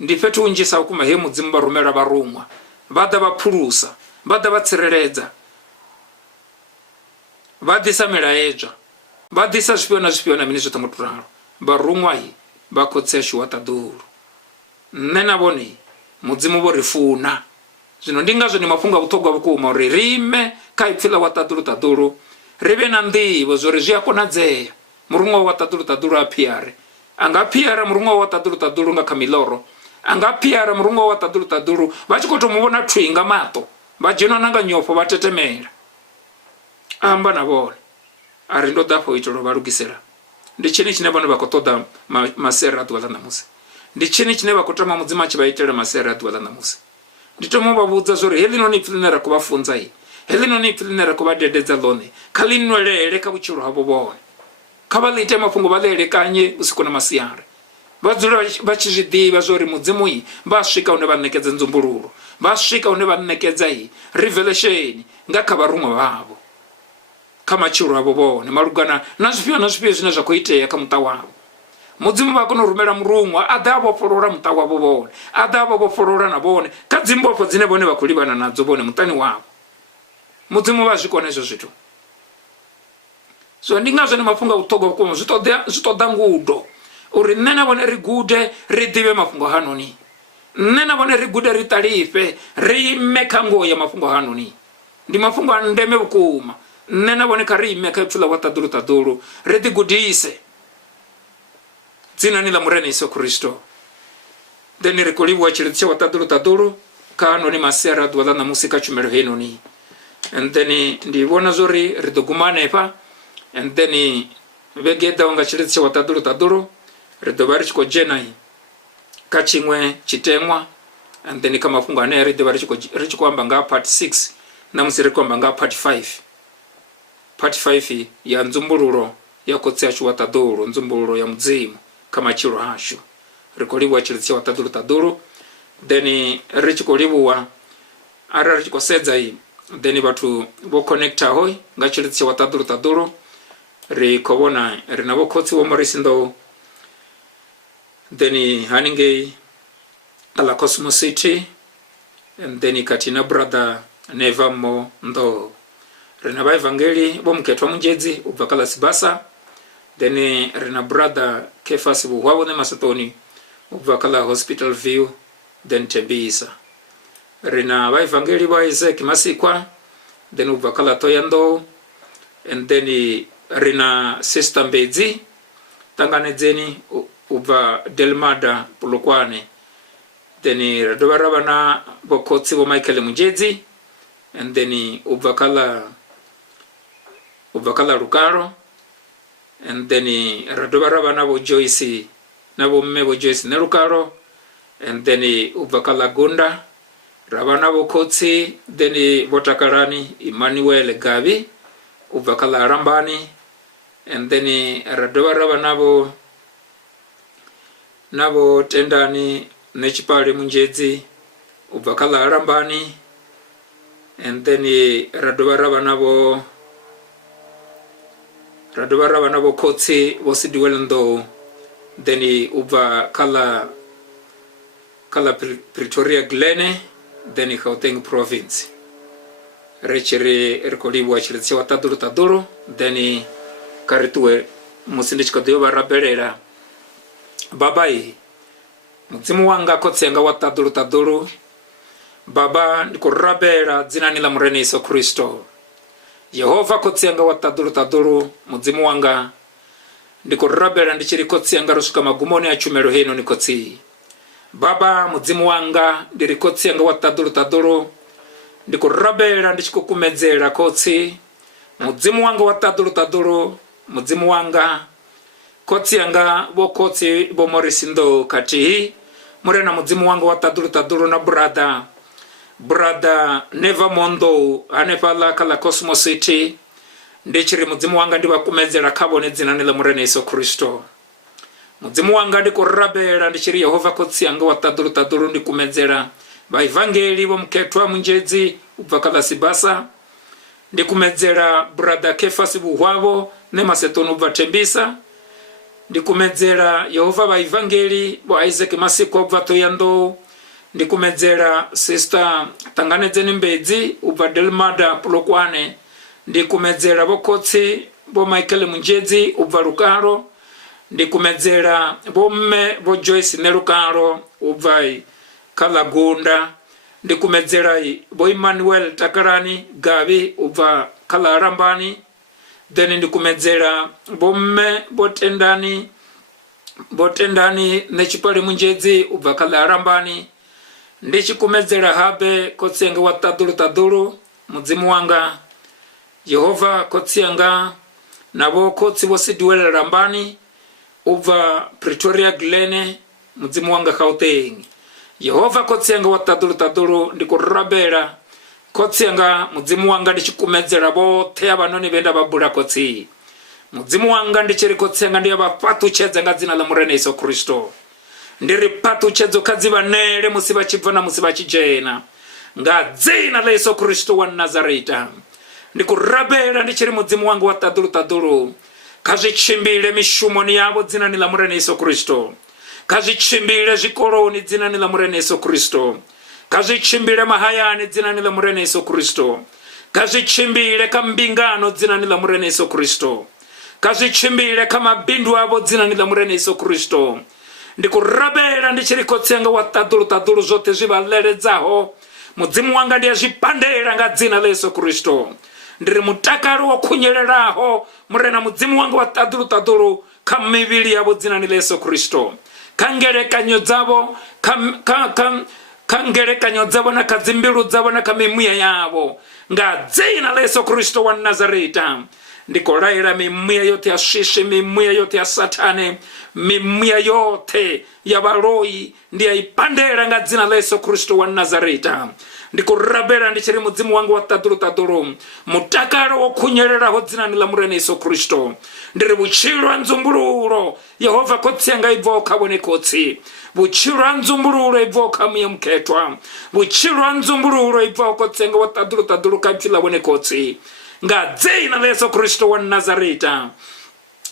ndi fhethu hunzhisa vhukuma he mudzimu vha rumela vharuṅwa vha ḓa vha phulusa, vha ḓa vha tsireledza, vha ḓisa milaedzwa, vha ḓisa zwifhio na zwifhio na mini zwoṱhe ngo to ralo. Vharuṅwa vha khotsi ashu wa ṱaḓulu nne na vhone mudzimu vho ri funa. Zwino ndi ngazwo ndi mafhungo a vhuṱhogwa vhukuma uri ri ime kha ipfhi wa ṱaḓulu ri vhe na nḓivho zwori zwi a konadzea muruṅwa wa ṱaḓulu a phiare a nga phiara muruṅwa wa ṱaḓulu nga kha miḽoro, a nga phiara muruṅwa wa ṱaḓulu vha tshi khou tou mu vhona thwi nga maṱo vha dzhenwa na nga nyofho vha tetemela. Amba na vhone a ri ndo ḓa afho itela vha lugisela. Ndi tshini tshine vhone vha khou ṱoḓa masiari a ḓuvha ḽa ṋamusi, ndi tshini tshine vha khou tama mudzimu a tshi vha itela masiari a ḓuvha ḽa ṋamusi. Ndi tamo vha vhudza zwori heḽi noni ipfhi ḽine ra khou vha funza heḽi noni ipfhi ḽine ra khou vha dededza ḽone kha ḽi nwelele kha vhutshilo havho vhone, kha vha ḽi ite mafhungo vha ḽi elekanye vhusiku na masiari. Vha dzule vha tshi zwi ḓivha zwori mudzimu vha swika hune vha ṋekedza nzumbululo, vha swika hune vha ṋekedza revelation nga kha vharuṅwa vhavho kha matshilo avho vhone malugana na zwifhio na zwifhio zwine zwa khou itea kha muṱa wavho. Mudzimu vha kona u rumela muruṅwa a ḓe a vhofholola muṱa wavho vhone, a ḓe a vha vhofholola na vhone kha dzimbofho dzine vhone vha khou livhana nadzo vhone muṱani wavho. Mudzimu vha zwi kona hezwo zwithu. So ndi ngazwo ndi mafhungo a vhuṱhogwa vhukuma zwi ṱoḓa ngudo uri nne na vhone ri gude ri ḓivhe mafhungo hanoni, nne na vhone ri gude ri ṱalife ri ime kha ngoho ya mafhungo hanoni. Ndi mafhungo a ndeme vhukuma. Nne na vhone kha ri ime kha ipfhi wa ṱaḓulu ri ḓi gudise dzinani ḽa murena Yesu Kristo. Then ri khou livhuwa tshilidzi tsha wa ṱaḓulu kha hanoni masiari a ḓuvha ḽa ṋamusi kha tshumelo heinoni. And then ndi vhona zwori ri ḓo guma hanefha, and then vhege ḓaho nga tshilidzi tsha wa ṱaḓulu ri ḓo vha ri tshi khou dzhena kha tshiṅwe tshiteṅwa, and then kha mafhungo anea ri ḓo vha ri tshi khou amba nga part 6 ṋamusi ri khou amba nga part 5. Part 5 ya nzumbululo ya khotsi ashu wa ṱaḓulu, nzumbululo ya mudzimu kha matshilo ashu. Ri khou livhuwa tshilidzi tsha wa ṱaḓulu then ri tshi khou livhuwa arali ri tshi khou sedza then vhathu vho connectaho nga tshilidzi tsha wa ṱaḓulu ri khou vhona ri na vho khotsi vho Morris Nḓou, then haningei ala Cosmos City, and then kati na brother Neva Mo Nḓou. Ri na vaevangeli vho Mukethwa Munjedzi u bva kha ḽa Sibasa, then ri na brother Kefas Vhuhwavho Masotoni u bva kha ḽa Hospital View, then Tembisa. Ri na vaevangeli vha Isaac Masikwa, then u bva kha ḽa Thohoyandou, and then ri na Sister Mbedzi Tanganedzeni u bva Delmada Polokwane, then ra dovha ra vha na vho khotsi vho Michael Munjedzi, and then u bva kha ḽa Lukalo, and then ra dovha ra vha na vho Joyce na vho mme vho Joyce ne Lukalo, and then u bva kha ḽa Gunda, Rabana bokotsi deni botakarani Emmanuel Gabi ubakala arambani, and then radova nabo tendani nechipale munjezi ubakala arambani, and then radova nabo kotsi wosidiwelendo, then uba kala Pretoria Glene, then Gauteng province. Rechere erkolibu achilitsi wataduru, then karitue musindichika dioba raberera. Babai, mzimu wanga kotsenga wataduru, baba ndiko rabera zinani la murene Yesu Kristo. Yehova kotsenga wataduru, mzimu wanga ndiko rabera ndichiri kotsenga rusuka magumoni ya chumero hino nikotsi. Baba muzimu wanga ndiri kotsenga wataduru, ndiko rabera ndichiko kumedzera kotsi. Muzimu wanga wataduru, muzimu wanga kotsenga bo kotsi bo morisindo kati murena muzimu wanga wataduru na brother Neva Mondo anepala kala Cosmos City, ndichiri muzimu wanga ndiba kumedzera kabone zinani la murena Yesu Kristo. Muzimu wanga ndiko rabera ndichiri Yehova kotsenga wataduru ndikumedzera ba evangeli bo mketwa munjezi ubakala Sibasa, ndikumedzera brother Kefasi Buhwabo ne Masetono Batembisa, ndikumedzera Yehova ba evangeli bo Isaac Masiko Batoyando, ndikumedzera sister Tanganeze Mbedzi ubadelmada Polokwane, ndikumedzera bokotsi bo Michael Munjezi ubarukaro, ndikumedzera bomme bo Joyce Nerukaro ubvai Kalagunda, ndikumedzera bo Emmanuel Takarani Gabi uba kala Arambani, then ndikumedzera bomme botendani nechipale munjezi uba kala Arambani, ndichikumedzera habe kotsenga wataduru muzimu wanga Yehova kotsenga nabo kotsi wosidiwele Rambani uva Pretoria Glene muzimu wanga Gauteng. Yehova kotsenga wataduru ndiko rabera kotsenga muzimu wanga ndichikumedzera bote abanoni benda babura kotsi. Muzimu wanga ndichiri kotsenga ndiye bapatu chedza ngadzina la murene Yesu Kristo. Ndiri patu chedzo kadziva nere musiba chibvana musiba chijena ngadzina la Yesu Kristo wa Nazareta. Ndikurabera ndichiri muzimu wangu wataduru kazvichimbire mishumoni yavo dzinani la murene Yesu Kristo, kazvichimbire zvikoroni dzinani la murene Yesu Kristo, kazvichimbire mahayani dzinani la murene Yesu Kristo, kazvichimbire kambingano dzinani la murene Yesu Kristo, kazvichimbire kamabindu avo dzinani la murene Yesu Kristo. Ndikurabera ndichiri kotsenga wataduru zote zvivaledzaho muzimu wanga ndiye zvipandera ngadzina la Yesu Kristo. Ndiri mutakaro wokunyereraho murena muzimu wanga wataduru kamivili yavo dzinani la Yesu Kristo. Kangerekanyo dzavo kangerekanyo dzavo na kadzimbiru dzavo na kamimuya yavo ngadzina la Yesu Kristo wa Nazareta. Ndikoraira mimuya yote ya shishi, mimuya yote ya satane, mimuya yote ya baroi ndiye ipandera ngadzina la Yesu Kristo wa Nazareta. Ndikurabera ndichiri muzimu wangu wataduru mutakaro wokunyereraho dzinani la murene Yesu Kristo. Ndiri buchirwa nzumbururo Yehova kotsenga ivoka bone kotsi, buchirwa nzumbururo ivoka muye mketwa, buchirwa nzumbururo ivoka kotsenga wataduru kapfila bone kotsi ngadzina la Yesu Kristo wa Nazareta.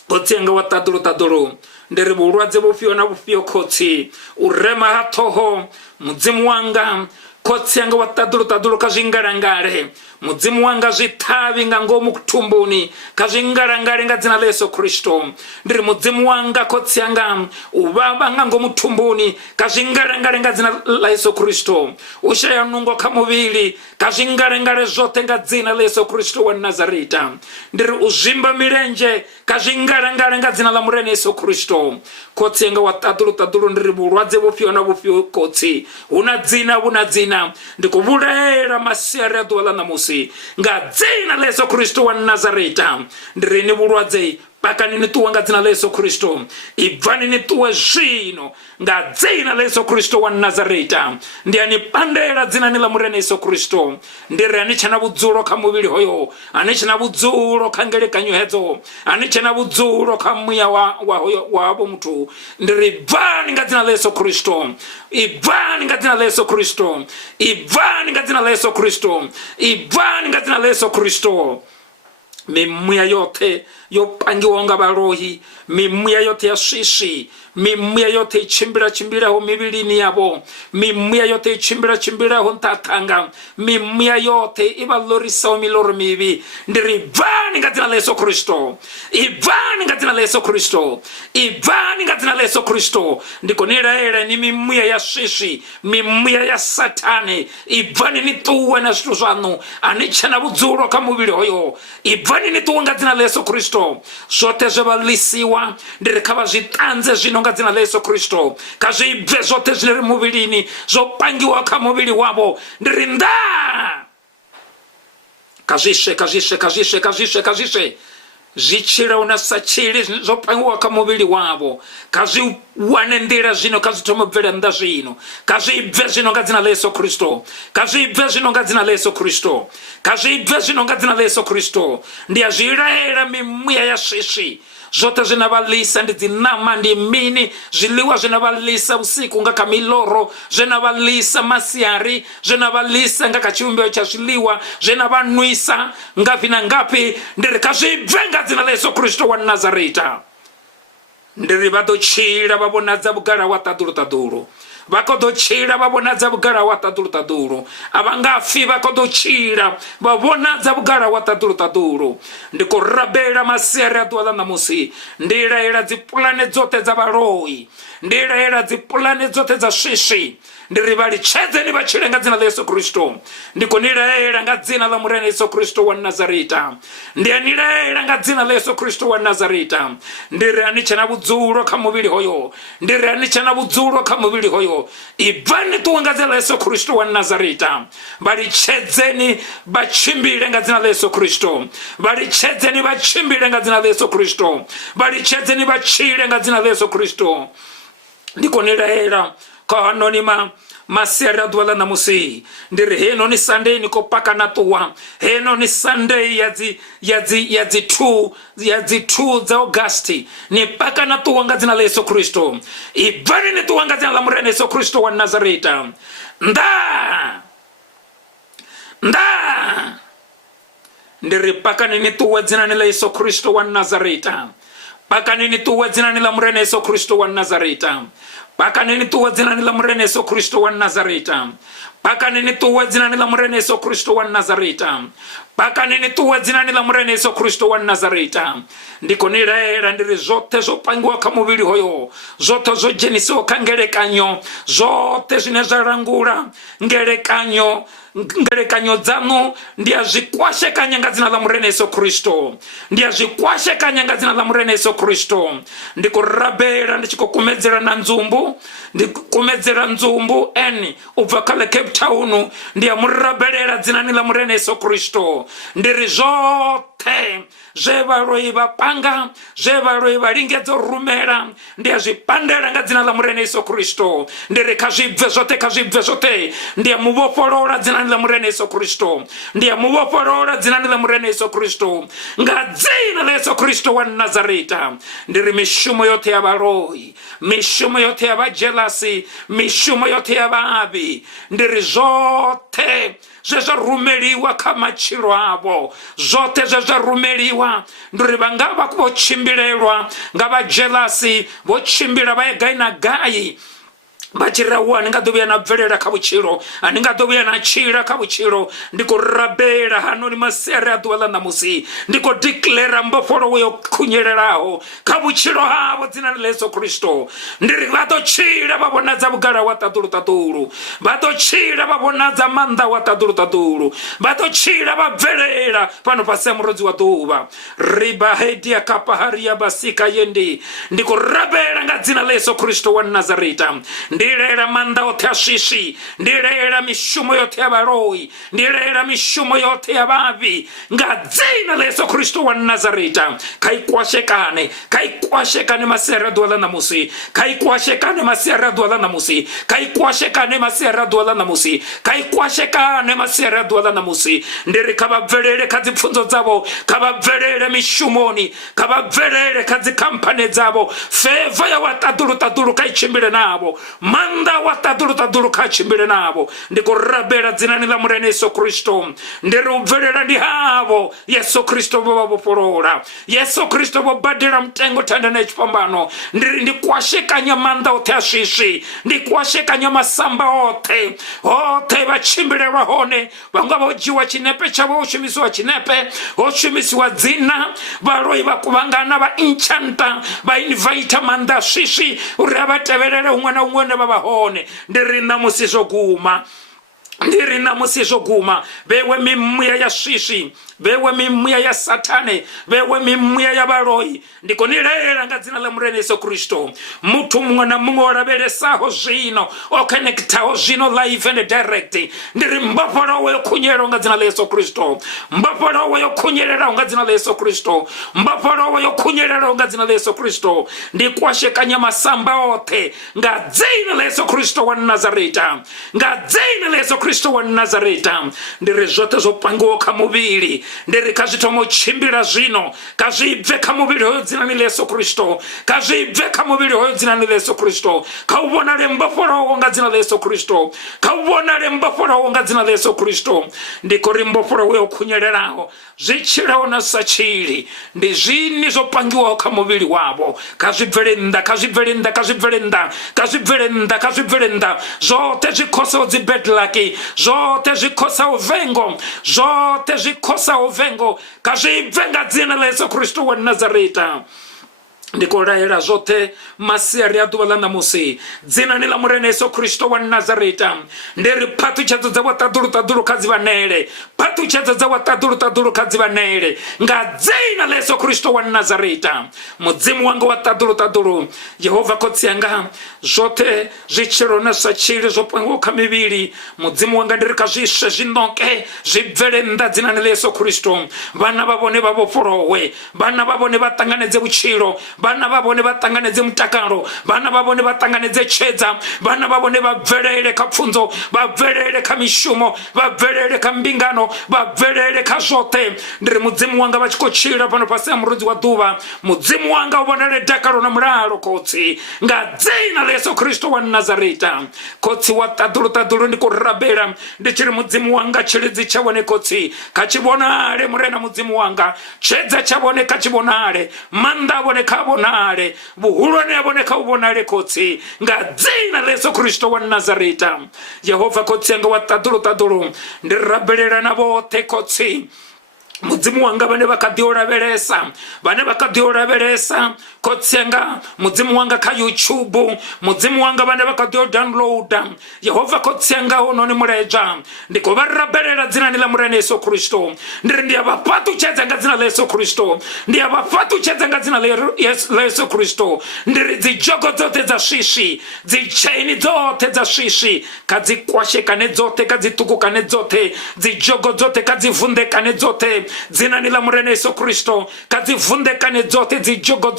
Kotsenga wataduru ndiri bulwadze bufio na bufio kotsi urema hatoho muzimu wanga kotsenga wataduru kazvingarangare muzimu wanga zvitavi ngangomu kutumbuni kazvingarangare ngadzina la Yesu Kristo. Ndiri muzimu wanga kotsenga uvava ngangomu tumbuni kazvingarangare ngadzina la Yesu Kristo. Ushaya nungo kamuvili kazvingarangare zvote ngadzina la Yesu Kristo wa Nazareta. Ndiri uzvimba mirenje kazvingarangare ngadzina la murene Yesu Kristo. Kotsenga wataduru ndiri bulwadze bufio na bufio kotsi una dzina ndikuvurera masiari aduala namusi ngadzina la Yesu Kristo wa Nazareta. Ndiri ni bulwadze pakani ni tuwa nga dzina la Yesu Kristo. Ibvani ni tuwa zvino nga dzina la Yesu Kristo wa Nazareta. Ndiani pandera dzina ni la murene Yesu Kristo. Ndiri anichana budzulo kha muvili hoyo, anichana budzulo kha ngelekanyo hedzo, anichana budzulo kha muya wa abo muthu. Ndiri bvani nga dzina la Yesu Kristo. Ibvani nga dzina la Yesu Kristo. Ibvani nga dzina la Yesu Kristo. Ibvani nga dzina la Yesu Kristo. Mimuya yote yopangiwa nga barohi, mimuya yote ya shishi, mimuya yote ichimbira ho mibilini yabo, mimuya ichimbira chimbira ho ntatanga, mimuya yote ibalorisa ho miloro mibi. Ndirivani nga dzina la Yesu Kristo. Ivani nga dzina la Yesu Kristo. Ivani nga dzina la Yesu Kristo. Ndiko niraera ni mimuya ya shishi, mimuya ya satani. Ivani ni tuwa na zvitu zvanu anichana budzulo kha muvili hoyo. Ivani ni tuwa nga dzina la Yesu Kristo. Zote zvevalisiwa ndiri kavazvitanze zvino nga dzina la Yesu Kristo. Kazvibve zote zviri muvilini zvopangiwa kha muvili wavo ndiri nda. Kazvishe zvichira unasachiri zvopangiwa kha muvili wavo. Kazviwane ndira zvino, kazvitomobvera nda zvino, kazvibve zvino nga dzina la Yesu Kristo. Kazvibve zvino nga dzina la Yesu Kristo. Kazvibve zvino nga dzina la Yesu Kristo. Ndiyazvirayira mimuya ya shishi zote zvinavalisa ndidzinama ndimini zviliwa zvinavalisa usiku nga kamiloro, zvinavalisa masiari, zvinavalisa nga kachiumbiro cha zviliwa, zvinavanwisa ngapi na ngapi. Ndiri kazvibve nga dzina la Yesu Kristo wa Nazareta. Ndiri vadochira vavonadza bugara wa taduru. Vakodochira vavonadza bugara wa taduru. Avangafi vakodochira vavonadza bugara wa taduru. Ndikorabera masiari adwala namusi. Ndiraera dzipulane dzote dza varohi, ndiraera dzipulane dzote dza shishi. Ndiri valichedze ni vachire nga dzina la Yesu Kristo. Ndikoniraera nga dzina la murene Yesu Kristo wa Nazareta. Ndianiraera nga dzina la Yesu Kristo wa Nazareta. Ndiri anichana budzulo kha muvili hoyo. Ndiri anichana budzulo kha muvili hoyo. Ibvani tuwa nga dzina la Yesu Kristo wa Nazareta. Valichedzeni vachimbire nga dzina la Yesu Kristo. Valichedzeni vachimbire nga dzina la Yesu Kristo. Valichedzeni vachire nga dzina la Yesu Kristo. Ndikoniraera kwa anonima masiari adwala namusi. Ndiri heno ni Sunday niko paka natuwa. Heno ni Sunday yadzi 2 za Augusti. Ni paka natuwa nga dzina la Yesu Kristo. Ibani ni tuwa nga dzina la murene Yesu Kristo wa Nazareta. Nda ndiri paka ni tuwa dzina la Yesu Kristo wa Nazareta. Paka ni tuwa dzina la murene Yesu Kristo wa Nazareta. Paka nini tuwa dzina la murene Yesu Kristo wa Nazareta. Paka nini tuwa dzina la murene Yesu Kristo wa Nazareta. Paka nini tuwa dzina la murene Yesu Kristo wa Nazareta. Ndiko niraera ndiri zote zopangiwa kha muvili hoyo, zote zojenisiwa kha ngelekanyo, zote zvine zvarangura ngelekanyo dzanu ndiyazvikwashekanya nga dzina la murene Yesu Kristo. Ndiyazvikwashekanya nga dzina la murene Yesu Kristo. Ndikurabera ndichikokumedzera na nzumbu, ndikumedzera nzumbu eni ubva kale Cape Town. Ndiyamuraberera dzina la murene Yesu Kristo. Ndiri zote zvevaroi vapanga, zvevaroi valingedzo rumera, ndiyazvipandera nga dzina la murene Yesu Kristo. Ndiri kazvibve zote ndiyamuvopolora dzina la murene Yesu Kristo. Ndiyamuvopolora dzina la murene Yesu Kristo nga dzina la Yesu Kristo wa Nazareta. Ndiri mishumo yote ya varoi, mishumo yote ya vajelasi, mishumo yote ya vaavi, ndiri zote zvezvarumeliwa kha machiro avo, zote zvezvarumeliwa ndiri vangava vochimbilelwa nga vajelasi, vochimbila vaegai na gai. Bachira wa ningadobya na bvelera kabuchiro, aningadobya na chira kabuchiro. Ndiko rabera hanoni masere adwala namusi. Ndiko declare mboforo we kunyereraho kabuchiro habo dzina la Yesu Kristo. Ndiri vadochira babonadza bugara wa taduru. Vadochira babonadza manda wa taduru. Vadochira babvelera pano pasemurodzi wa duva. Riba hedia kapaharia basika yendi. Ndiko rabera nga dzina la Yesu Kristo wa Nazareta. ndirera manda yote ya shishi, ndirera mishumo yote ya baroi, ndirera mishumo yote ya babi, nga zina la Yesu Kristo wa Nazareta. Kaikwashekane masera dwala na musi, kaikwashekane masera dwala na musi, kaikwashekane masera dwala na musi, kaikwashekane masera dwala na musi. Ndiri kabaverere kazi pfunzo zabo, kabaverere mishumoni, kabaverere kazi kampane zabo, feva ya wataduru kaichimbire nabo, manda wataduru kaichimbire nabo. Ndiko rabera zinani la murene Yesu Kristo, ndiru verera ndi havo Yesu Kristo baba porora, Yesu Kristo bobadira mtengo tanda na chipambano. Ndi kwasheka nyamanda ote ashishi, ndi kwasheka nyamasamba ote bachimbire wahone, wangabo jiwa chinepe chabo ushimisi wa chinepe, ushimisi wa zina, baroi bakubangana ba inchanta, ba invita manda shishi, urabateverere umwana baba hone. Ndiri namusiso guma, ndiri namusiso guma, bewe mimuya ya shishi, bewe mimuya ya satane, bewe mimuya ya baroi. Ndiko nirera nga zina la murene Yesu Kristo. Mutu mwana mungu warabere saho zino, o connecta zino live and direct. Ndiri mbapora weyo kunyero nga zina la Yesu Kristo, mbapora weyo kunyerera nga zina la Yesu Kristo, mbapora weyo kunyerera nga zina la Yesu Kristo. Ndikwasheka nyama samba ote nga zina la Yesu Kristo wa Nazareta, nga zina la Yesu Kristo wa Nazareta. Ndiri zote zopango kamubili, ndiri kazitomo chimbira zino, kazibve kamubili hoyo zina ni Yesu Kristo, kazibve kamubili hoyo zina ni Yesu Kristo. Kaubona mbapora nga zina la Yesu Kristo, kaubona mbapora nga zina la Yesu Kristo. Ndiko rimbapora weyo kunyereraho zichiraho na sachiri, ndi zini zopangiwa kamubili wabo, kazibverenda zote zikosa zibedlaki, zote zikosa uvengo, zote zikosa uvengo, kazibvenga zina la Yesu Kristo wa Nazareta. Ndiko raera zote masiari ya duwala na musi, zina nila murene Yesu Kristo wa Nazareta. Ndiri patu chazo za wataduru kazi vanere, patu chazo za wataduru kazi vanere, nga zina la Yesu Kristo wa Nazareta. Muzimu wangu wataduru, Yehova kotsianga zote zichiro na sachiri zopango kamibili. Muzimu wanga ndiri kazishe zindoke zibverenda zina nila Yesu Kristo. Bana babone baboporowe, bana babone batanganeze buchiro, bana babone batanganeze mutakaro, bana babone batanganeze cheza, bana babone baverere kapfunzo, baverere kamishumo, baverere kambingano, baverere kazote. Ndiri muzimu wanga bachikochira pano pasea muruzi wa duva, muzimu wanga ubonere dakaro na muraro kotsi, nga zina la Yesu Kristo wa Nazareta. Kotsi wataduru ndiko rabera, ndichiri muzimu wanga chirizi chabone kotsi, kachibonare murena muzimu wanga, cheza chabone kachibonare, manda abone kabonare, buhurone abone kabonare kotsi, nga zina la Yesu Kristo wa Nazareta. Yehova kotsi anga wataduru, ndiraberera nabote kotsi. Muzimu wanga bane bakadiora beresa, kotsenga muzimu wanga ka YouTube, muzimu wanga bane bakadio download. Yehova kotsenga ono ni mureja, ndiko baraberera zina ni la murene Yesu Kristo. Ndi abapatu cheza nga zina la Yesu Kristo, ndi abapatu cheza nga zina la Yesu Kristo. Ndi zijogo zote za shishi, zichaini zote za shishi, kazi kwashe kane zote, kazi tuku kane zote, zijogo zote kazi vunde kane zote. Zina nila murene Yesu Kristo, kazi vunde kane zote, zijogo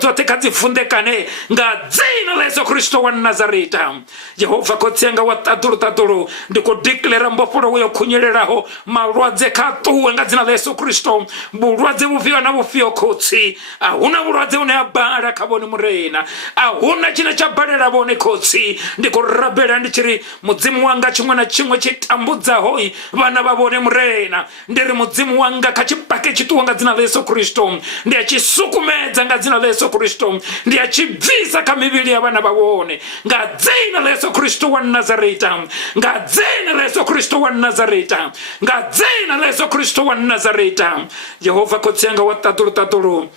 zote kazi vunde kane, nga zina la Yesu Kristo wa Nazareta. Yehova kotsianga wataduru, ndiko declare mboporo weyo kunyereraho, marwaze katuwe nga zina la Yesu Kristo, burwaze bufio na bufio kotsi, ahuna burwaze unayabara kaboni murena, ahuna china chabarera bone kotsi, ndiko rabera ndichiri muzimu wanga chimwe na chimwe chitambuza hoi, bana babone murena. Ndiri muzimu wanga kachipake chituwanga zina la Yesu Kristo, ndiya chisukumeza nga zina la Yesu Kristo, ndiya chivisa kamibili ya bana babone, nga zina la Yesu Kristo wa Nazareta, nga zina la Yesu Kristo wa Nazareta, nga zina la Yesu Kristo wa Nazareta. Yehova kotsianga wataduru,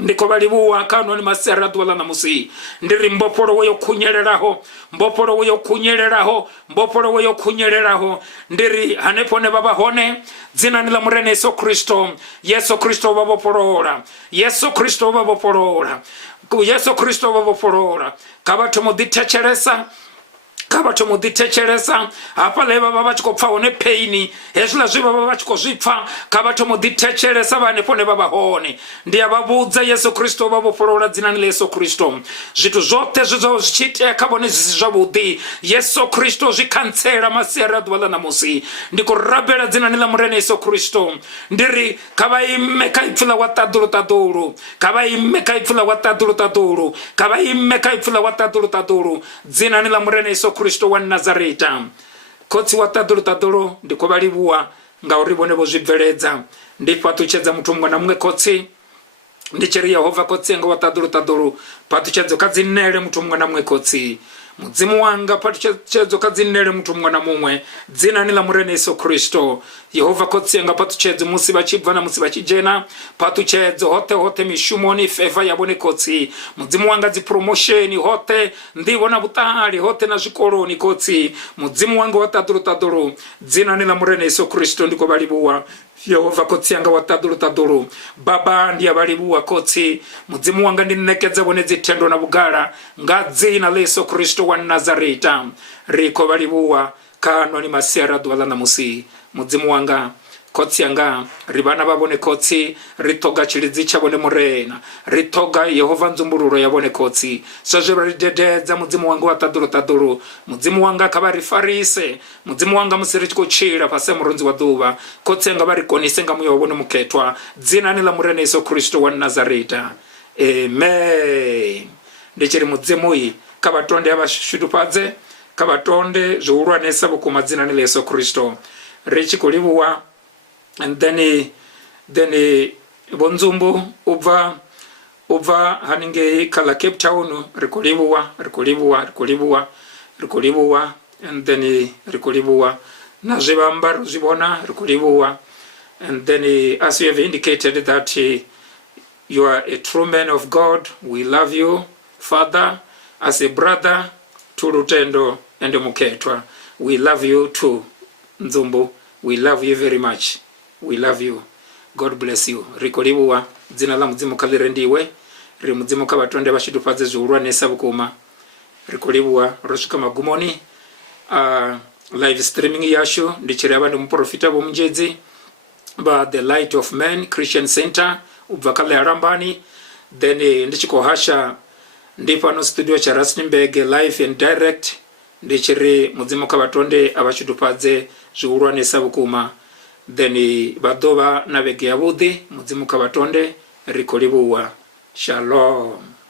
ndiko balibuwa kano ni masera dwala na musi. Ndiri mboporo weyo kunyereraho, ndiri hanepone baba hone, zina nila murene Yesu Kristo, Yesu Kristo baba porora, Yesu Kristo baba porora. ku Yesu Kristo vavofolola kavato muditecheresa kavato muditecheresa apale baba vachikopfa one pain hezvila zvi baba vachikozvipfa kavato muditecheresa vane pone baba hone ndiyavabudza Yesu Kristo vavofolola dzina ni Yesu Kristo zvitu zvote zvizo zvichiteka vone zvisi zvavudi Yesu Kristo zvikantsera masiyara dwala namusi ndikurabela dzina ni la murene Yesu Kristo ndiri kavaime kaipfula watadulu tadulu kavaime kaipfula watadulu tadulu kavaime kaipfula watadulu tadulu dzina ni la murene Yesu Kristo wa Nazareta kotsi watadulu tadulu ndikovalivuwa ngauri vone vozvibveledza ndipatuchedza mutu mumwe na mumwe kotsi ndichiri Yehova kotsi nga watadulu tadulu patuchedzo kadzinele mutu mumwe na mumwe kotsi mudzimu wanga patuchedzo kadzinele mutu mumwe na mumwe dzina ni la murene Yesu Kristo Yehova kotsi nga patuchedzo musi vachibva na musi vachijena patuchedzo hote mishumoni favor yabone kotsi mudzimu wanga promotion hote ndivona butali hote na zvikoloni kotsi mudzimu wanga watadulu tadulu dzina ni la murene Yesu Kristo ndiko valibuwa Yehova kotsi anga watadulu tadulu baba ndiya valibuwa kotsi mudzimu wanga ndinekedza vone dzitendo na bugala nga dzina la Yesu Kristo wa Nazareta riko valibuwa kanwa ni masiyara dwala na musi mudzimu wanga kotsi anga ribana babone kotsi ritoga chilidzi chabone murena ritoga Yehova nzumbururo yabone kotsi sozve varidededza mudzimu wanga watadulu tadulu mudzimu wanga akavarifarise mudzimu wanga musiri chikochira pase murunzi wa duva kotsi anga varikonise nga muyo wabone muketwa dzina ni la murene Yesu Kristo wa Nazareta amen ndechiri mudzimu iyi kavatonde avashitupadze kavatonde zviurwanesa vukuma dzina ni Yesu Kristo richikulivuwa and then bonzumbu ubva haninge kala Cape Town rikulivuwa and then rikulivuwa na zvivamba zvibona rikulivuwa and then as you have indicated that you are a true man of God, we love you Father as a brother to Lutendo and Muketwa. We love you too Nzumbu, we love you very much. We love you. God bless you. Rikolibuwa dzina la mudzimu kalirendiwe ri mudzimu kavatonde vashitupadze zviurwanesa vukuma rikolibuwa rosvika magumoni live streaming yasho ndichiri ava nemuprofita vomunjedzi ba The Light of Men Christian Center ubva kale arambani then ndichikohasha ndipano studio cha Rustenburg live and direct ndichiri mudzimu kavatonde avashitupadze zviurwanesa vukuma then badova navege yabudi mudzimu kavatonde rikolibuwa shalom.